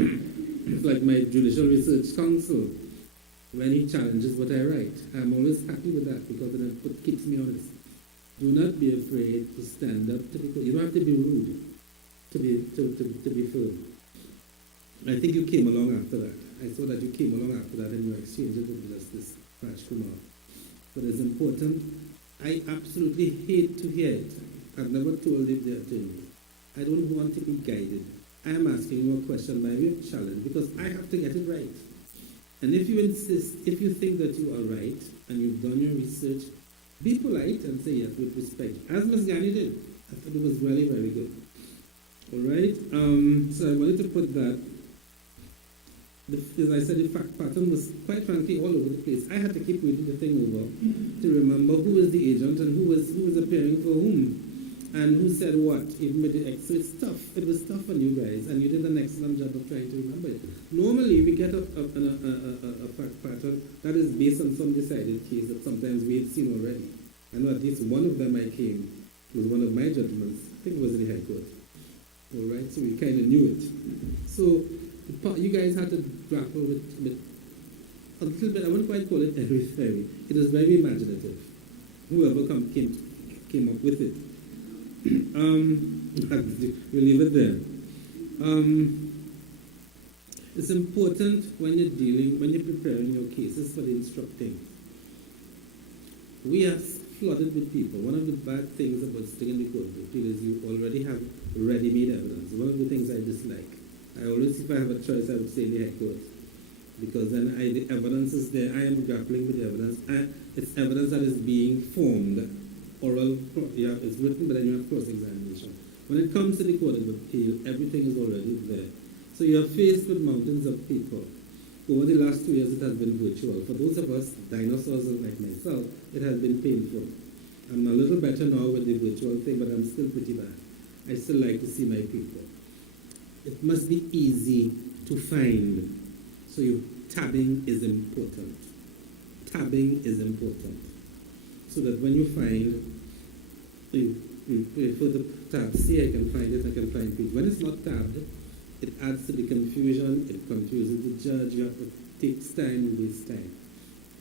It's like my Judicial Research Council. When he challenges what I write, I'm always happy with that because it keeps me honest. Do not be afraid to stand up to the court. You don't have to be rude to be firm. I think you came along after that. I saw that you came along after that and you exchanged it with Justice Raj Kumar. But it's important. I absolutely hate to hear it. I've never told it the attorney. I don't want to be guided. I am asking you a question by way of challenge because I have to get it right. And if you insist, if you think that you are right and you've done your research, be polite and say yes with respect, as Ms. Gani did. I thought it was really very good. All right. So I wanted to put that. As I said, the fact pattern was quite frankly all over the place. I had to keep reading the thing over to remember who was the agent and who was appearing for whom, and who said what. Even with the so it's tough. It was tough on you guys, and you did an excellent job of trying to remember it. Normally, we get a fact pattern that is based on some decided case that sometimes we had seen already. I know at least one of them I came was one of my judgments. I think it was in the High Court. All right, so we kind of knew it. So you guys had to grapple with a little bit. I wouldn't quite call it airy-fairy. It was very imaginative. Whoever came up with it. We'll leave it there. It's important when you're preparing your cases for the instructing. We are flooded with people. One of the bad things about sitting in the court of appeal is you already have ready-made evidence. One of the things I dislike. I always, if I have a choice, I would say in the High Court. Because then the evidence is there. I am grappling with the evidence. It's evidence that is being formed. Oral, yeah, it's written, but then you have cross-examination. When it comes to the Court of Appeal, everything is already there. So you're faced with mountains of people. Over the last 2 years, it has been virtual. For those of us, dinosaurs like myself, it has been painful. I'm a little better now with the virtual thing, but I'm still pretty bad. I still like to see my people. It must be easy to find. So tabbing is important. Tabbing is important. So that when you find, you refer to tab C, I can find it, I can find page. When it's not tabbed, it adds to the confusion, it confuses the judge, you have to take time and waste time.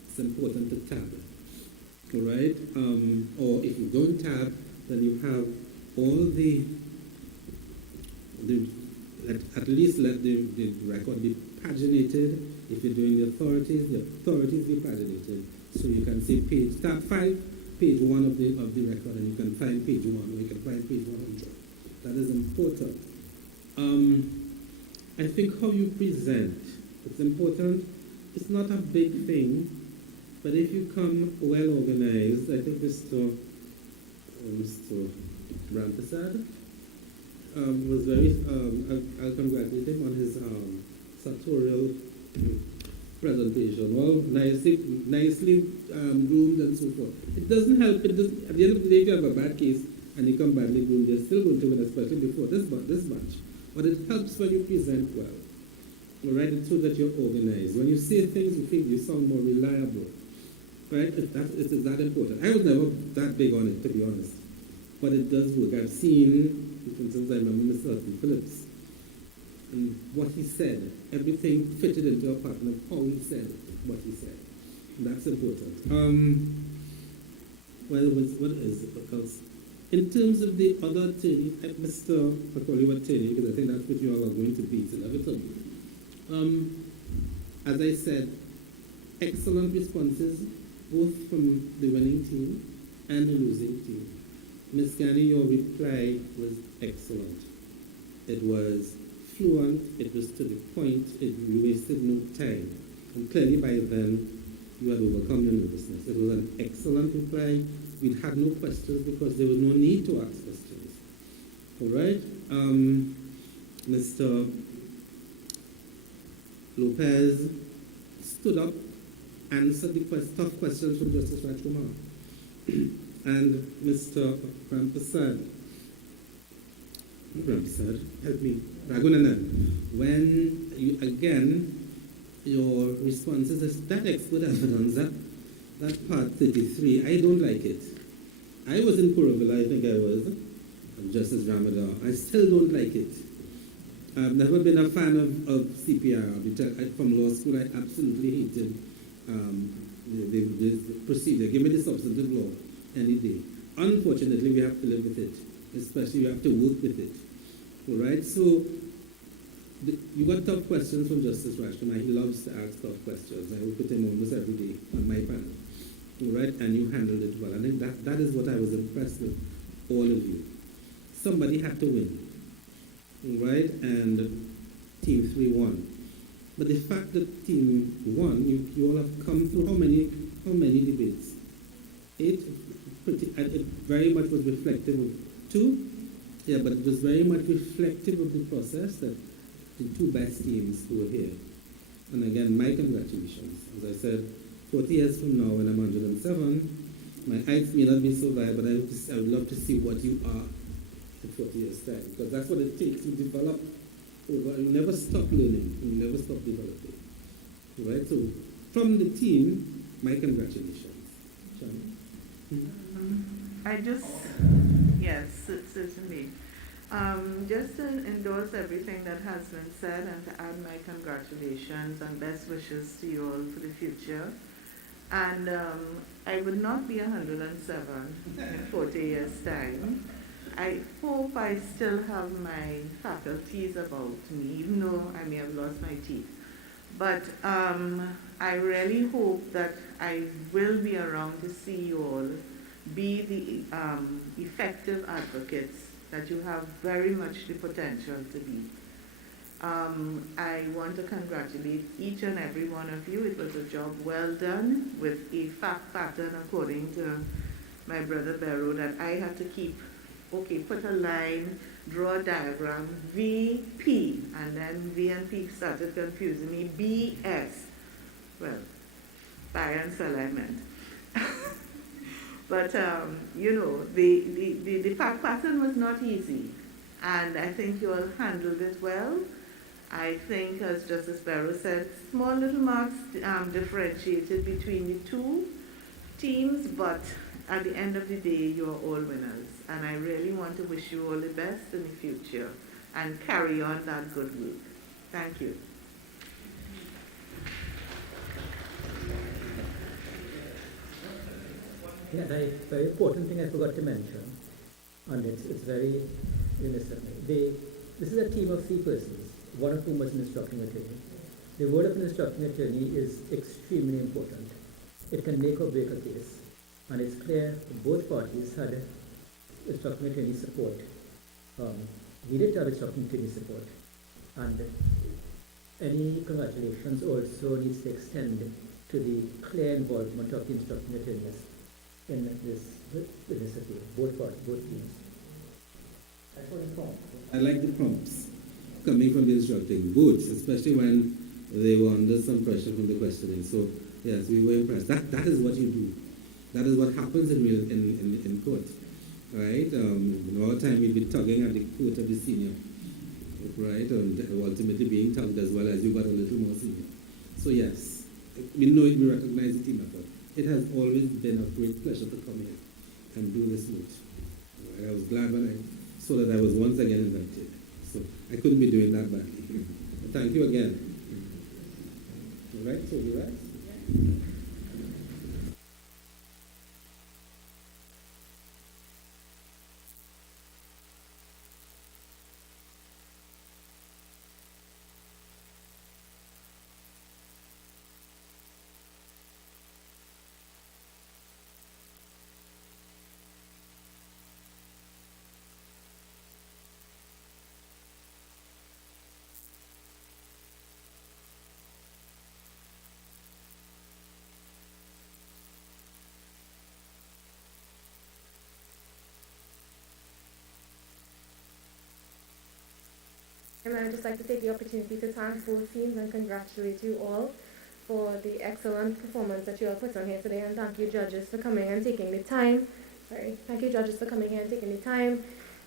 It's important to tab. All right? Or if you don't tab, then you have all at least let the record be paginated. If you're doing the authorities be paginated. So you can say tab 5, page 1 of the record, and you can find page 1, or you can find page 100. That is important. I think how you present, it's important. It's not a big thing, but if you come well organized, I think Mr. Rampasad was very, I'll congratulate him on his sartorial presentation. Well, nicely groomed and so forth. It doesn't help. At the end of the day, if you have a bad case and you come badly groomed, you're still going to win, especially before this batch. But it helps when you present well. All right, it's so that you're organized. When you say things, you think you sound more reliable. Right? It's that important. I was never that big on it, to be honest. But it does work. I've seen, for instance, I remember Mr. Hudson Phillips, and what he said, everything fitted into a pattern of how he said what he said. And that's important. What else? In terms of the other attorney, Mr. I call you attorney because I think that's what you all are going to be tonight. As I said, excellent responses, both from the winning team and the losing team. Ms. Gani, your reply was excellent. It was fluent, it was to the point, you wasted no time. And clearly by then, you had overcome your nervousness. It was an excellent reply. We had no questions because there was no need to ask questions. All right? Mr. Lopez stood up, answered the tough questions from Justice Rajkumar. And Mr. Rampasad, help me, Raghunandan, when you, again, your responses is that expert evidence, that part 33, I don't like it. I was in Kuravilla, I think I was, Justice Ramadan. I still don't like it. I've never been a fan of CPR. From law school, I absolutely hated the procedure. Give me the substantive law any day. Unfortunately, we have to live with it. Especially, we have to work with it. All right? So, you got tough questions from Justice Rajkumar. He loves to ask tough questions. I will put him almost every day on my panel. All right? And you handled it well. I think that is what I was impressed with, all of you. Somebody had to win. All right? And Team 3 won. But the fact that team won, you all have come through how many debates? 8, it very much was reflective of 2. Yeah, but it was very much reflective of the process that the 2 best teams who were here. And again, my congratulations. As I said, 40 years from now, when I'm 107, my eyes may not be so bad, but I would love to see what you are in 40 years' time. Because that's what it takes to develop over. You never stop learning. You never stop developing. Right? So, from the team, my congratulations. Sean? I just, yes, certainly. Just to endorse everything that has been said and to add my congratulations and best wishes to you all for the future. And I would not be 107 in 40 years' time. I hope I still have my faculties about me, even though I may have lost my teeth. But I really hope that I will be around to see you all be the effective advocates that you have very much the potential to be. I want to congratulate each and every one of you. It was a job well done with a fact pattern according to my brother Barrow that I had to keep. Okay, put a line, draw a diagram, VP, and then V and P started confusing me, BS. Well, buy and sell I meant. But, you know, the fact pattern was not easy. And I think you all handled it well. I think, as Justice Barrow said, small little marks differentiated between the 2 teams, but at the end of the day, you are all winners. And I really want to wish you all the best in the future and carry on that good work. Thank you. Yes, a very important thing I forgot to mention, and it's very innocent. This is a team of 3 persons, one of whom was an instructing attorney. The word of an instructing attorney is extremely important. It can make or break a case, and it's clear both parties had instructing attorney support. We did have instructing attorney support, and any congratulations also needs to extend to the clear involvement of the instructing attorneys in this appeal, both parties, both teams. That's what it's called. I like the prompts coming from the instructing, both, especially when they were under some pressure from the questioning. So, yes, we were impressed. That is what you do. That is what happens in court, right? All the time we'd be tugging at the coat of the senior, right? And ultimately being tugged as well as you got a little more senior. So, yes, we know it, we recognize the team effort. It has always been a great pleasure to come here and do this meet. Right? I was glad when I saw that I was once again invited. So I couldn't be doing that badly. But thank you again. All right, so you right? And I'd just like to take the opportunity to thank both teams and congratulate you all for the excellent performance that you all put on here today. And thank you, judges, for coming and taking the time. Thank you, judges, for coming here and taking the time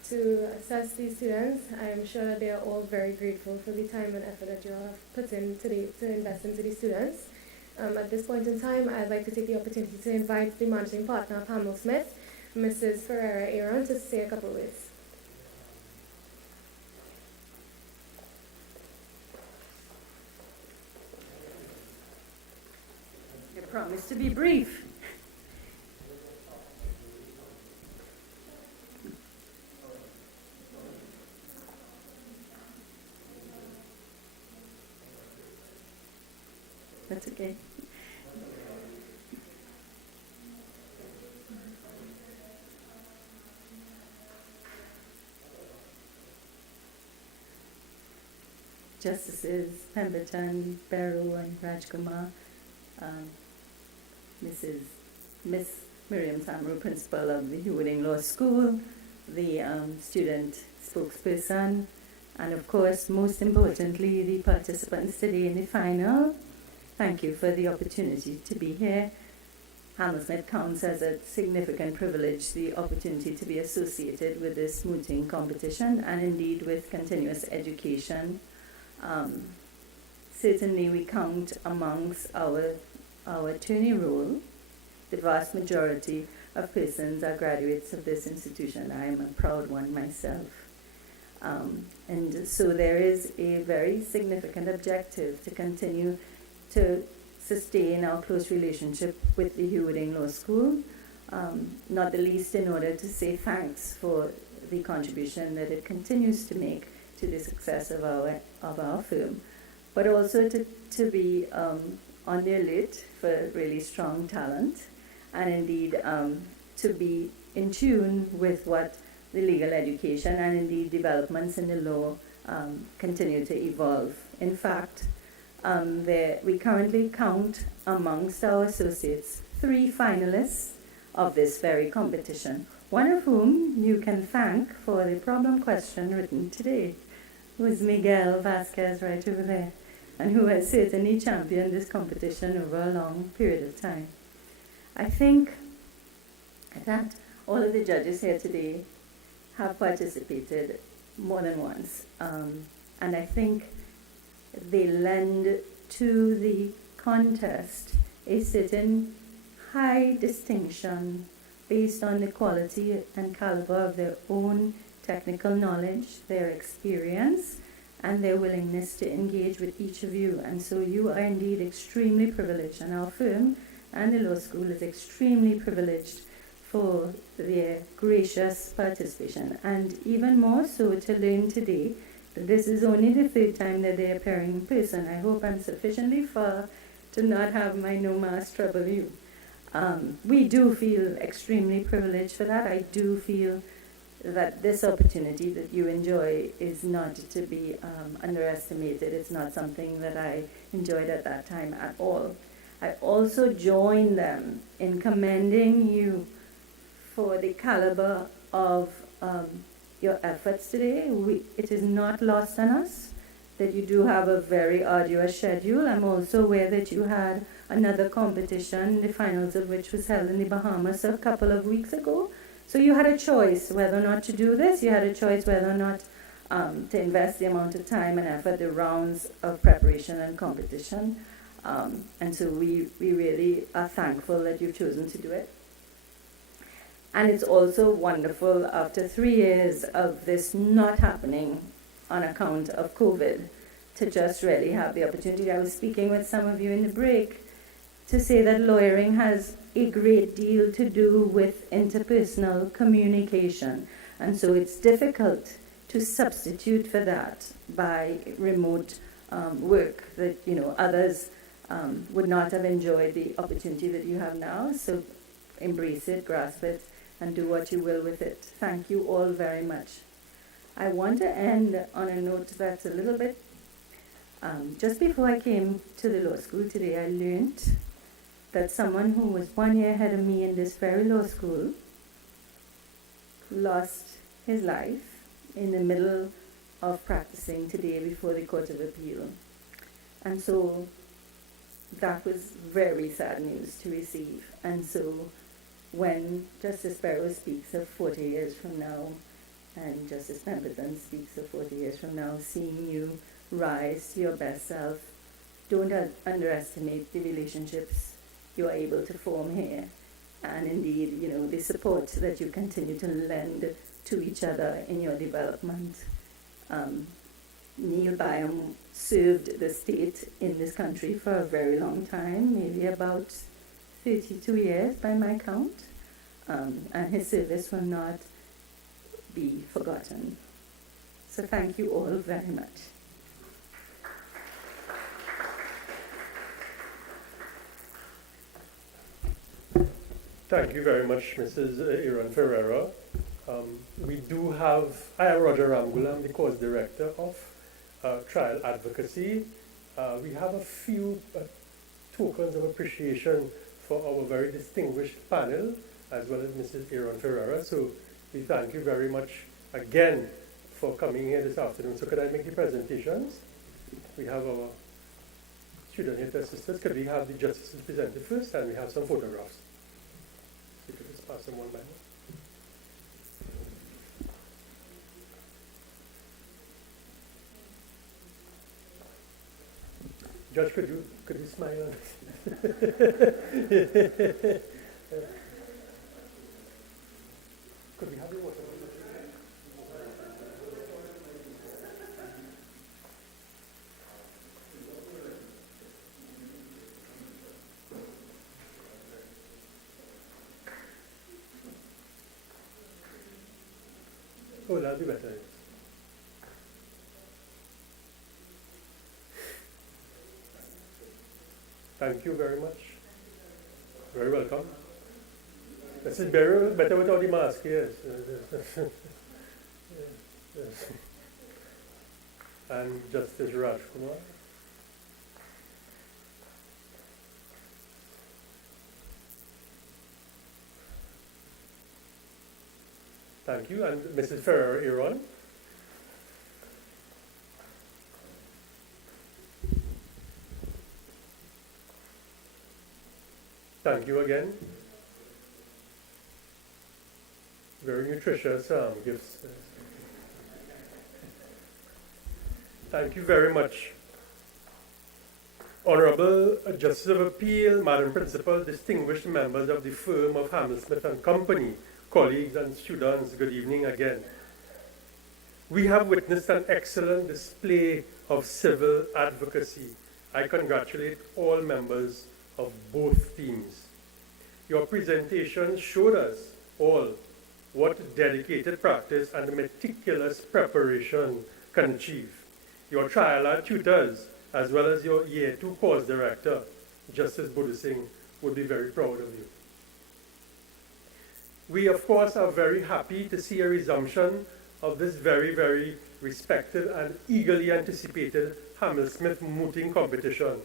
to assess these students. I'm sure that they are all very grateful for the time and effort that you all have put in today to invest into these students. At this point in time, I'd like to take the opportunity to invite the managing partner, Pamela Smith, Mrs. Ferreira Aaron, to say a couple words. Promise to be brief. That's okay. Justices Pemberton, Barrow, and Rajkumar, Miss Miriam Samru, principal of the Hewarding Law School, the student spokesperson, and of course, most importantly, the participants today in the final. Thank you for the opportunity to be here. Hammersmith counts as a significant privilege, the opportunity to be associated with this mooting competition and indeed with continuous education. Certainly we count amongst our attorney roll. The vast majority of persons are graduates of this institution. I am a proud one myself. And so there is a very significant objective to continue to sustain our close relationship with the Hewarding Law School, not the least in order to say thanks for the contribution that it continues to make to the success of our firm, but also to be on the alert for really strong talent, and indeed to be in tune with what the legal education and indeed developments in the law continue to evolve. In fact, we currently count amongst our associates 3 finalists of this very competition, one of whom you can thank for the problem question written today, who is Miguel Vasquez right over there, and who has certainly championed this competition over a long period of time. I think that all of the judges here today have participated more than once, and I think they lend to the contest a certain high distinction based on the quality and caliber of their own technical knowledge, their experience, and their willingness to engage with each of you. And so you are indeed extremely privileged, and our firm and the law school is extremely privileged for their gracious participation, and even more so to learn today that this is only the 3rd time that they're appearing in person. I hope I'm sufficiently far to not have my no mask trouble you. We do feel extremely privileged for that. I do feel that this opportunity that you enjoy is not to be underestimated. It's not something that I enjoyed at that time at all. I also join them in commending you for the caliber of your efforts today. It is not lost on us that you do have a very arduous schedule. I'm also aware that you had another competition, the finals of which was held in the Bahamas a couple of weeks ago. So you had a choice whether or not to do this. You had a choice whether or not to invest the amount of time and effort, the rounds of preparation and competition. And so we really are thankful that you've chosen to do it. And it's also wonderful, after 3 years of this not happening on account of COVID, to just really have the opportunity. I was speaking with some of you in the break to say that lawyering has a great deal to do with interpersonal communication. And so it's difficult to substitute for that by remote work that, others would not have enjoyed the opportunity that you have now. So embrace it, grasp it, and do what you will with it. Thank you all very much. I want to end on a note that's a little bit, just before I came to the law school today, I learned that someone who was 1 year ahead of me in this very law school lost his life in the middle of practicing today before the Court of Appeal. And so that was very sad news to receive. And so when Justice Barrow speaks of 40 years from now, and Justice Pemberton speaks of 40 years from now, seeing you rise to your best self, don't underestimate the relationships you are able to form here. And indeed, the support that you continue to lend to each other in your development. Neil Byam served the state in this country for a very long time, maybe about 32 years by my count, and his service will not be forgotten. So thank you all very much. Thank you very much, Mrs. Iran Ferreira. I am Roger Ramgul, I'm the course director of trial advocacy. We have a few tokens of appreciation for our very distinguished panel, as well as Mrs. Aaron Ferreira. So we thank you very much again for coming here this afternoon. So could I make the presentations? We have our student here to assist us. Could we have the justices presented first, and we have some photographs. You could just pass them one by one. Judge, could you smile? Could we have your water? Oh, that'll be better. Thank you very much. Very welcome. This is better without the mask, yes. Yes. And Justice Rajkumar. Thank you. And Mrs. Ferrer Iran. Thank you again. Very nutritious gifts. Thank you very much. Honorable Justice of Appeal, Madam Principal, distinguished members of the firm of Hammersmith and Company, colleagues and students, good evening again. We have witnessed an excellent display of civil advocacy. I congratulate all members of both teams. Your presentation showed us all what dedicated practice and meticulous preparation can achieve. Your trial tutors, as well as your Year 2 course director, Justice Buddha Singh, would be very proud of you. We, of course, are very happy to see a resumption of this very, very respected and eagerly anticipated Hammersmith mooting competition.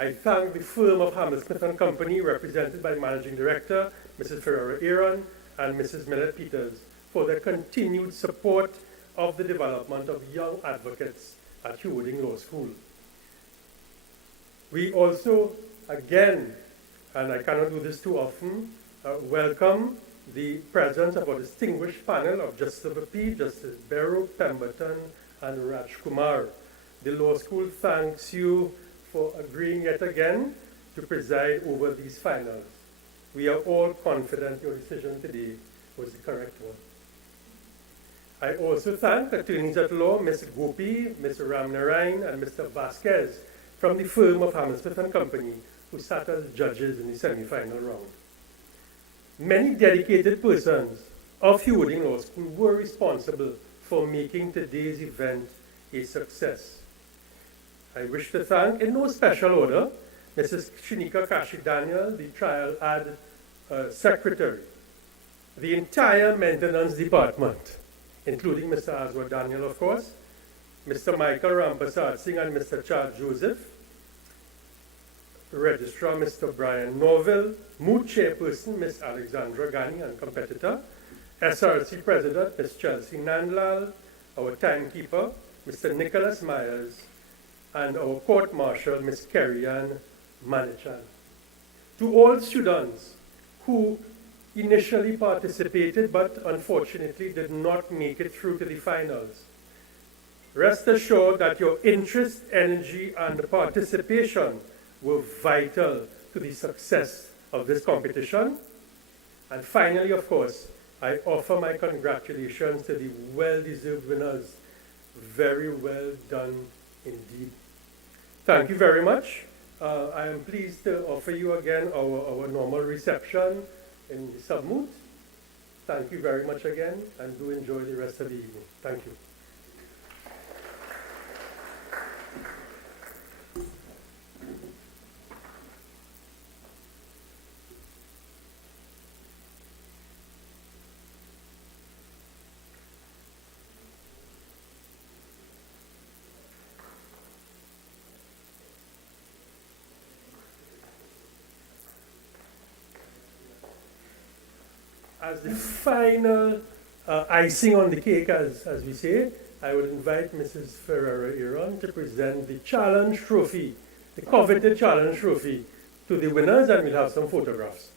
I thank the firm of Hammersmith and Company, represented by Managing Director, Mrs. Ferreira Aaron, and Mrs. Millett Peters, for their continued support of the development of young advocates at Hewarding Law School. We also, again, and I cannot do this too often, welcome the presence of a distinguished panel of Justice of Appeal, Justice Barrow, Pemberton, and Rajkumar. The law school thanks you for agreeing yet again to preside over these finals. We are all confident your decision today was the correct one. I also thank attorneys at law, Ms. Gopi, Ms. Ramnarayan, and Mr. Vasquez from the firm of Hammersmith and Company, who sat as judges in the semi-final round. Many dedicated persons of Hewarding Law School were responsible for making today's event a success. I wish to thank, in no special order, Mrs. Shinika Kashi-Daniel, the trial ad secretary, the entire maintenance department, including Mr. Azwa Daniel, of course, Mr. Michael Rampasad Singh and Mr. Charles Joseph, Registrar Mr. Brian Norville, Moot Chairperson Ms. Alexandra Ghani and competitor, SRC President Ms. Chelsea Nandlal, our timekeeper Mr. Nicholas Myers, and our Court Marshal Ms. Kerry-Ann Manichan. To all students who initially participated but unfortunately did not make it through to the finals, rest assured that your interest, energy, and participation were vital to the success of this competition. And finally, of course, I offer my congratulations to the well-deserved winners. Very well done indeed. Thank you very much. I am pleased to offer you again our normal reception in the submoot. Thank you very much again, and do enjoy the rest of the evening. Thank you. as the final icing on the cake, as we say, I would invite Mrs. Ferreira Iron to present the challenge trophy, the coveted challenge trophy, to the winners, and we'll have some photographs.